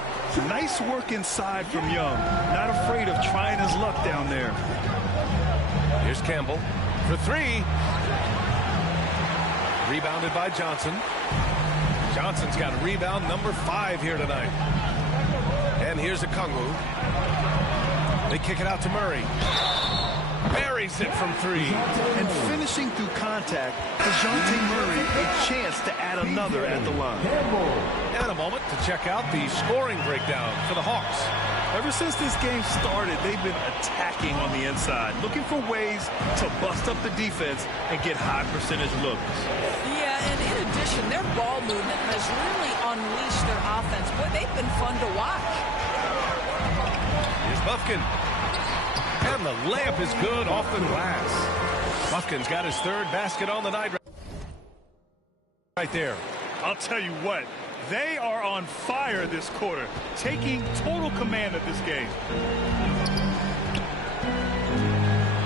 Nice work inside from Young. Not afraid of trying his luck down there. Here's Campbell for 3. Rebounded by Johnson. Johnson's got rebound number 5 here tonight. And here's Okongwu. They kick it out to Murray. Buries it from 3. And finishing through contact, DeJounte Murray a chance to add another at the line. And a moment to check out the scoring breakdown for the Hawks. Ever since this game started, they've been attacking on the inside, looking for ways to bust up the defense and get high percentage looks. Yeah, and in addition, their ball movement has really unleashed their offense. Boy, they've been fun to watch. Here's Bufkin. And the layup is good off the glass. Bufkin's got his 3rd basket on the night right there. I'll tell you what, they are on fire this quarter, taking total command of this game.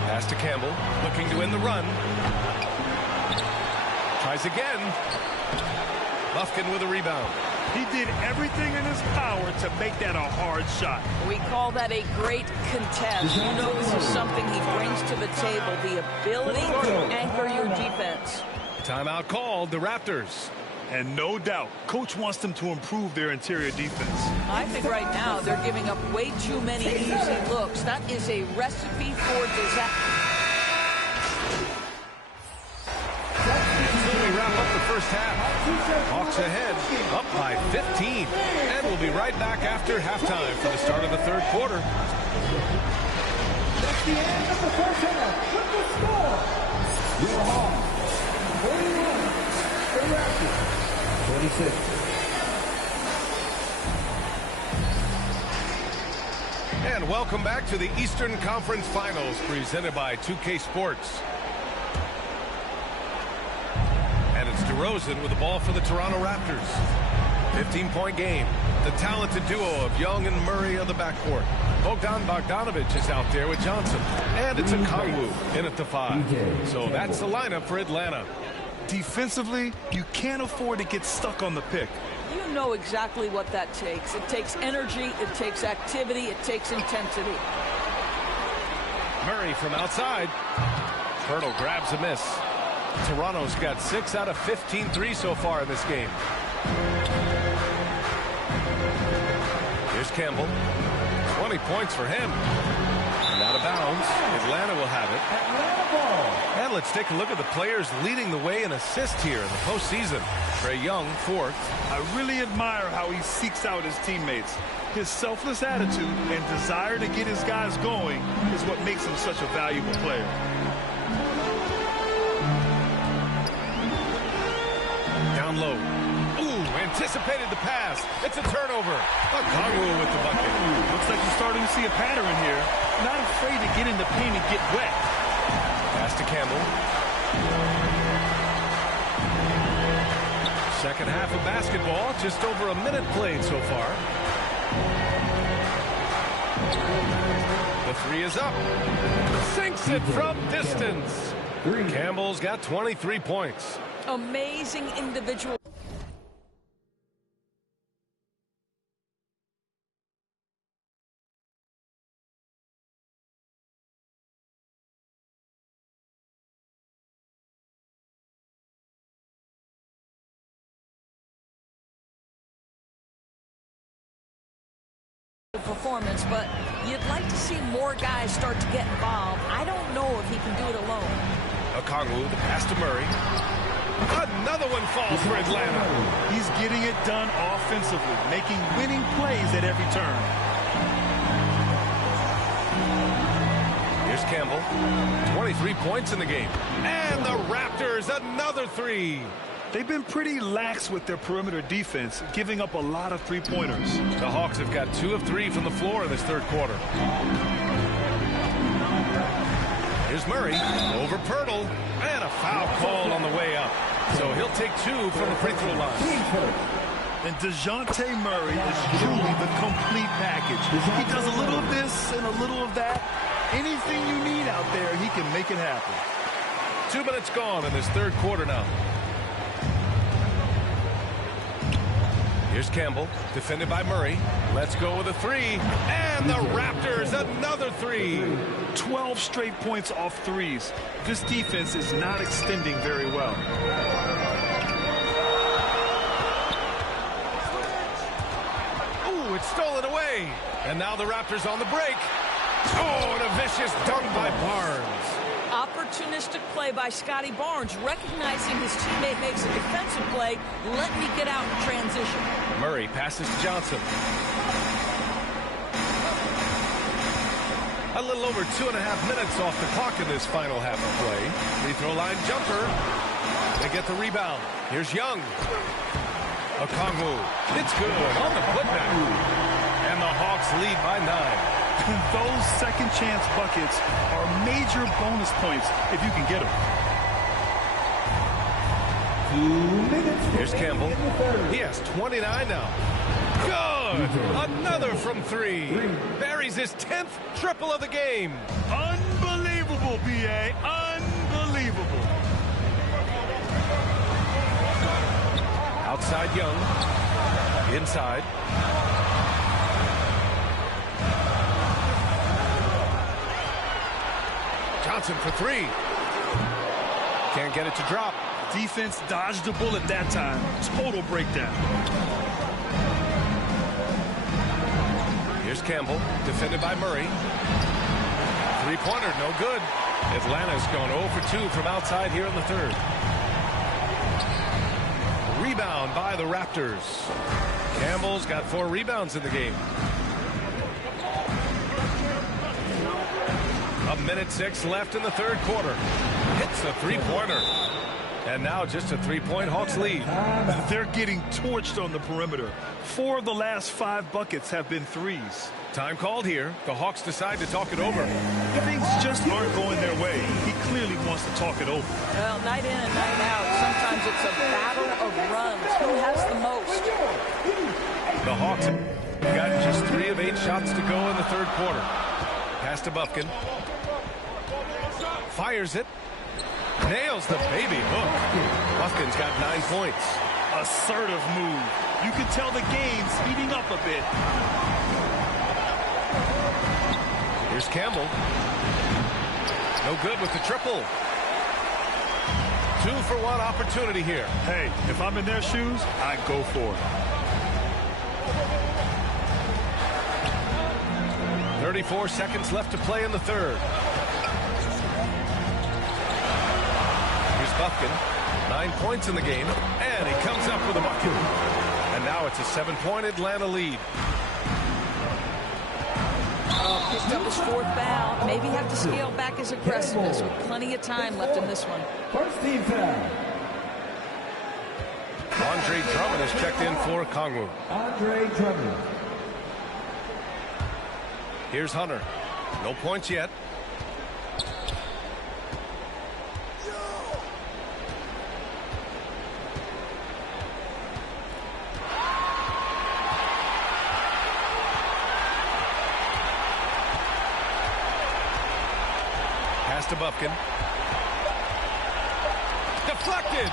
Pass to Campbell, looking to end the run. Tries again. Bufkin with a rebound. He did everything in his power to make that a hard shot. We call that a great contest. You know this is something he brings to the table, the ability to anchor your defense. Timeout called, the Raptors. And no doubt, coach wants them to improve their interior defense. I think right now they're giving up way too many easy looks. That is a recipe for disaster. We wrap up the first half. Hawks ahead, up by 15. And we'll be right back after halftime for the start of the third quarter. That's the end of the first half. With the score, your Hawks 41, the Raptors 26. And welcome back to the Eastern Conference Finals presented by 2K Sports. And it's DeRozan with the ball for the Toronto Raptors. 15-point game. The talented duo of Young and Murray of the backcourt. Bogdan Bogdanovic is out there with Johnson. And it's Okongwu in at the 5. So that's the lineup for Atlanta. Defensively, you can't afford to get stuck on the pick. You know exactly what that takes. It takes energy, it takes activity, it takes intensity. Murray from outside. Hurdle grabs a miss. Toronto's got 6 out of 15 threes so far in this game. Here's Campbell. 20 points for him. And out of bounds. Atlanta will have it. Atlanta ball. And let's take a look at the players leading the way in assists here in the postseason. Trae Young, 4th. I really admire how he seeks out his teammates. His selfless attitude and desire to get his guys going is what makes him such a valuable player. Down low. Ooh, anticipated the pass. It's a turnover. Okongwu with the bucket. Looks like you're starting to see a pattern here. Not afraid to get in the paint and get wet. Pass to Campbell. Second half of basketball. Just over a minute played so far. The 3 is up. Sinks it from distance. Campbell's got 23 points. Amazing individual. Performance, but you'd like to see more guys start to get involved. I don't know if he can do it alone. Okongwu, the pass to Murray. Another one falls for Atlanta. He's getting it done offensively, making winning plays at every turn. Here's Campbell. 23 points in the game. And the Raptors, another three. They've been pretty lax with their perimeter defense, giving up a lot of three-pointers. The Hawks have got 2 of 3 from the floor in this third quarter. Here's Murray over Pirtle, and a foul called on the way up. So he'll take 2 from the free throw line. And DeJounte Murray is truly the complete package. He does a little of this and a little of that. Anything you need out there, he can make it happen. 2 minutes gone in this third quarter now. Here's Campbell, defended by Murray. Let's go with a 3. And the Raptors, another 3. 12 straight points off threes. This defense is not extending very well. Ooh, it's stolen away. And now the Raptors on the break. Oh, and a vicious dunk by Barnes. Opportunistic play by Scotty Barnes, recognizing his teammate makes a defensive play. Let me get out in transition. Murray passes to Johnson. A little over 2.5 minutes off the clock in this final half of play. Free throw line jumper. They get the rebound. Here's Young. Okongwu. It's good on the putback. And the Hawks lead by 9. Those second chance buckets are major bonus points if you can get them. 2 minutes. Here's Campbell. He has 29 now. Good. Another from 3. Buries his 10th triple of the game. Unbelievable, B.A. Unbelievable. Outside Young. Inside. Johnson for 3. Can't get it to drop. Defense dodged a bullet that time. Total breakdown. Here's Campbell, defended by Murray. Three-pointer, no good. Atlanta's gone 0 for 2 from outside here in the third. Rebound by the Raptors. Campbell's got 4 rebounds in the game. 1:06 left in the third quarter. Hits the three-pointer. And now just a 3-point Hawks lead. They're getting torched on the perimeter. 4 of the last 5 buckets have been threes. Time called here. The Hawks decide to talk it over. Things just aren't going their way. He clearly wants to talk it over. Well, night in and night out, sometimes it's a battle of runs. Who has the most? The Hawks have got just 3 of 8 shots to go in the third quarter. Pass to Bufkin. Fires it. Nails the baby hook. Bufkin's got 9 points. Assertive move. You can tell the game's heating up a bit. Here's Campbell. No good with the triple. 2-for-1 opportunity here. Hey, if I'm in their shoes, I go for it. 34 seconds left to play in the third. Here's Bufkin. 9 points in the game, and he comes up with a bucket. And now it's a 7-point Atlanta lead. Picked up his 4th foul. Maybe have to scale back his aggressiveness with plenty of time left in this one. First team foul. Andre Drummond has checked in for Okongwu. Andre Drummond. Here's Hunter. No points yet. Pass to Bufkin. Deflected.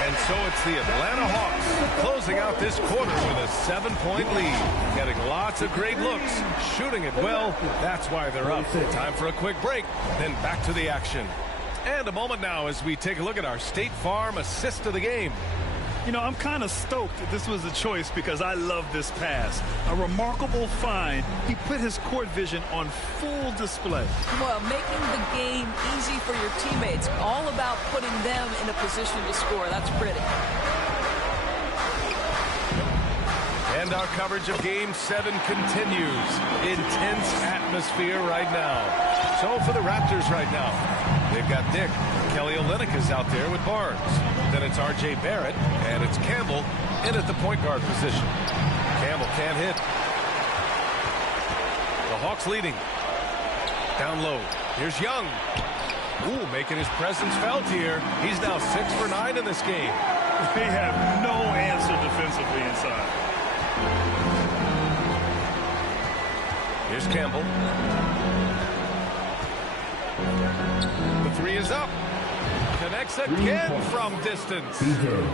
And so it's the Atlanta Hawks closing out this quarter with a 7-point lead. Getting lots of great looks, shooting it well. That's why they're up. Time for a quick break, then back to the action. And a moment now as we take a look at our State Farm assist of the game. You know, I'm kind of stoked that this was a choice because I love this pass. A remarkable find. He put his court vision on full display. Well, making the game easy for your teammates. All about putting them in a position to score. That's pretty. And our coverage of Game 7 continues. Intense atmosphere right now. So for the Raptors right now, they've got Dick. Kelly Olynyk is out there with Barnes. Then it's R.J. Barrett, and it's Campbell in at the point guard position. Campbell can't hit. The Hawks leading. Down low. Here's Young. Ooh, making his presence felt here. He's now 6 for 9 in this game. They have no answer defensively inside. Here's Campbell. The three is up. Connects again from distance.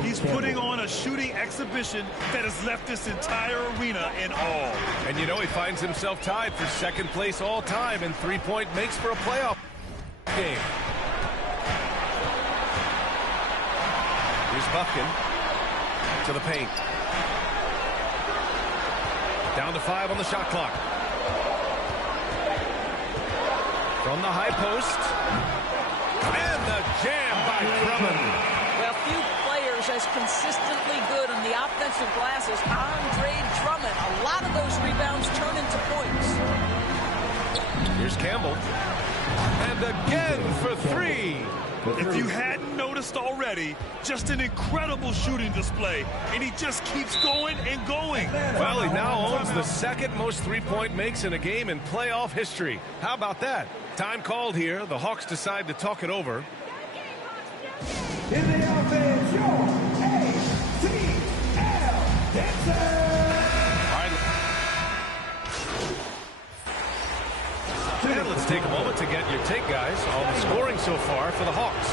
He's putting on a shooting exhibition that has left this entire arena in awe. And you know, he finds himself tied for second place all time in three-point makes for a playoff game. Here's Buffkin to the paint. Down to 5 on the shot clock. From the high post. And the jam by Drummond. Well, few players as consistently good on the offensive glass as Andre Drummond. A lot of those rebounds turn into points. Here's Campbell. And again for 3. If you hadn't noticed already, just an incredible shooting display. And he just keeps going and going. Well, he now owns the second most three-point makes in a game in playoff history. How about that? Time called here. The Hawks decide to talk it over. In the offense, your ATL Dancer. And let's take a moment to get your take, guys, on the scoring so far for the Hawks.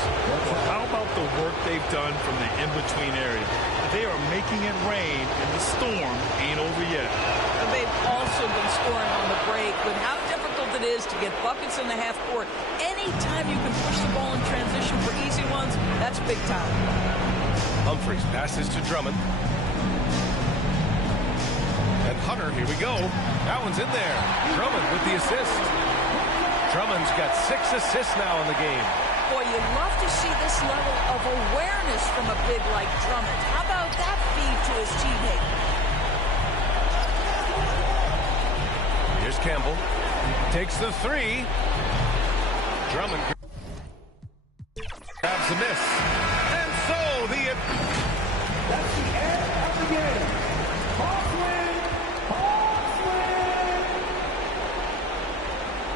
Well, how about the work they've done from the in-between area? They are making it rain, and the storm ain't over yet. And they've also been scoring on the break, but how difficult it is to get buckets in the half court. Anytime you can push the ball in transition for easy ones, that's big time. Humphries passes to Drummond. And Hunter, here we go. That one's in there. Drummond with the assist. Drummond's got 6 assists now in the game. Boy, you love to see this level of awareness from a big like Drummond. How about that feed to his teammate? Here's Campbell. Takes the 3. Drummond grabs the miss. And so the... That's the end of the game. Hawks win. Hawks win.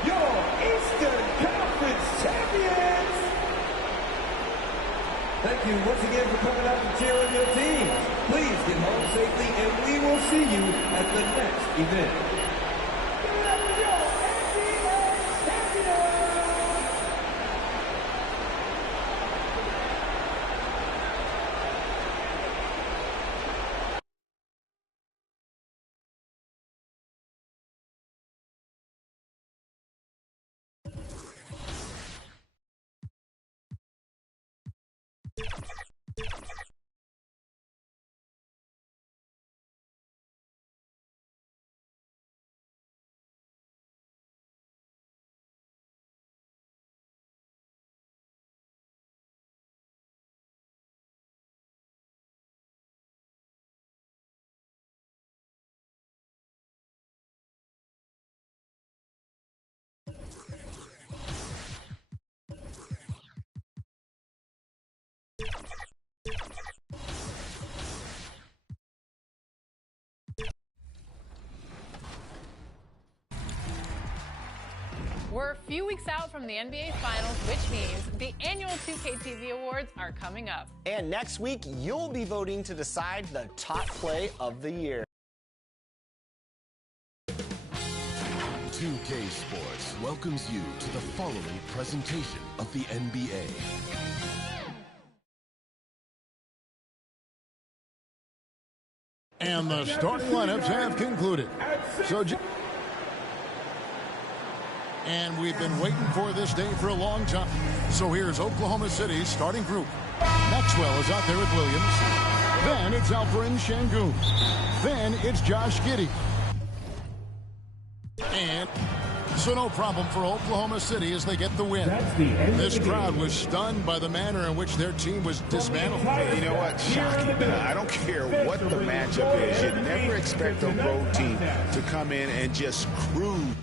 Your Eastern Conference champions. Thank you once again for coming out to cheer on your team. Please get home safely, and we will see you at the next event. We're a few weeks out from the NBA Finals, which means the annual 2K TV Awards are coming up. And next week, you'll be voting to decide the top play of the year. 2K Sports welcomes you to the following presentation of the NBA. And the starting lineups have concluded. And we've been waiting for this day for a long time. So here's Oklahoma City's starting group. Maxwell is out there with Williams. Then it's Alperen Şengün. Then it's Josh Giddey. And so no problem for Oklahoma City as they get the win. This crowd was stunned by the manner in which their team was dismantled. You know what? Shocking. I don't care what the matchup is. You never expect a road team to come in and just cruise.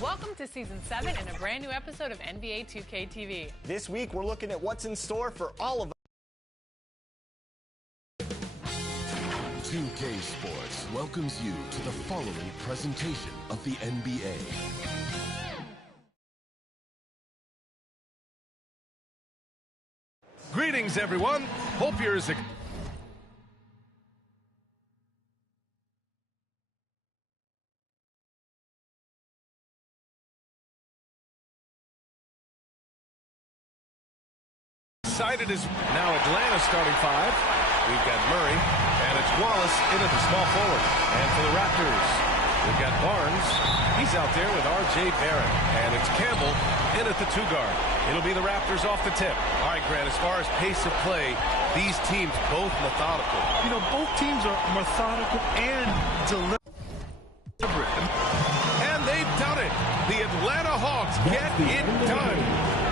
Welcome to Season 7 and a brand new episode of NBA 2K TV. This week, we're looking at what's in store for all of 2K Sports welcomes you to the following presentation of the NBA. Greetings, everyone. Hope you're as excited as now Atlanta starting five. We've got Murray, and it's Wallace in at the small forward. And for the Raptors, we've got Barnes. He's out there with R.J. Barrett. And it's Campbell in at the two guard. It'll be the Raptors off the tip. All right, Grant, as far as pace of play, these teams both methodical. You know, both teams are methodical and deliberate. And they've done it. The Atlanta Hawks get it done.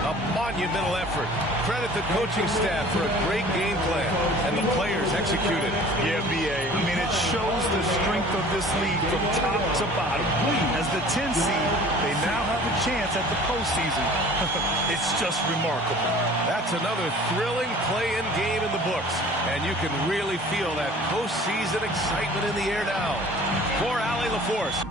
A monumental effort. Credit the coaching staff for a great game plan, and the players executed. Yeah, B.A. I mean, it shows the strength of this league from top to bottom. As the 10 seed, they now have a chance at the postseason. It's just remarkable. That's another thrilling play-in game in the books, and you can really feel that postseason excitement in the air now. For Allie LaForce.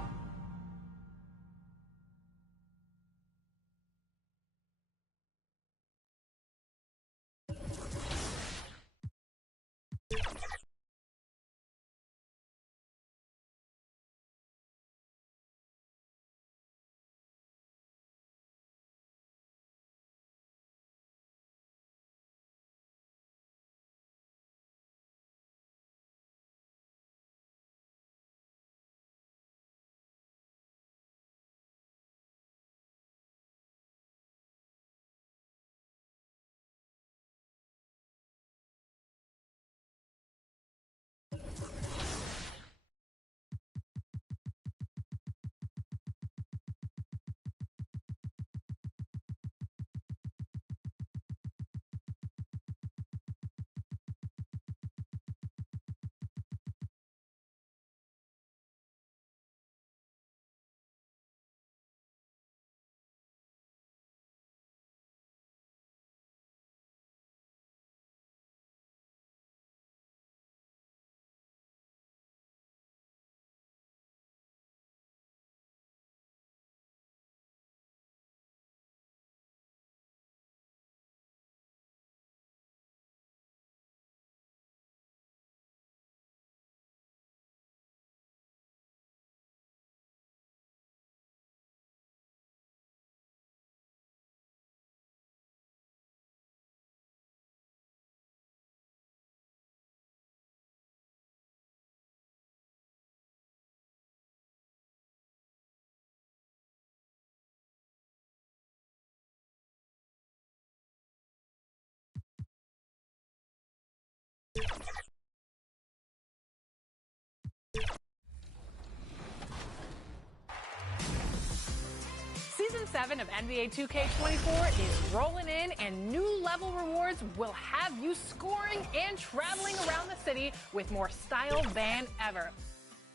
Season 7 of NBA 2K24 is rolling in, and new level rewards will have you scoring and traveling around the city with more style than ever.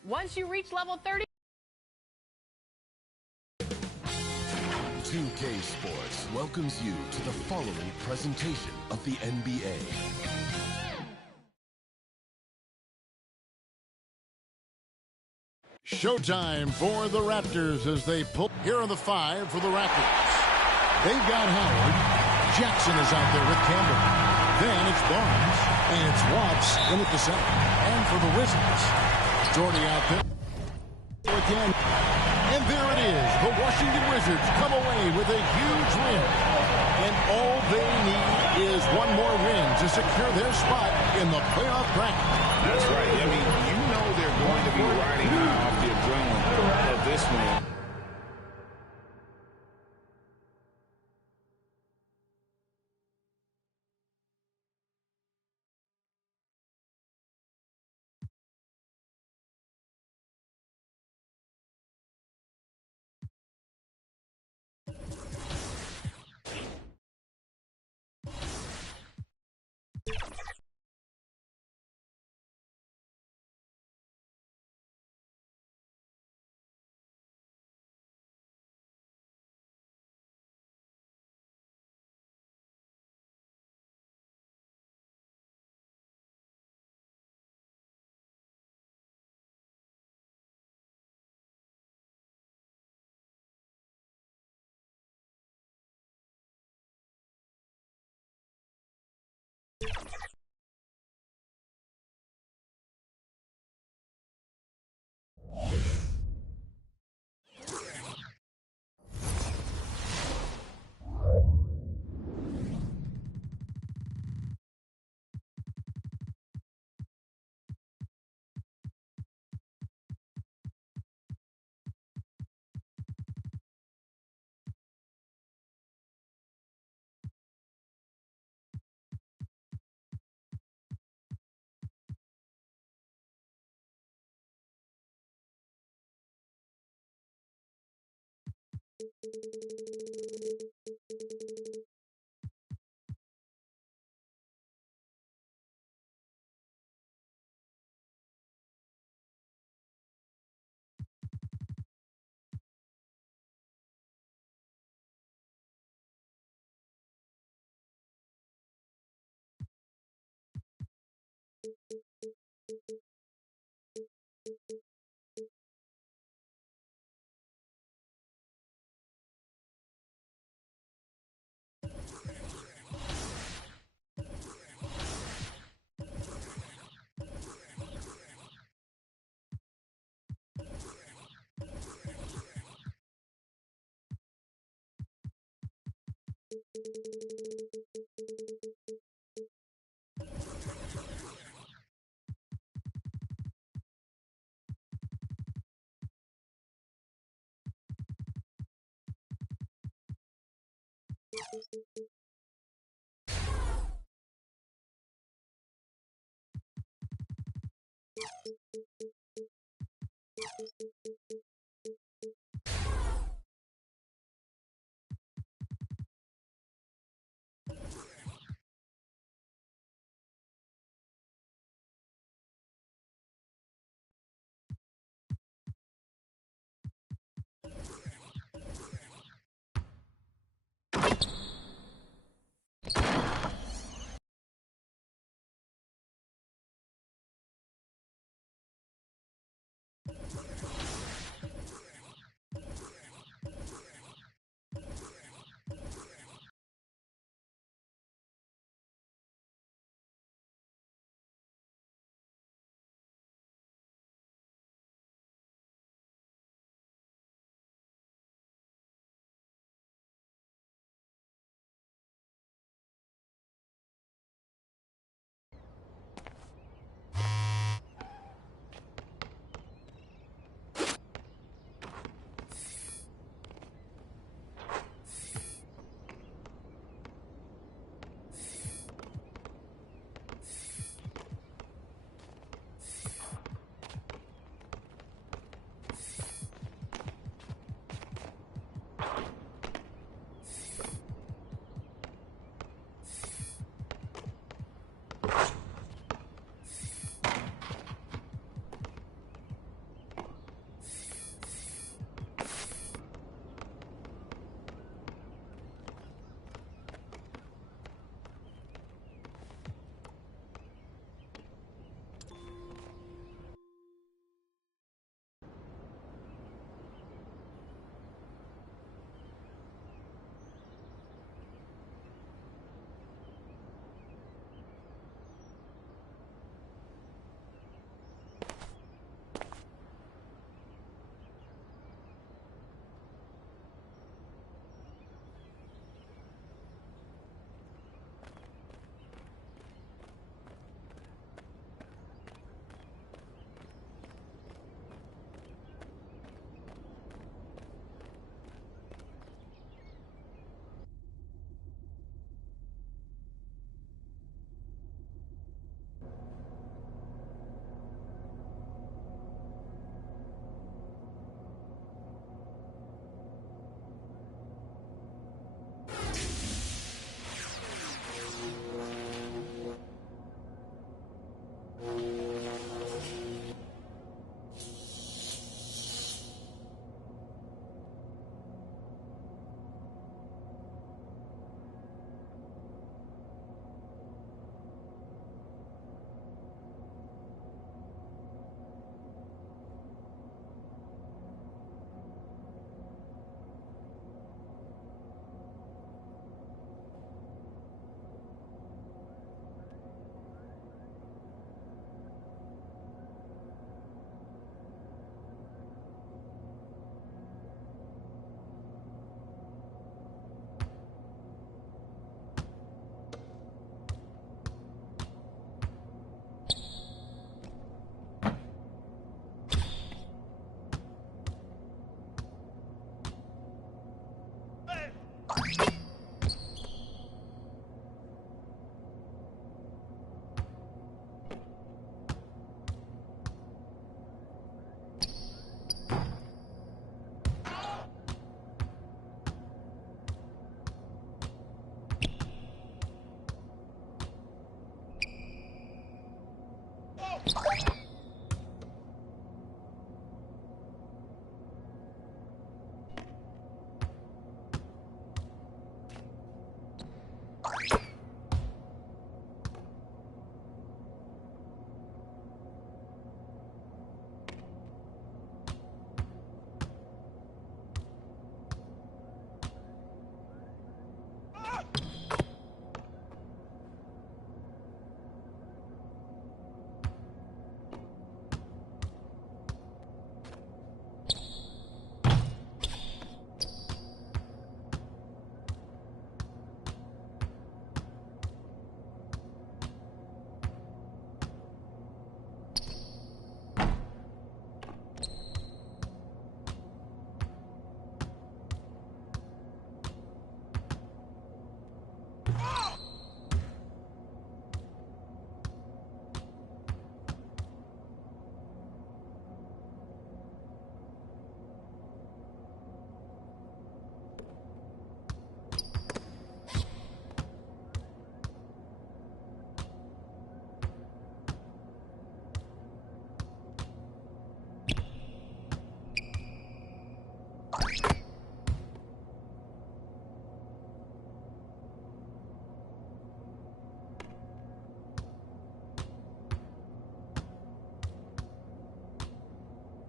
Once you reach level 30, 2K Sports welcomes you to the following presentation of the NBA. Showtime for the Raptors as they pull. Here are the five for the Raptors. They've got Howard. Jackson is out there with Campbell. Then it's Barnes. And it's Watts in at the center. And for the Wizards, Jordy out there again. And there it is. The Washington Wizards come away with a huge win. And all they need is one more win to secure their spot in the playoff bracket. That's right. I mean, you know they're going to be riding high off the adrenaline of this win.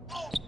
Oh!